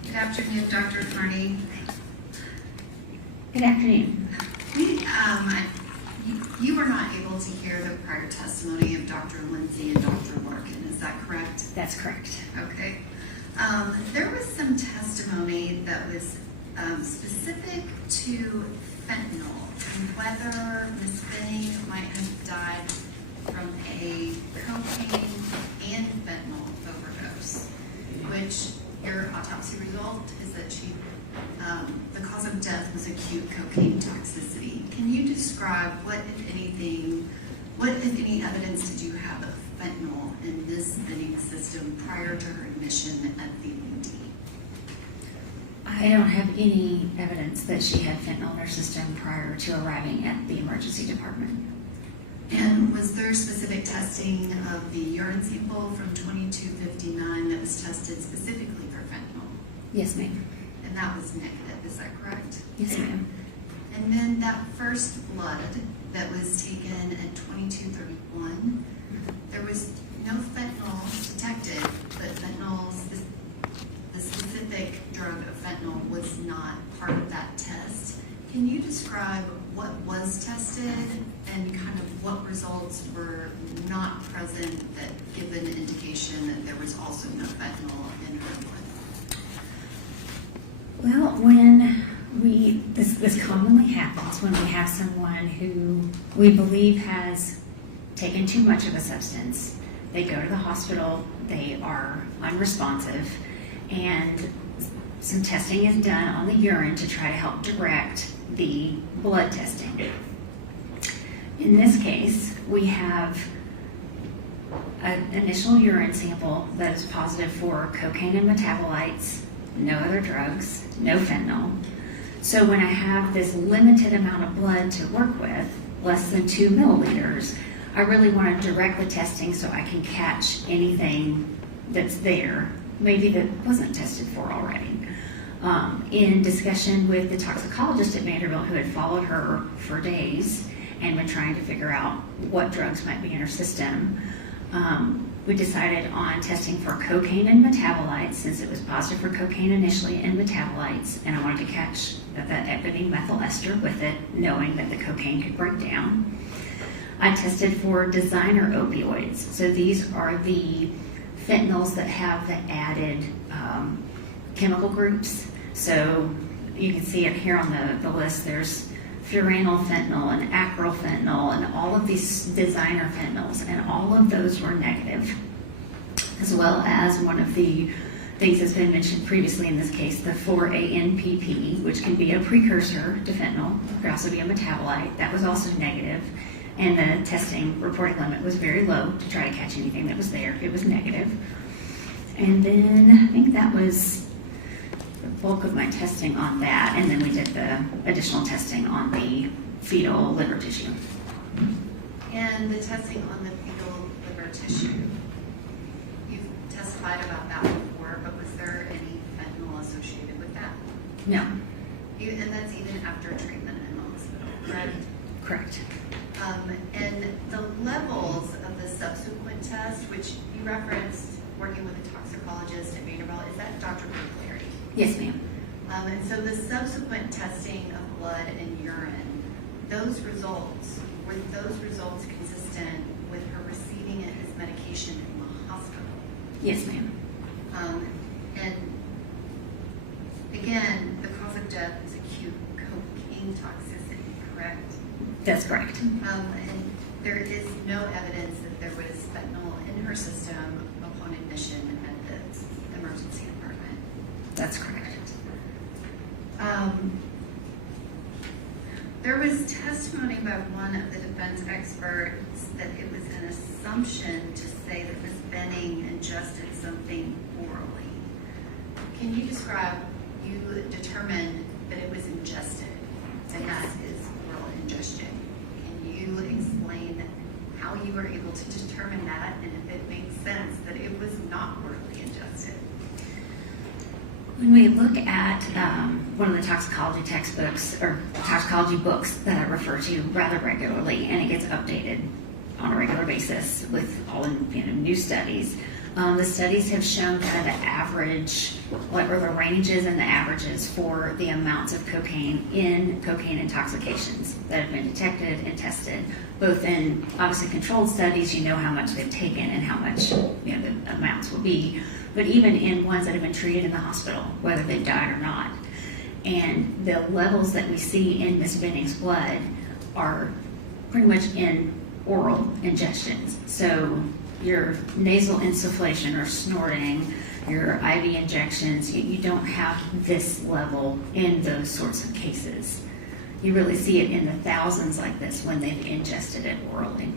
Good afternoon, Dr. Carney. Good afternoon. You were not able to hear the prior testimony of Dr. Lindsay and Dr. Larkin, is that correct? That's correct. Okay. There was some testimony that was specific to fentanyl and whether Ms. Benning might have died from a cocaine and fentanyl overdose, which your autopsy result is that the cause of death was acute cocaine toxicity. Can you describe what, if any evidence did you have of fentanyl in Ms. Benning's system prior to her admission at the UD? I don't have any evidence that she had fentanyl in her system prior to arriving at the emergency department. And was there specific testing of the urine sample from 2259 that was tested specifically for fentanyl? Yes, ma'am. And that was negative, is that correct? Yes, ma'am. And then that first blood that was taken at 2231, there was no fentanyl detected, but fentanyl, the specific drug of fentanyl was not part of that test. Can you describe what was tested and kind of what results were not present that give an indication that there was also no fentanyl in her blood? Well, when this commonly happens when we have someone who we believe has taken too much of a substance. They go to the hospital, they are unresponsive, and some testing is done on the urine to try to help direct the blood testing. In this case, we have an initial urine sample that is positive for cocaine and metabolites, no other drugs, no fentanyl. So when I have this limited amount of blood to work with, less than 2 milliliters, I really want to direct the testing so I can catch anything that's there, maybe that wasn't tested for already. In discussion with the toxicologist at Vanderbilt, who had followed her for days and been trying to figure out what drugs might be in her system, we decided on testing for cocaine and metabolites, since it was positive for cocaine initially and metabolites, and I wanted to catch that epidene methyl ester with it, knowing that the cocaine could break down. I tested for designer opioids. So these are the fentanyls that have the added chemical groups. So you can see it here on the list. There's furanol fentanyl and acryl fentanyl and all of these designer fentanyls, and all of those were negative, as well as one of the things that's been mentioned previously in this case, the 4-ANPP, which can be a precursor to fentanyl. It could also be a metabolite. That was also negative, and the testing reporting limit was very low to try to catch anything that was there. It was negative. And then I think that was the bulk of my testing on that, and then we did the additional testing on the fetal liver tissue. And the testing on the fetal liver tissue, you've testified about that before, but was there any fentanyl associated with that? No. And that's even after treatment in the hospital, correct? Correct. And the levels of the subsequent test, which you referenced working with a toxicologist at Vanderbilt, is that Dr. Berkeley? Yes, ma'am. And so the subsequent testing of blood and urine, those results, were those results consistent with her receiving it as medication in the hospital? Yes, ma'am. And again, the cause of death is acute cocaine toxicity, correct? That's correct. And there is no evidence that there was fentanyl in her system upon admission at the emergency department. That's correct. There was testimony by one of the defense experts that it was an assumption to say that Ms. Benning ingested something orally. Can you describe, you determined that it was ingested, and that is oral ingestion. Can you explain how you were able to determine that, and if it makes sense that it was not orally ingested? When we look at one of the toxicology textbooks or toxicology books that I refer to rather regularly, and it gets updated on a regular basis with all the new studies, the studies have shown kind of the average, or the ranges and the averages for the amounts of cocaine in cocaine intoxications that have been detected and tested, both in obviously controlled studies. You know how much they've taken and how much the amounts will be, but even in ones that have been treated in the hospital, whether they've died or not. And the levels that we see in Ms. Benning's blood are pretty much in oral ingestions. So your nasal insufflation or snorting, your IV injections, you don't have this level in those sorts of cases. You really see it in the thousands like this when they've ingested it orally.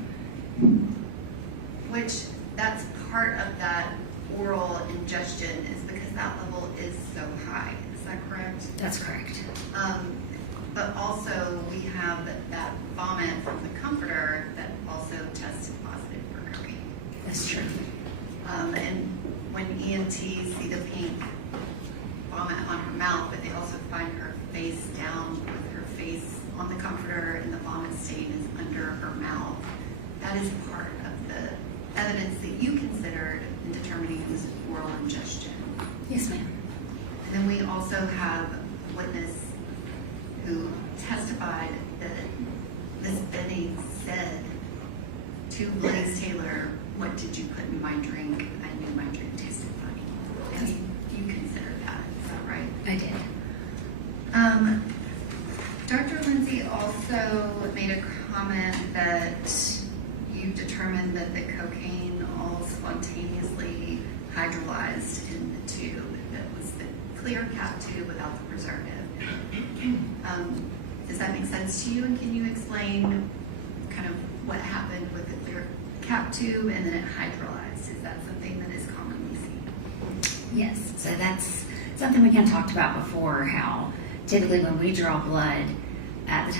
Which, that's part of that oral ingestion is because that level is so high. Is that correct? That's correct. But also we have that vomit from the comforter that also tested positive for cocaine. That's true. And when EMTs see the pink vomit on her mouth, but they also find her face down with her face on the comforter and the vomit stain is under her mouth, that is part of the evidence that you considered in determining it was oral ingestion. Yes, ma'am. And then we also have a witness who testified testified that Ms. Benning said to Blaise Taylor, "What did you put in my drink? I knew my drink tasted funny." And you considered that, is that right? I did. Dr. Lindsay also made a comment that you determined that the cocaine all spontaneously hydrolyzed in the tube. That was the clear cap tube without the preservative. Does that make sense to you? And can you explain kind of what happened with the clear cap tube and then it hydrolyzed? Is that something that is commonly seen? Yes, so that's something we kind of talked about before, how typically when we draw blood at the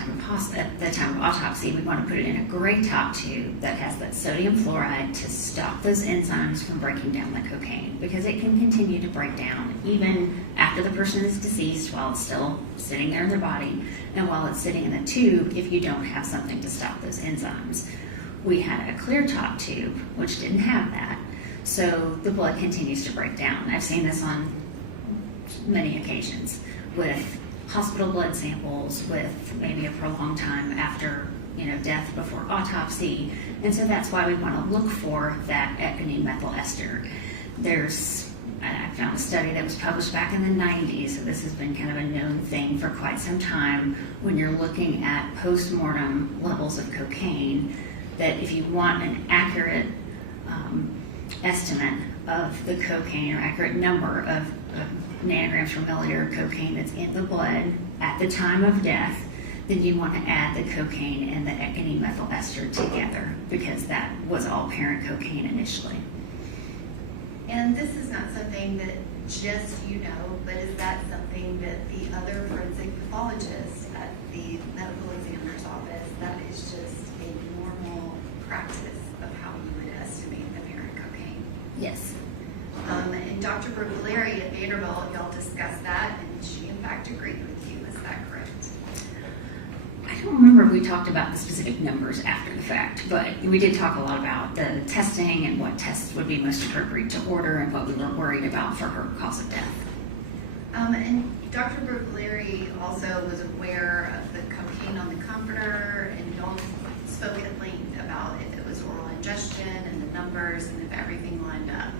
time of autopsy, we want to put it in a gray top tube that has that sodium fluoride to stop those enzymes from breaking down the cocaine, because it can continue to break down even after the person is deceased while it's still sitting there in their body and while it's sitting in the tube if you don't have something to stop those enzymes. We had a clear top tube which didn't have that, so the blood continues to break down. I've seen this on many occasions with hospital blood samples with maybe a prolonged time after, death before autopsy. And so that's why we want to look for that ecgonine methyl ester. I found a study that was published back in the 90s, so this has been kind of a known thing for quite some time. When you're looking at post-mortem levels of cocaine, that if you want an accurate estimate of the cocaine or accurate number of nanograms per milliliter of cocaine that's in the blood at the time of death, then you want to add the cocaine and the ecgonine methyl ester together, because that was all parent cocaine initially. And this is not something that just you know, but is that something that the other forensic pathologist at the medical examiner's office, that is just a normal practice of how you would estimate the parent cocaine? Yes. And Dr. Bergaleri at Vanderbilt, y'all discussed that, and she in fact agreed with you. Is that correct? I don't remember if we talked about the specific numbers after the fact, but we did talk a lot about the testing and what tests would be most appropriate to order and what we were worried about for her cause of death. And Dr. Bergaleri also was aware of the cocaine on the comforter, and y'all spoke at length about if it was oral ingestion and the numbers and if everything lined up.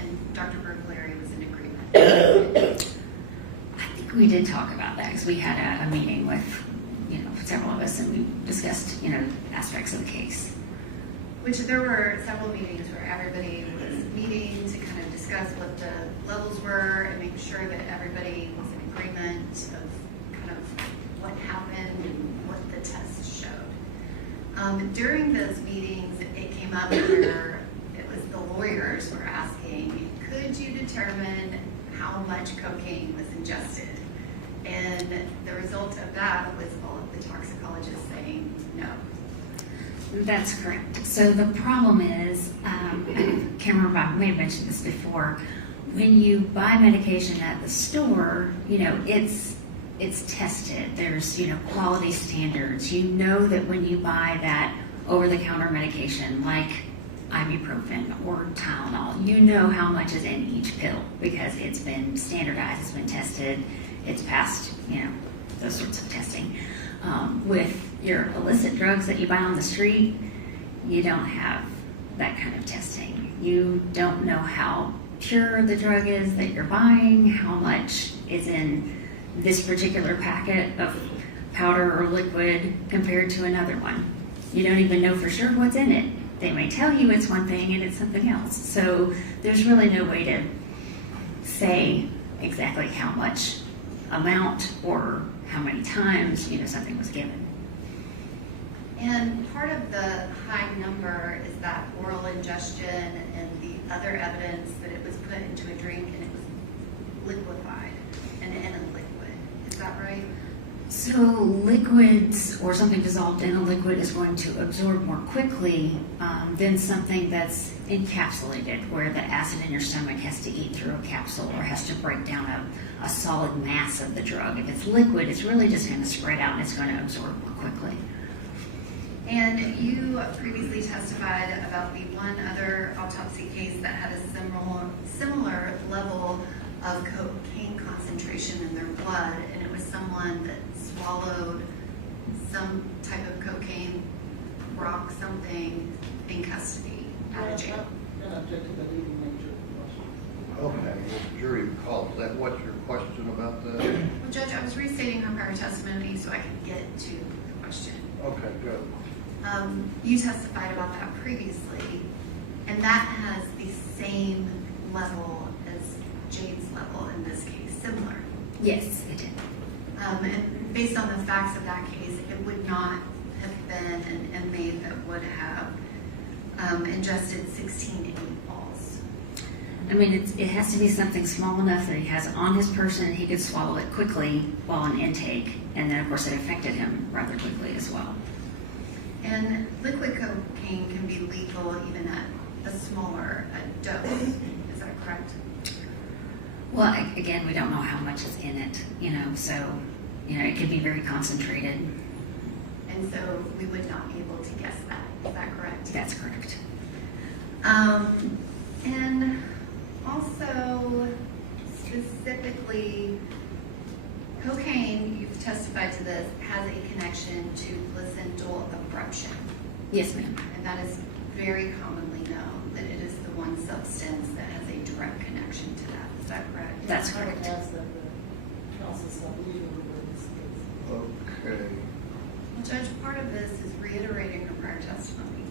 And Dr. Bergaleri was in agreement. I think we did talk about that because we had a meeting with several of us, and we discussed aspects of the case. Which there were several meetings where everybody was meeting to kind of discuss what the levels were and make sure that everybody was in agreement of kind of what happened and what the tests showed. During those meetings, it came up where it was the lawyers were asking, could you determine how much cocaine was ingested? And the result of that was all of the toxicologists saying no. That's correct. So the problem is, I can't remember, I may have mentioned this before, when you buy medication at the store, it's tested. There's, quality standards. You know that when you buy that over-the-counter medication like ibuprofen or Tylenol, you know how much is in each pill because it's been standardized, it's been tested, it's passed, those sorts of testing. With your illicit drugs that you buy on the street, you don't have that kind of testing. You don't know how pure the drug is that you're buying, how much is in this particular packet of powder or liquid compared to another one. You don't even know for sure what's in it. They may tell you it's one thing and it's something else. So there's really no way to say exactly how much amount or how many times something was given. And part of the high number is that oral ingestion and the other evidence that it was put into a drink and it was liquefied and in a liquid. Is that right? So liquids or something dissolved in a liquid is going to absorb more quickly than something that's encapsulated, where the acid in your stomach has to eat through a capsule or has to break down a solid mass of the drug. If it's liquid, it's really just going to spread out and it's going to absorb more quickly. And you previously testified about the one other autopsy case that had a similar level of cocaine concentration in their blood, and it was someone that swallowed some type of cocaine, rock, something in custody at a jail. I'm gonna object to the leading nature of the question. Okay, the jury calls that. What's your question about that? Well, Judge, I was restating her prior testimony so I could get to the question. Okay, good. You testified about that previously, and that has the same level as Jade's level in this case, similar. Yes, it did. And based on the facts of that case, it would not have been an inmate that would have ingested 16 to 8 balls. I mean, it has to be something small enough that he has on his person, he could swallow it quickly while on intake, and then of course it affected him rather quickly as well. And liquid cocaine can be lethal even at a smaller dose. Is that correct? Well, again, we don't know how much is in it, so, it could be very concentrated. And so we would not be able to guess that. Is that correct? That's correct. And also, specifically, cocaine, you've testified to this, has a connection to placental abruption. Yes, ma'am. And that is very commonly known, that it is the one substance that has a direct connection to that. Is that correct? That's I would correct. ask that the counsel stop leading this case. Okay. Well, Judge, part of this is reiterating her prior testimony.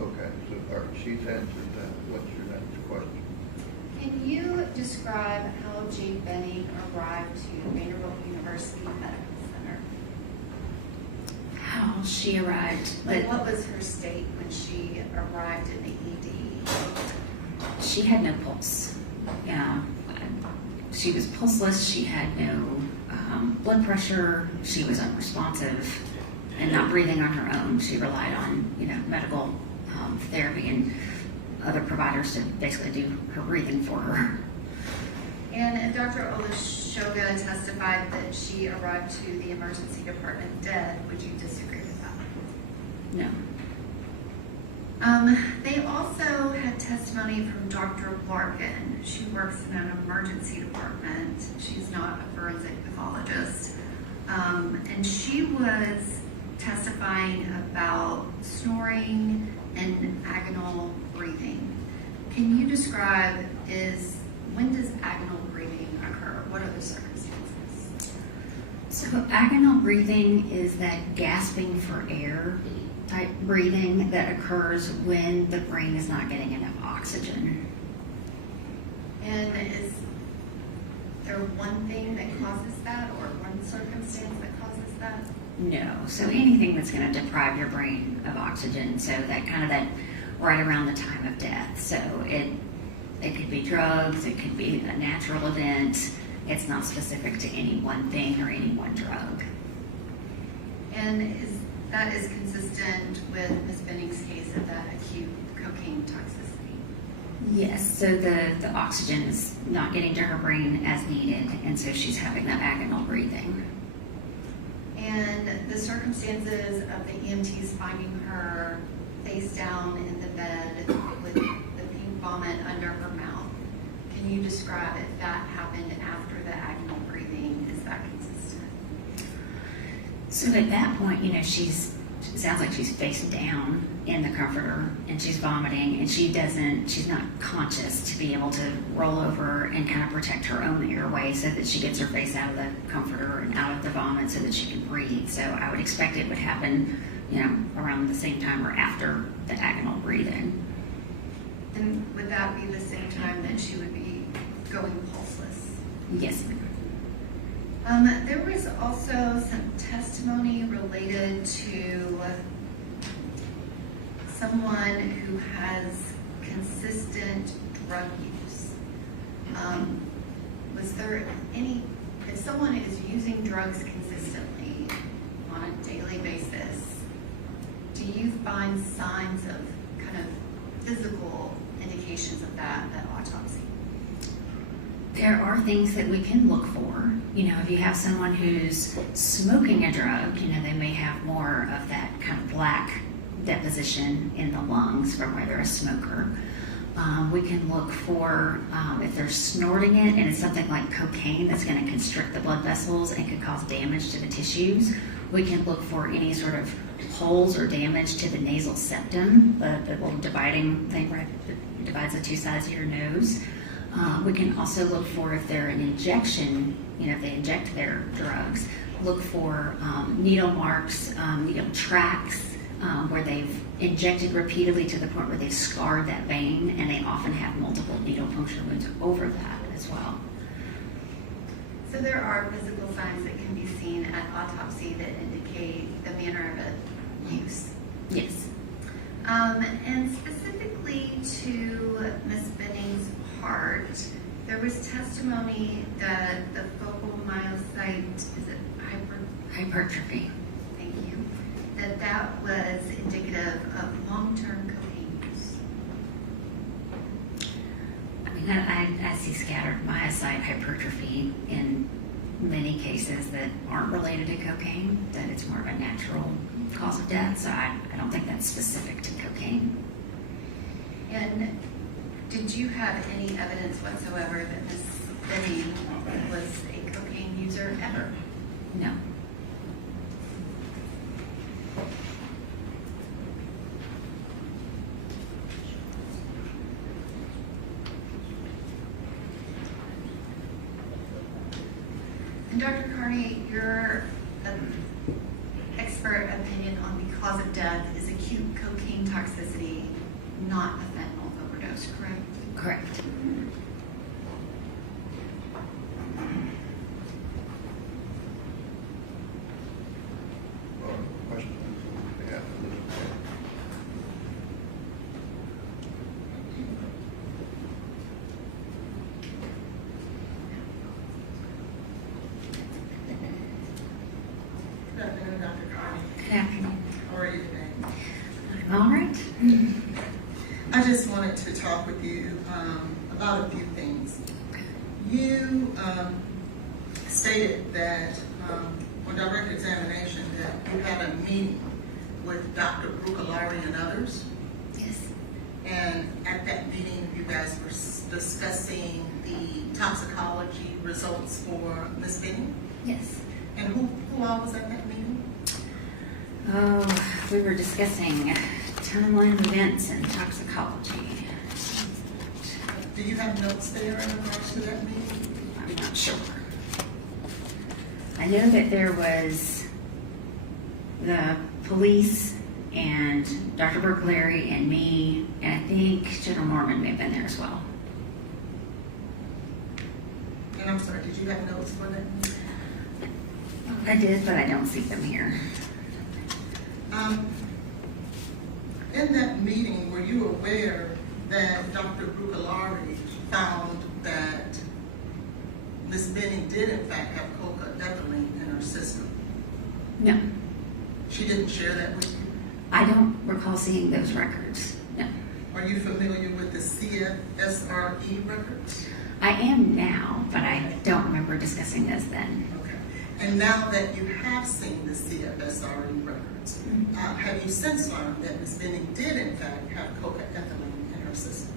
Okay, so she's answered that. What's your next question? Can you describe how Jade Benning arrived to Vanderbilt University Medical Center? How she arrived, Like, what was her state when she arrived in the ED? she had no pulse. She was pulseless. She had no blood pressure. She was unresponsive and not breathing on her own. She relied on medical therapy and other providers to basically do her breathing for her. And Dr. Olashoga testified that she arrived to the emergency department dead. Would you disagree with that? No. They also had testimony from Dr. Larkin. She works in an emergency department. She's not a forensic pathologist. And she was testifying about snoring and agonal breathing. Can you describe when does agonal breathing occur? What are the circumstances? So agonal breathing is that gasping for air type breathing that occurs when the brain is not getting enough oxygen. And is there one thing that causes that, or one circumstance that causes that? No. So anything that's going to deprive your brain of oxygen, so that right around the time of death. So it could be drugs, it could be a natural event. It's not specific to any one thing or any one drug. And that is consistent with Ms. Benning's case of that acute cocaine toxicity? Yes, so the oxygen is not getting to her brain as needed, and so she's having that agonal breathing. And the circumstances of the EMTs finding her face down in the bed with the pink vomit under her mouth, can you describe if that happened after the agonal breathing? Is that consistent? So at that point, it sounds like she's face down in the comforter and she's vomiting, and she's not conscious to be able to roll over and kind of protect her own airway so that she gets her face out of the comforter and out of the vomit so that she can breathe. So I would expect it would happen, around the same time or after the agonal breathing. And would that be the same time that she would be going pulseless? Yes, ma'am. There was also some testimony related to someone who has consistent drug use. Was there if someone is using drugs consistently on a daily basis, do you find signs of kind of physical indications of that at autopsy? There are things that we can look for. If you have someone who's smoking a drug, they may have more of that kind of black deposition in the lungs from where they're a smoker. We can look for if they're snorting it and it's something like cocaine that's going to constrict the blood vessels and could cause damage to the tissues. We can look for any sort of holes or damage to the nasal septum, the little dividing thing right that divides the two sides of your nose. We can also look for if they're an injection, if they inject their drugs, look for needle marks, needle tracks, where they've injected repeatedly to the point where they've scarred that vein, and they often have multiple needle puncture wounds over that as well. So there are physical signs that can be seen at autopsy that indicate the manner of use. Yes. And specifically to Ms. Benning's heart, there was testimony that the focal myocyte, is it Hypertrophy. Thank you. That was indicative of long-term cocaine use. I mean, I see scattered myocyte hypertrophy in many cases that aren't related to cocaine, that it's more of a natural cause of death, so I don't think that's specific to cocaine. And did you have any evidence whatsoever that Ms. Benning was a cocaine user ever? No. And Dr. Carney, your expert opinion on the cause of death is acute cocaine toxicity, not a fentanyl overdose, correct? Correct. Questions? Yeah. Good afternoon, Dr. Carney. Good afternoon. How are you today? I'm all right. I just wanted to talk with you about a few things. You stated that on direct examination that you had a meeting with Dr. Brucalari and others. Yes. And at that meeting, you guys were discussing the toxicology results for Ms. Benning. Yes. And who all was at that meeting? Oh, we were discussing timeline of events and toxicology. Do you have notes there in regards to that meeting? I'm not sure. I know that there was the police and Dr. Berkeley and me, and I think General Norman may have been there as well. And I'm sorry, did you have notes for that meeting? I did, but I don't see them here. In that meeting, were you aware that Dr. Brucalari found that Ms. Benning did in fact have cocaine in her system? No. She didn't share that with you? I don't recall seeing those records. No. Are you familiar with the CFSRE records? I am now, but I don't remember discussing those then. Okay. And now that you have seen the CFSRE records, have you since learned that Ms. Benning did in fact have cocaine in her system?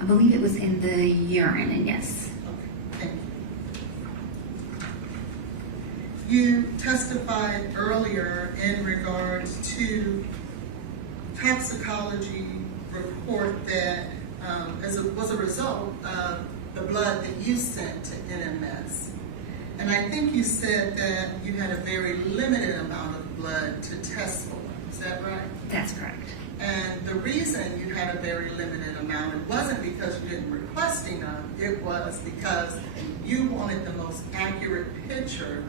I believe it was in the urine, and yes. Okay, thank you. You testified earlier in regards to toxicology report that was a result of the blood that you sent to NMS. And I think you said that you had a very limited amount of blood to test for. Is that right? That's correct. And the reason you had a very limited amount, it wasn't because you didn't request enough, it was because you wanted the most accurate picture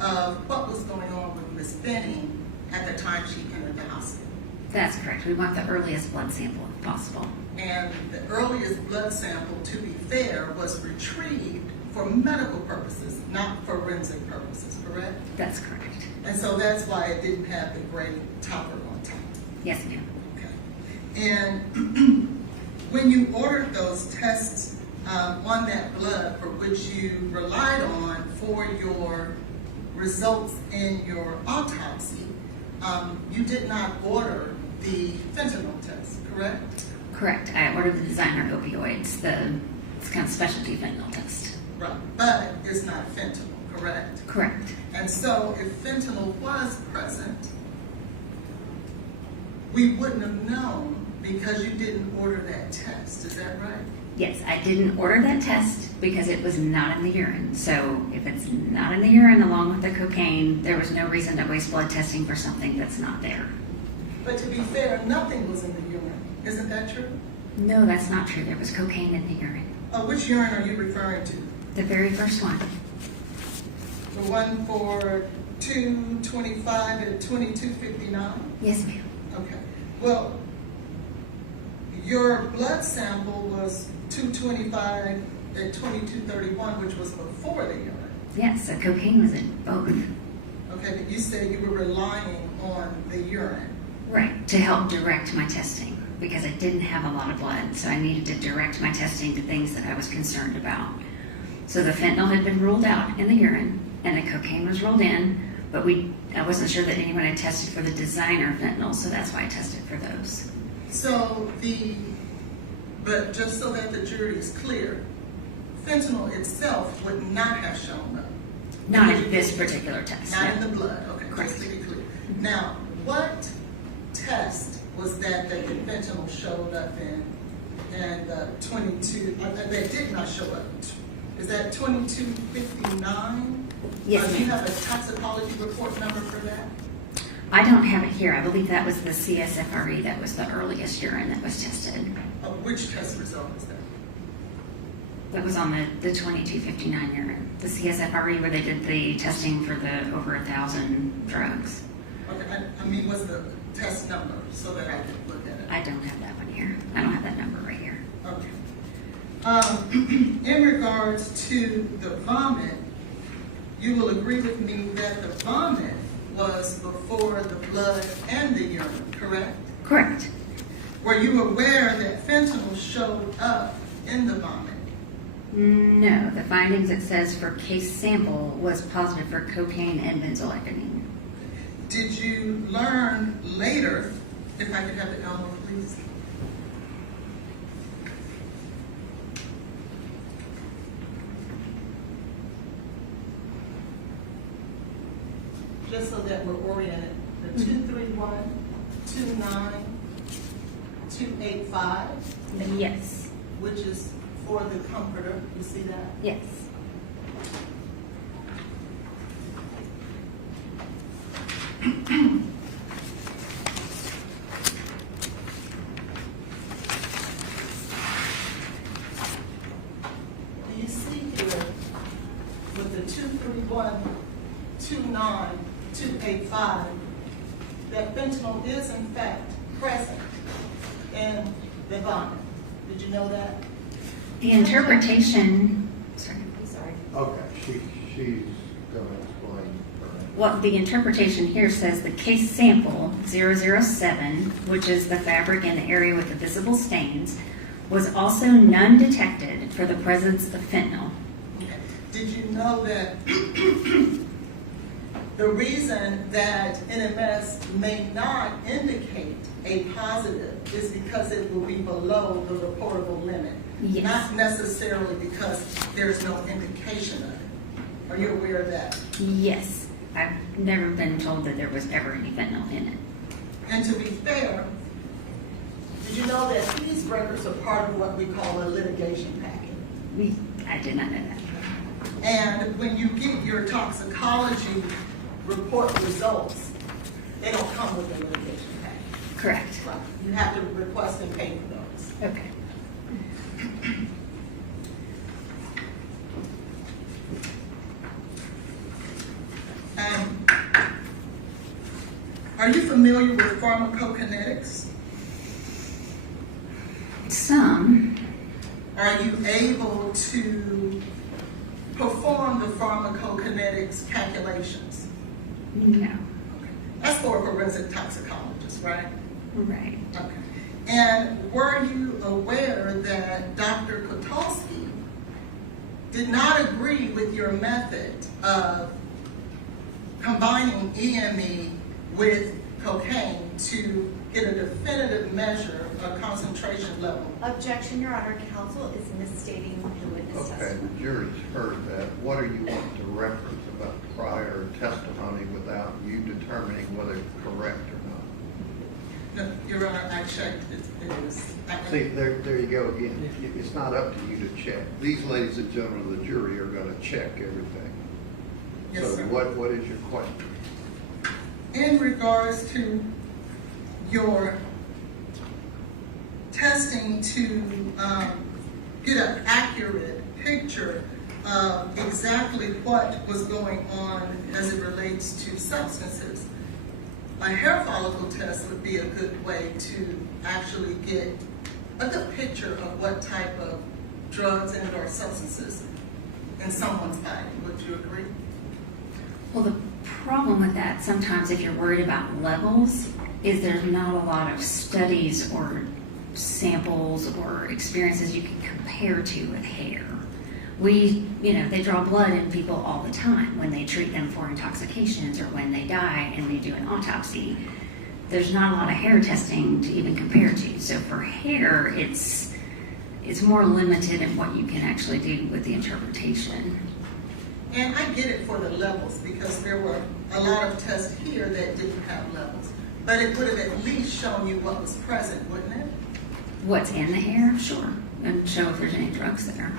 of what was going on with Ms. Benning at the time she entered the hospital. That's correct. We want the earliest blood sample if possible. And the earliest blood sample, to be fair, was retrieved for medical purposes, not forensic purposes, correct? That's correct. And so that's why it didn't have the gray topper on top. Yes, ma'am. Okay. And when you ordered those tests on that blood for which you relied on for your results in your autopsy, you did not order the fentanyl test, correct? Correct. I ordered the designer opioids, it's kind of specialty fentanyl test. Right, but it's not fentanyl, correct? Correct. And so if fentanyl was present, we wouldn't have known because you didn't order that test, is that right? Yes, I didn't order that test because it was not in the urine. So if it's not in the urine along with the cocaine, there was no reason to waste blood testing for something that's not there. But to be fair, nothing was in the urine, isn't that true? No, that's not true. There was cocaine in the urine. Which urine are you referring to? The very first one. The one for 225 and 2259? Yes, ma'am. Okay. Well, your blood sample was 225 and 2231, which was before the urine. Yes, so cocaine was in both. Okay, but you said you were relying on the urine. Right, to help direct my testing because I didn't have a lot of blood, so I needed to direct my testing to things that I was concerned about. So the fentanyl had been ruled out in the urine and the cocaine was ruled in, but I wasn't sure that anyone had tested for the designer fentanyl, so that's why I tested for those. So but just so that the jury is clear, fentanyl itself would not have shown up. Not in this particular test. Not no. in the blood, okay, Correct. just to be clear. Now, what test was that the fentanyl showed up in and 22, that did not show up? Is that 2259? Yes, Do you ma'am. have a toxicology report number for that? I don't have it here. I believe that was the CSFRE that was the earliest urine that was tested. Which test result is that? That was on the 2259 urine. The CSFRE where they did the testing for the over 1,000 drugs. Okay, I mean, what's the test number so that I can look at it? I don't have that one here. I don't have that number right here. Okay. In regards to the vomit, you will agree with me that the vomit was before the blood and the urine, correct? Correct. Were you aware that fentanyl showed up in the vomit? No, the findings it says for case sample was positive for cocaine and benzoylecgonine. Did you learn later, if I could have the elbow, please? Just so that we're oriented, the 231, 29, 285, Yes. which is for the comforter, you see that? Yes. Do you see here with the 231, 29, 285, that fentanyl is in fact present in the vomit? Did you know that? The interpretation, sorry. I'm sorry. Okay, she's gonna explain. Well, the interpretation here says the case sample 007, which is the fabric in the area with the visible stains, was also none detected for the presence of fentanyl. Okay. Did you know that the reason that NMS may not indicate a positive is because it will be below the reportable limit? Yes. Not necessarily because there's no indication of it. Are you aware of that? Yes. I've never been told that there was ever any fentanyl in it. And to be fair, did you know that these records are part of what we call a litigation packet? I did not know that. And when you get your toxicology report results, they don't come with a litigation packet. Correct. Right. You have to request and pay for those. Okay. Are you familiar with pharmacokinetics? Some. Are you able to perform the pharmacokinetics calculations? No. That's for a forensic toxicologist, right? Right. Okay. And were you aware that Dr. Kotulski did not agree with your method of combining EME with cocaine to get a definitive measure of concentration level? Objection, Your Honor. Counsel is misstating the witness Okay, testimony. the jury's heard that. What are you wanting to reference about prior testimony without you determining whether it's correct or not. No, Your Honor, I checked, it is. See, there you go again. It's not up to you to check. These ladies and gentlemen of the jury are gonna check everything. Yes, So sir. what is your question? In regards to your testing to get an accurate picture of exactly what was going on as it relates to substances, a hair follicle test would be a good way to actually get a good picture of what type of drugs and or substances in someone's body. Would you agree? Well, the problem with that, sometimes if you're worried about levels, is there's not a lot of studies or samples or experiences you can compare to with hair. They draw blood in people all the time when they treat them for intoxications or when they die and they do an autopsy. There's not a lot of hair testing to even compare to. So for hair, it's more limited in what you can actually do with the interpretation. And I get it for the levels because there were a lot of tests here that didn't have levels. But it would have at least shown you what was present, wouldn't it? What's in the hair? Sure. And show if there's any drugs there.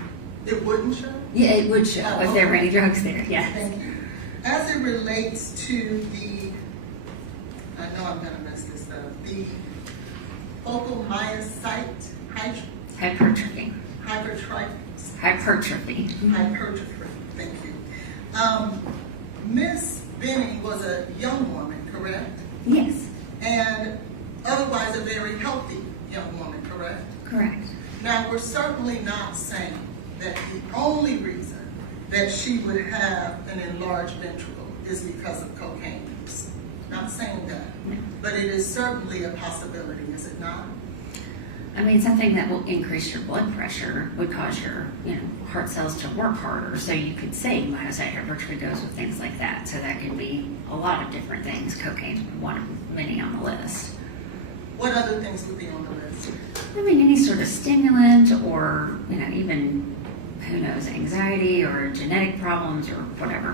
It wouldn't show? Yeah, it would show if there were any drugs there, yes. Thank you. As it relates to the, I know I'm gonna mess this up, the focal myocyte Hypertrophy. hypertrophy, thank you. Miss Benning was a young woman, correct? Yes, And otherwise a very healthy young woman, correct? correct. Now, we're certainly not saying that the only reason that she would have an enlarged ventricle is because of cocaine use. Not saying that, but it is certainly a possibility, is it not? I mean, something that will increase your blood pressure would cause your, heart cells to work harder. So you could say myocyte hypertrophy goes with things like that. So that could be a lot of different things. Cocaine is one of many on the list. What other things would be on the list? I mean, any sort of stimulant or, even, who knows, anxiety or genetic problems or whatever.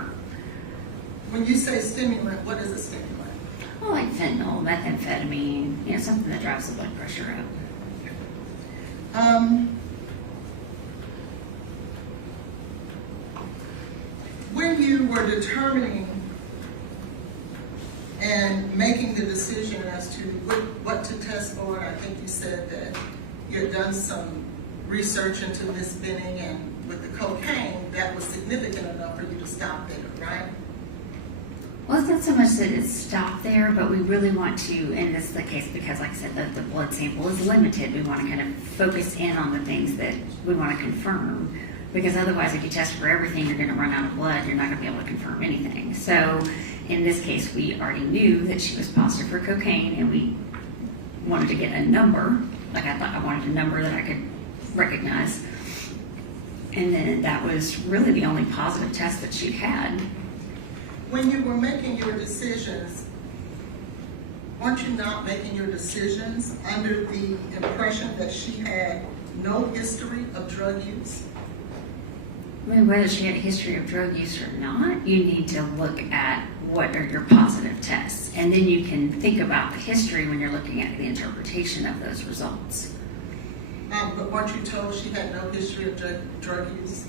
When you say stimulant, what is a stimulant? Well, like fentanyl, methamphetamine, something that drives the blood pressure up. When you were determining and making the decision as to what to test for, I think you said that you had done some research into Miss Benning, and with the cocaine, that was significant enough for you to stop there, right? Well, it's not so much that it's stopped there, but we really want to, and this is the case because, like I said, the blood sample is limited. We want to kind of focus in on the things that we want to confirm, because otherwise if you test for everything, you're going to run out of blood. You're not going to be able to confirm anything. So in this case, we already knew that she was positive for cocaine, and we wanted to get a number. Like I wanted a number that I could recognize. And then that was really the only positive test that she'd had. When you were making your decisions, weren't you not making your decisions under the impression that she had no history of drug use? I mean, whether she had a history of drug use or not, you need to look at what are your positive tests. And then you can think about the history when you're looking at the interpretation of those results. But weren't you told she had no history of drug use?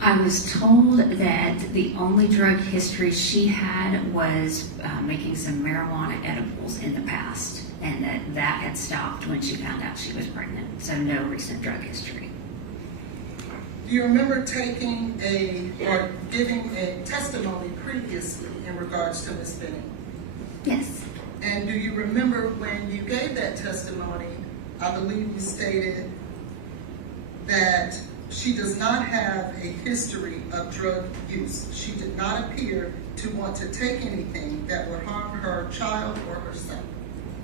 I was told that the only drug history she had was making some marijuana edibles in the past, and that had stopped when she found out she was pregnant. So no recent drug history. Do you remember taking or giving a testimony previously in regards to Ms. Benning? Yes. And do you remember when you gave that testimony, I believe you stated that she does not have a history of drug use. She did not appear to want to take anything that would harm her child or herself.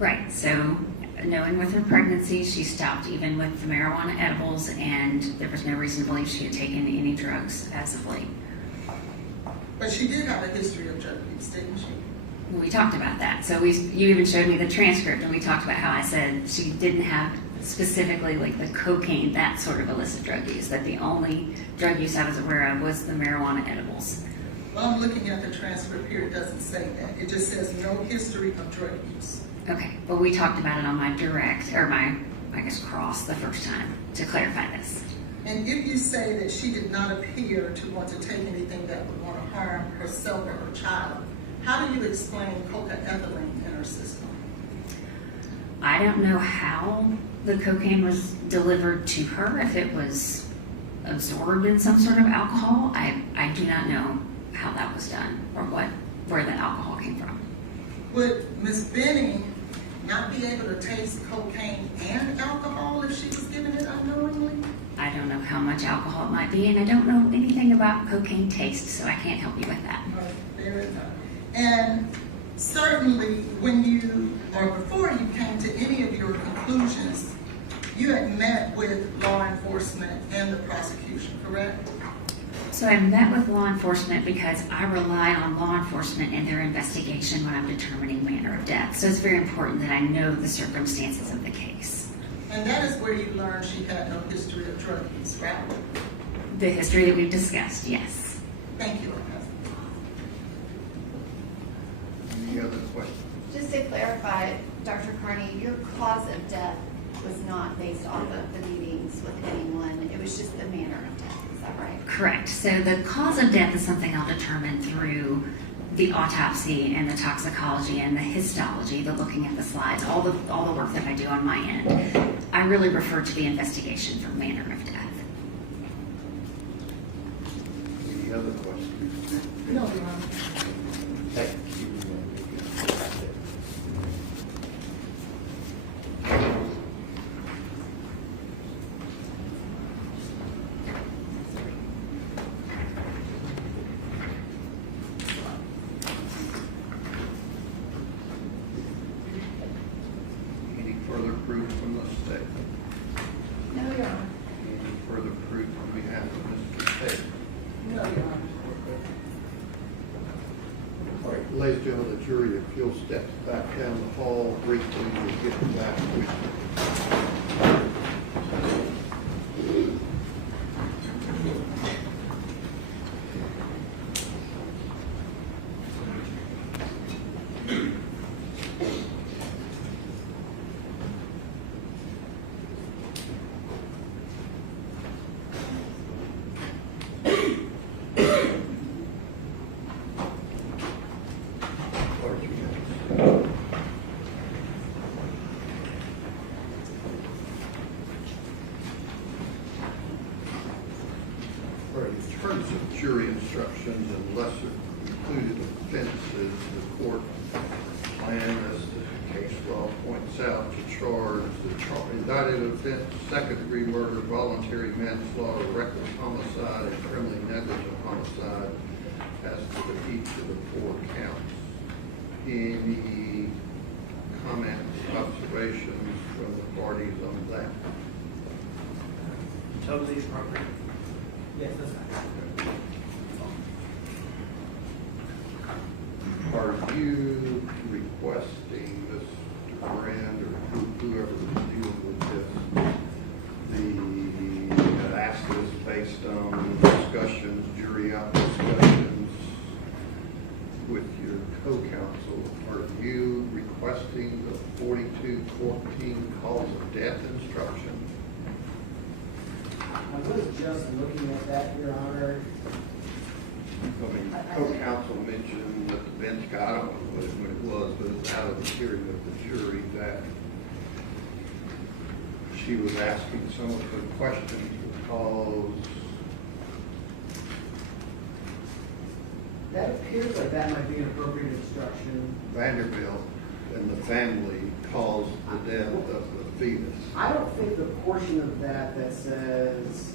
Right. So knowing with her pregnancy, she stopped even with the marijuana edibles, and there was no reason to believe she had taken any drugs as of late. But she did have a history of drug use, didn't she? We talked about that. So you even showed me the transcript, and we talked about how I said she didn't have specifically like the cocaine, that sort of illicit drug use, that the only drug use I was aware of was the marijuana edibles. Well, I'm looking at the transcript here, it doesn't say that. It just says no history of drug use. Okay, well, we talked about it on my direct, or my, I guess, cross the first time to clarify this. And if you say that she did not appear to want to take anything that would want to harm herself or her child, how do you explain cocaethylene in her system? I don't know how the cocaine was delivered to her, if it was absorbed in some sort of alcohol. I do not know how that was done or where that alcohol came from. Would Ms. Benning not be able to taste cocaine and alcohol if she was given it unknowingly? I don't know how much alcohol it might be, and I don't know anything about cocaine taste, so I can't help you with that. Fair enough. And certainly when you, or before you came to any of your conclusions, you had met with law enforcement and the prosecution, correct? So I met with law enforcement because I rely on law enforcement in their investigation when I'm determining manner of death. So it's very important that I know the circumstances of the case. And that is where you learned she had no history of drug use, right? The history that we've discussed, yes. Thank you. Any other questions? Just to clarify, Dr. Carney, your cause of death was not based off of the meetings with anyone. It was just the manner of death. Is that right? Correct. So the cause of death is something I'll determine through the autopsy and the toxicology and the histology, the looking at the slides, all the work that I do on my end. I really refer to the investigation for manner of death. Any other questions? No, Your Honor. Thank you. Any further proof from the state? No, Your Honor. Any further proof on behalf of Mr. Taylor? No, Your Honor. All right, ladies and gentlemen, the jury, if you'll step back down the hall briefly, we'll get back with you. In terms of jury instructions and lesser included offenses, the court plan, as the case law points out, to charge the indicted offense, second-degree murder, voluntary manslaughter, reckless homicide, and criminally negligent homicide as to each of the 4 counts. Any comments, observations from the parties on that? Totally appropriate. Yes, that's right. Are you requesting, Mr. Brand, or whoever is dealing with this, ask this based on discussions, jury out discussions with your co-counsel? Are you requesting the 4214 cause of death instruction? I was just looking at that, Your Honor. I mean, co-counsel mentioned that the bench got, I don't know what it was, but it's out of the hearing of the jury that she was asking some of the questions because That appears like that might be an appropriate instruction. Vanderbilt and the family caused the death of the fetus. I don't think the portion of that that says,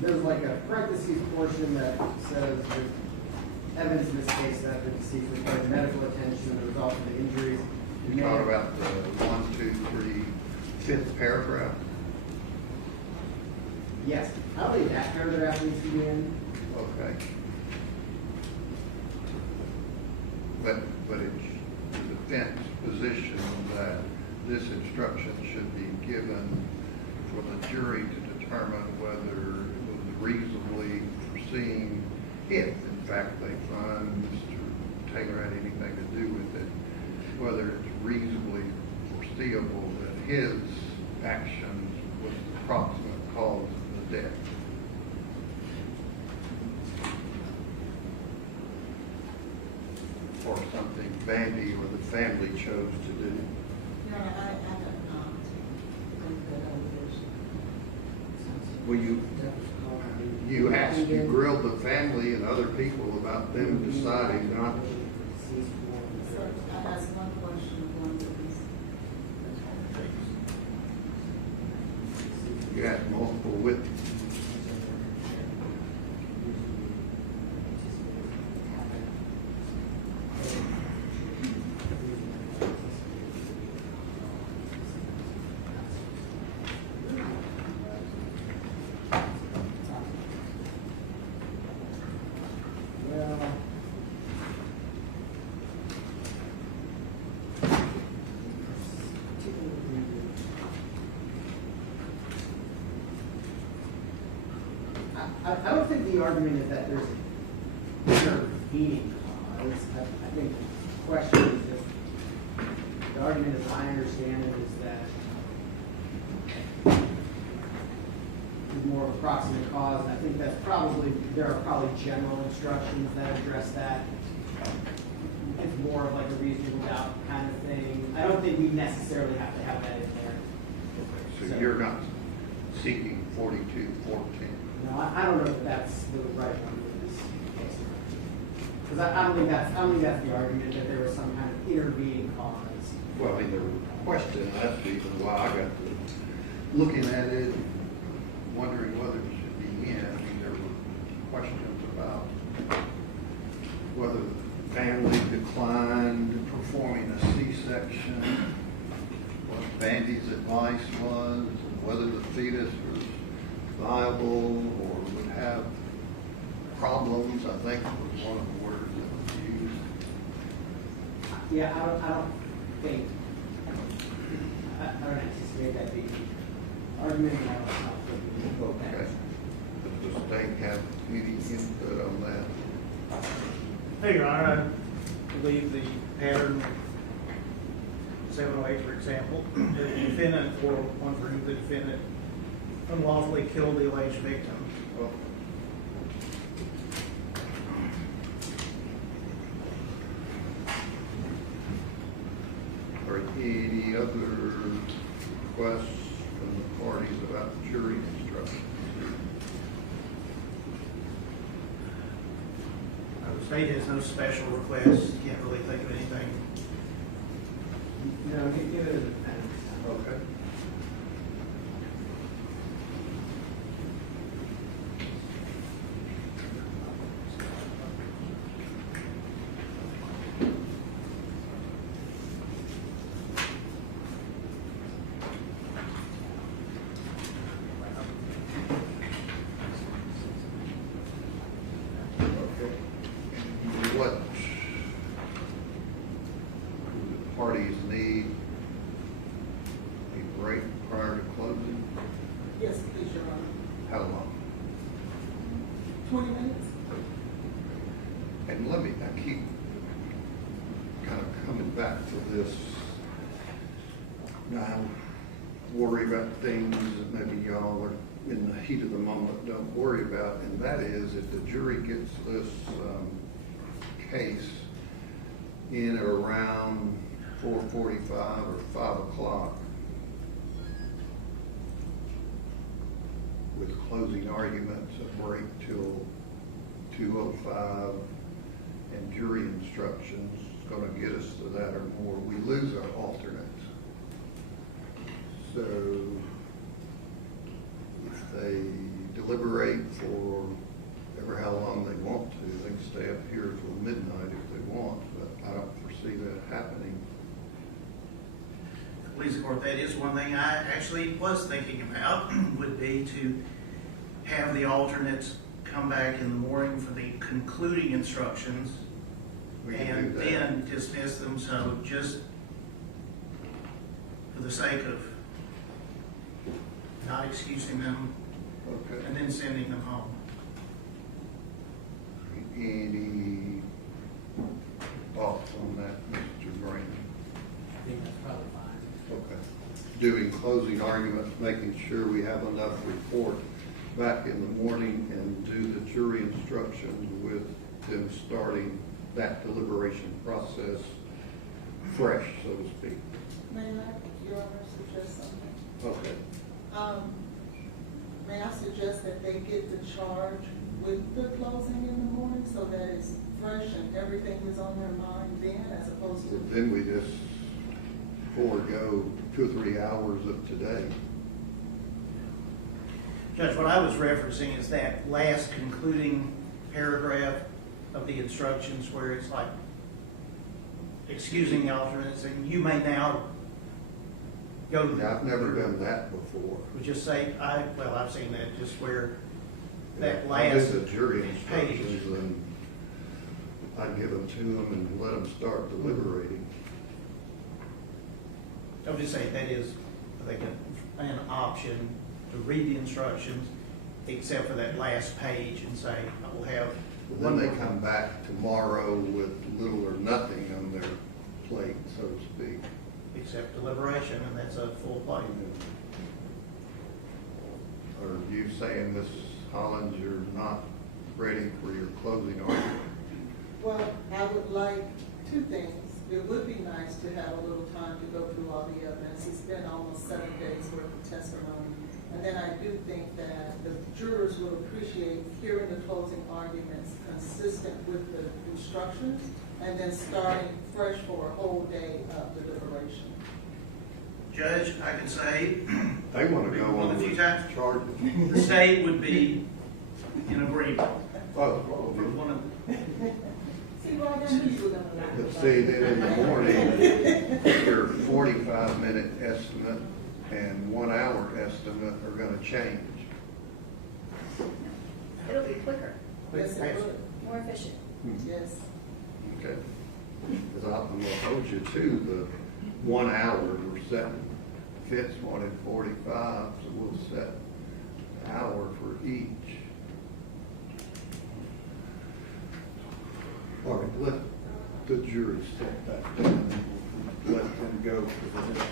there's like a parentheses portion that says there's evidence in this case that the deceased required medical attention as a result of the injuries. You talk about the 1, 2, 3, 5th paragraph? Yes, I believe that paragraph needs to be in. Okay. But it's the defense position that this instruction should be given for the jury to determine whether it was reasonably foreseen if in fact they find Mr. Taylor had anything to do with it, whether it's reasonably foreseeable that his actions was the proximate cause of the death. Or something Bandy or the family chose to do. No, I have not. Well, you asked, you grilled the family and other people about them deciding not to. Sir, I asked one question of one witness. You had multiple witnesses. I don't think the argument is that there's an intervening cause. I think the question is if the argument, as I understand it, is that it's more of a proximate cause. And I think that's probably, there are probably general instructions that address that. It's more of like a reasonable doubt kind of thing. I don't think we necessarily have to have that in there. So you're not seeking 4214. No, I don't know if that's the right one for this case. Because I don't think that's the argument, that there was some kind of intervening cause. Well, I mean, the question, that's the reason why I got to looking at it, wondering whether it should be in. I mean, there were questions about whether the family declined performing a C-section, what Bandy's advice was, whether the fetus was viable or would have problems, I think was one of the words that was used. Yeah, I don't think, I don't anticipate that being argument. I don't think we can vote that. Okay. Does the state have any input on that? Hey, Your Honor, I believe the pattern 708, for example, the defendant, or one for whom the defendant unlawfully killed the alleged victim. Well, are any other requests from the parties about jury instructions? The state has no special requests, can't really think of anything. No, give it a defense. Okay. What do the parties need? A break prior to closing? Yes, please, Your Honor. How long? 20 minutes? And let me, I keep kind of coming back to this. Now, I worry about things that maybe y'all are in the heat of the moment don't worry about, and that is if the jury gets this case in or around 4:45 or 5 o'clock with closing arguments, a break till 2:05, and jury instructions is going to get us to that or more, we lose our alternates. So if they deliberate for ever how long they want to, they can stay up here till midnight if they want, but I don't foresee that happening. Police court, that is one thing I actually was thinking about, would be to have the alternates come back in the morning for the concluding instructions and then dismiss them. So just for the sake of not excusing them Okay. and then sending them home. Any thoughts on that, Mr. Green? I think that's probably fine. Okay. Doing closing arguments, making sure we have enough report back in the morning, and do the jury instructions with them starting that deliberation process fresh, so to speak. May I, Your Honor, suggest something? Okay. May I suggest that they get the charge with the closing in the morning so that it's fresh and everything is on their mind then, as opposed to? Then we just forego 2 or 3 hours of today. Judge, what I was referencing is that last concluding paragraph of the instructions where it's like excusing the alternates, and you may now go to the. Yeah, I've never done that before. We just say, I've seen that, just where that I last did the jury page. instructions, and I'd give them to them and let them start deliberating. I would just say that is, I think, an option to read the instructions, except for that last page, and say, I will have. Then they come back tomorrow with little or nothing on their plate, so to speak. Except deliberation, and that's a full plate. Are you saying, Ms. Hollins, you're not ready for your closing argument? Well, I would like 2 things. It would be nice to have a little time to go through all the evidence. It's been almost 7 days worth of testimony. And then I do think that the jurors will appreciate hearing the closing arguments consistent with the instructions, and then starting fresh for a whole day of deliberation. Judge, I can say. They want to go one on of the with few times charges. the state would be in agreement. Oh, For one of See, well, I knew you were gonna like but it. see, then in the morning, your 45-minute estimate and 1 hour estimate are going to change. It'll be quicker, Yes, it would. more efficient. Yes. Okay. Because I'm going to hold you to the 1 hour we're setting. Fitz wanted 45, so we'll set an hour for each. All right, let the jury step back down and let them go for the next.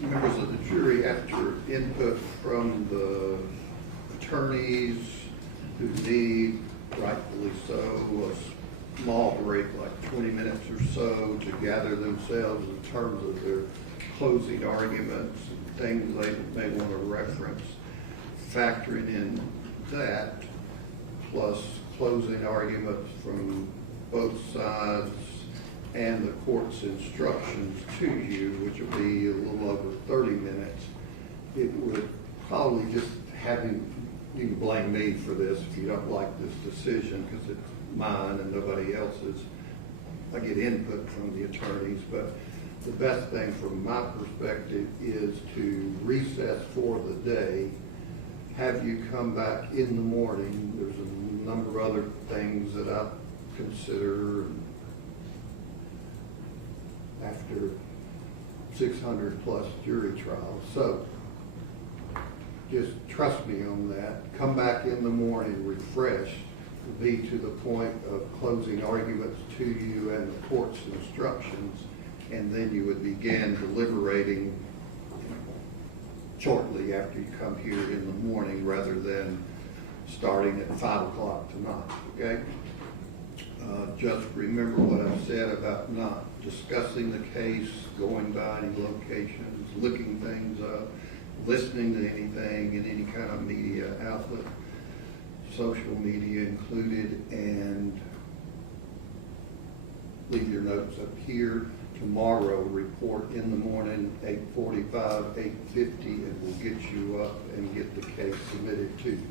Members of the jury, after input from the attorneys who need, rightfully so, a small break, like 20 minutes or so, to gather themselves in terms of their closing arguments and things they may want to reference, factoring in that, plus closing arguments from both sides and the court's instructions to you, which will be a little over 30 minutes, it would probably just having, you can blame me for this if you don't like this decision, because it's mine and nobody else's. I get input from the attorneys, but the best thing from my perspective is to recess for the day, have you come back in the morning. There's a number of other things that I consider after 600 plus jury trials. So just trust me on that. Come back in the morning refreshed, be to the point of closing arguments to you and the court's instructions, and then you would begin deliberating shortly after you come here in the morning rather than starting at 5 o'clock tonight, okay? Just remember what I said about not discussing the case, going by any locations, looking things up, listening to anything in any kind of media outlet, social media included, and leave your notes up here. Tomorrow, report in the morning, 8:45, 8:50, and we'll get you up and get the case submitted to you.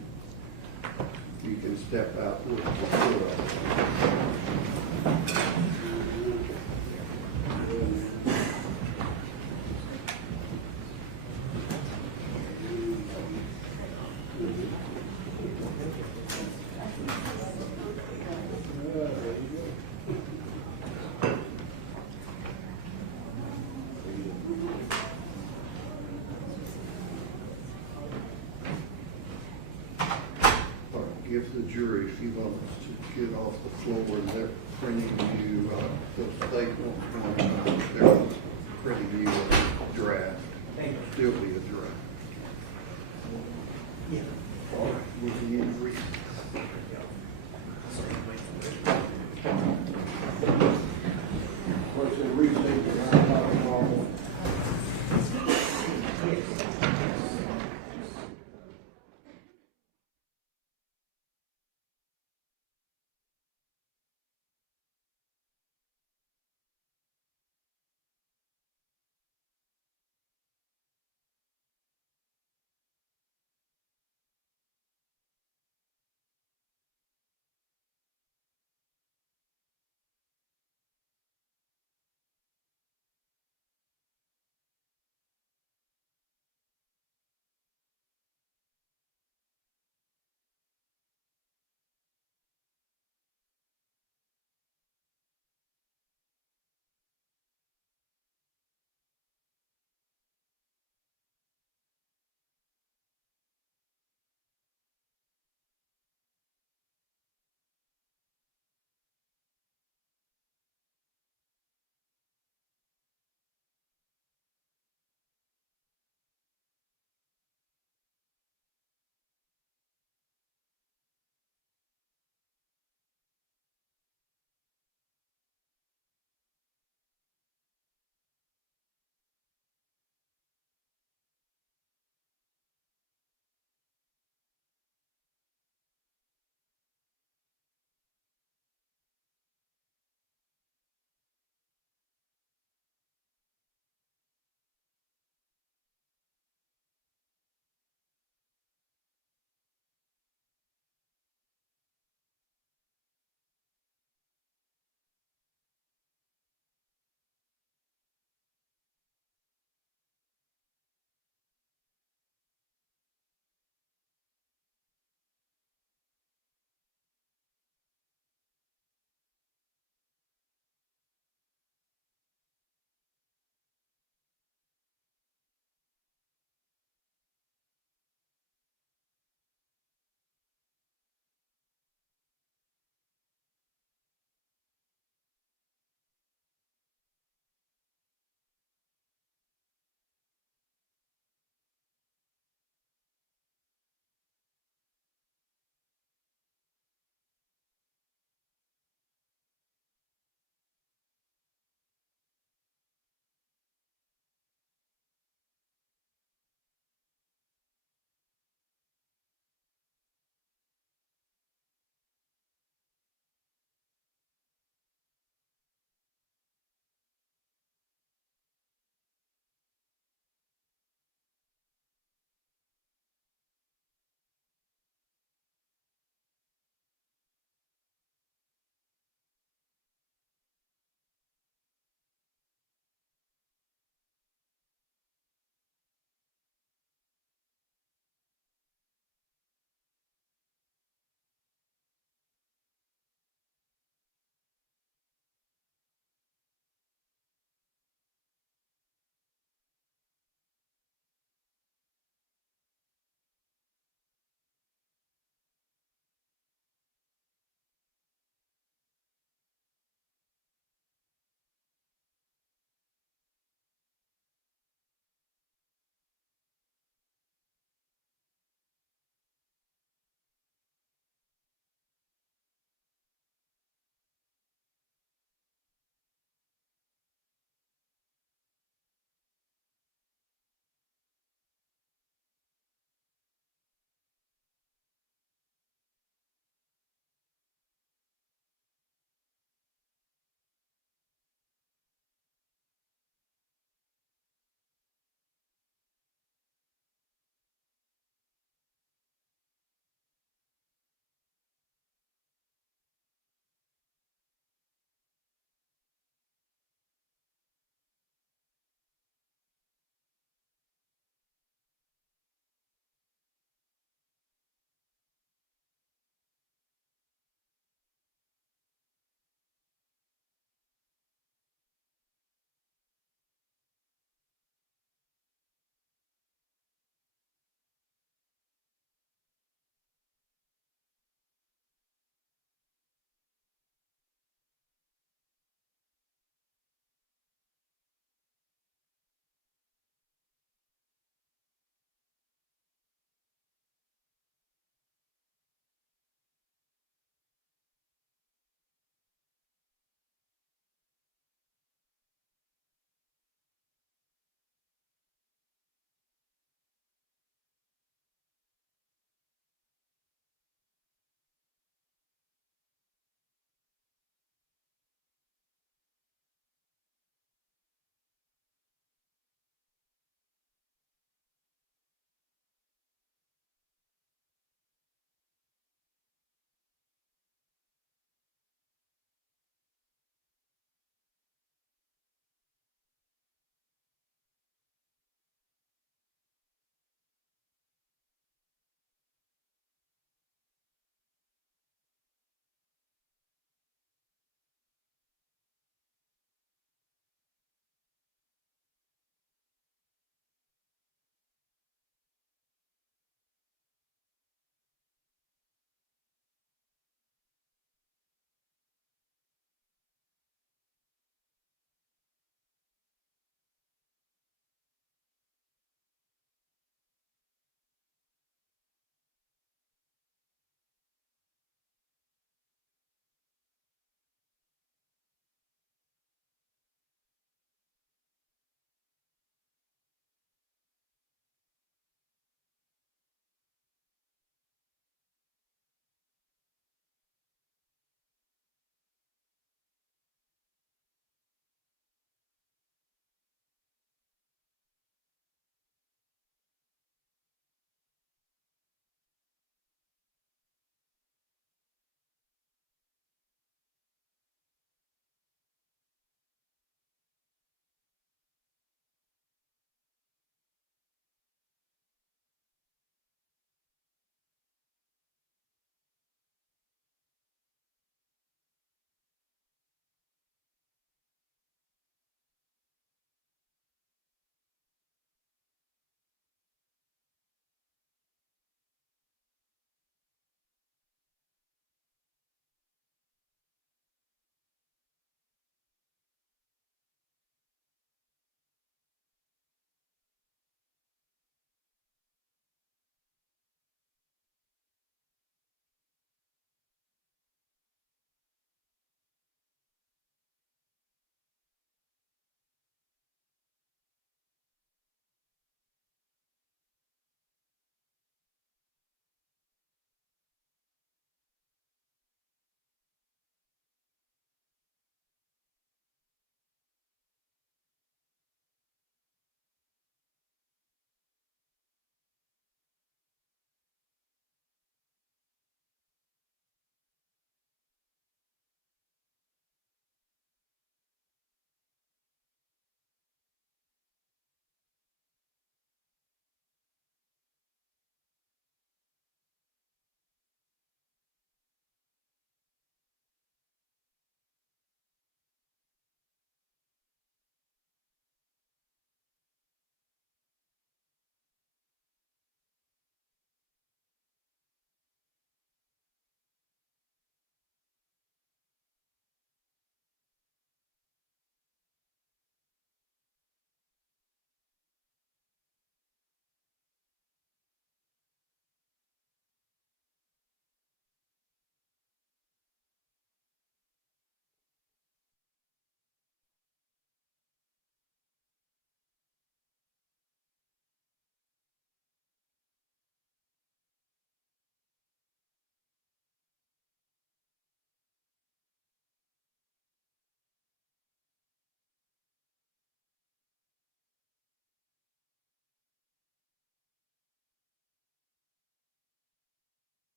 You can step out with the floor. Give the jury a few moments to get off the floor, and they're printing you the statement on their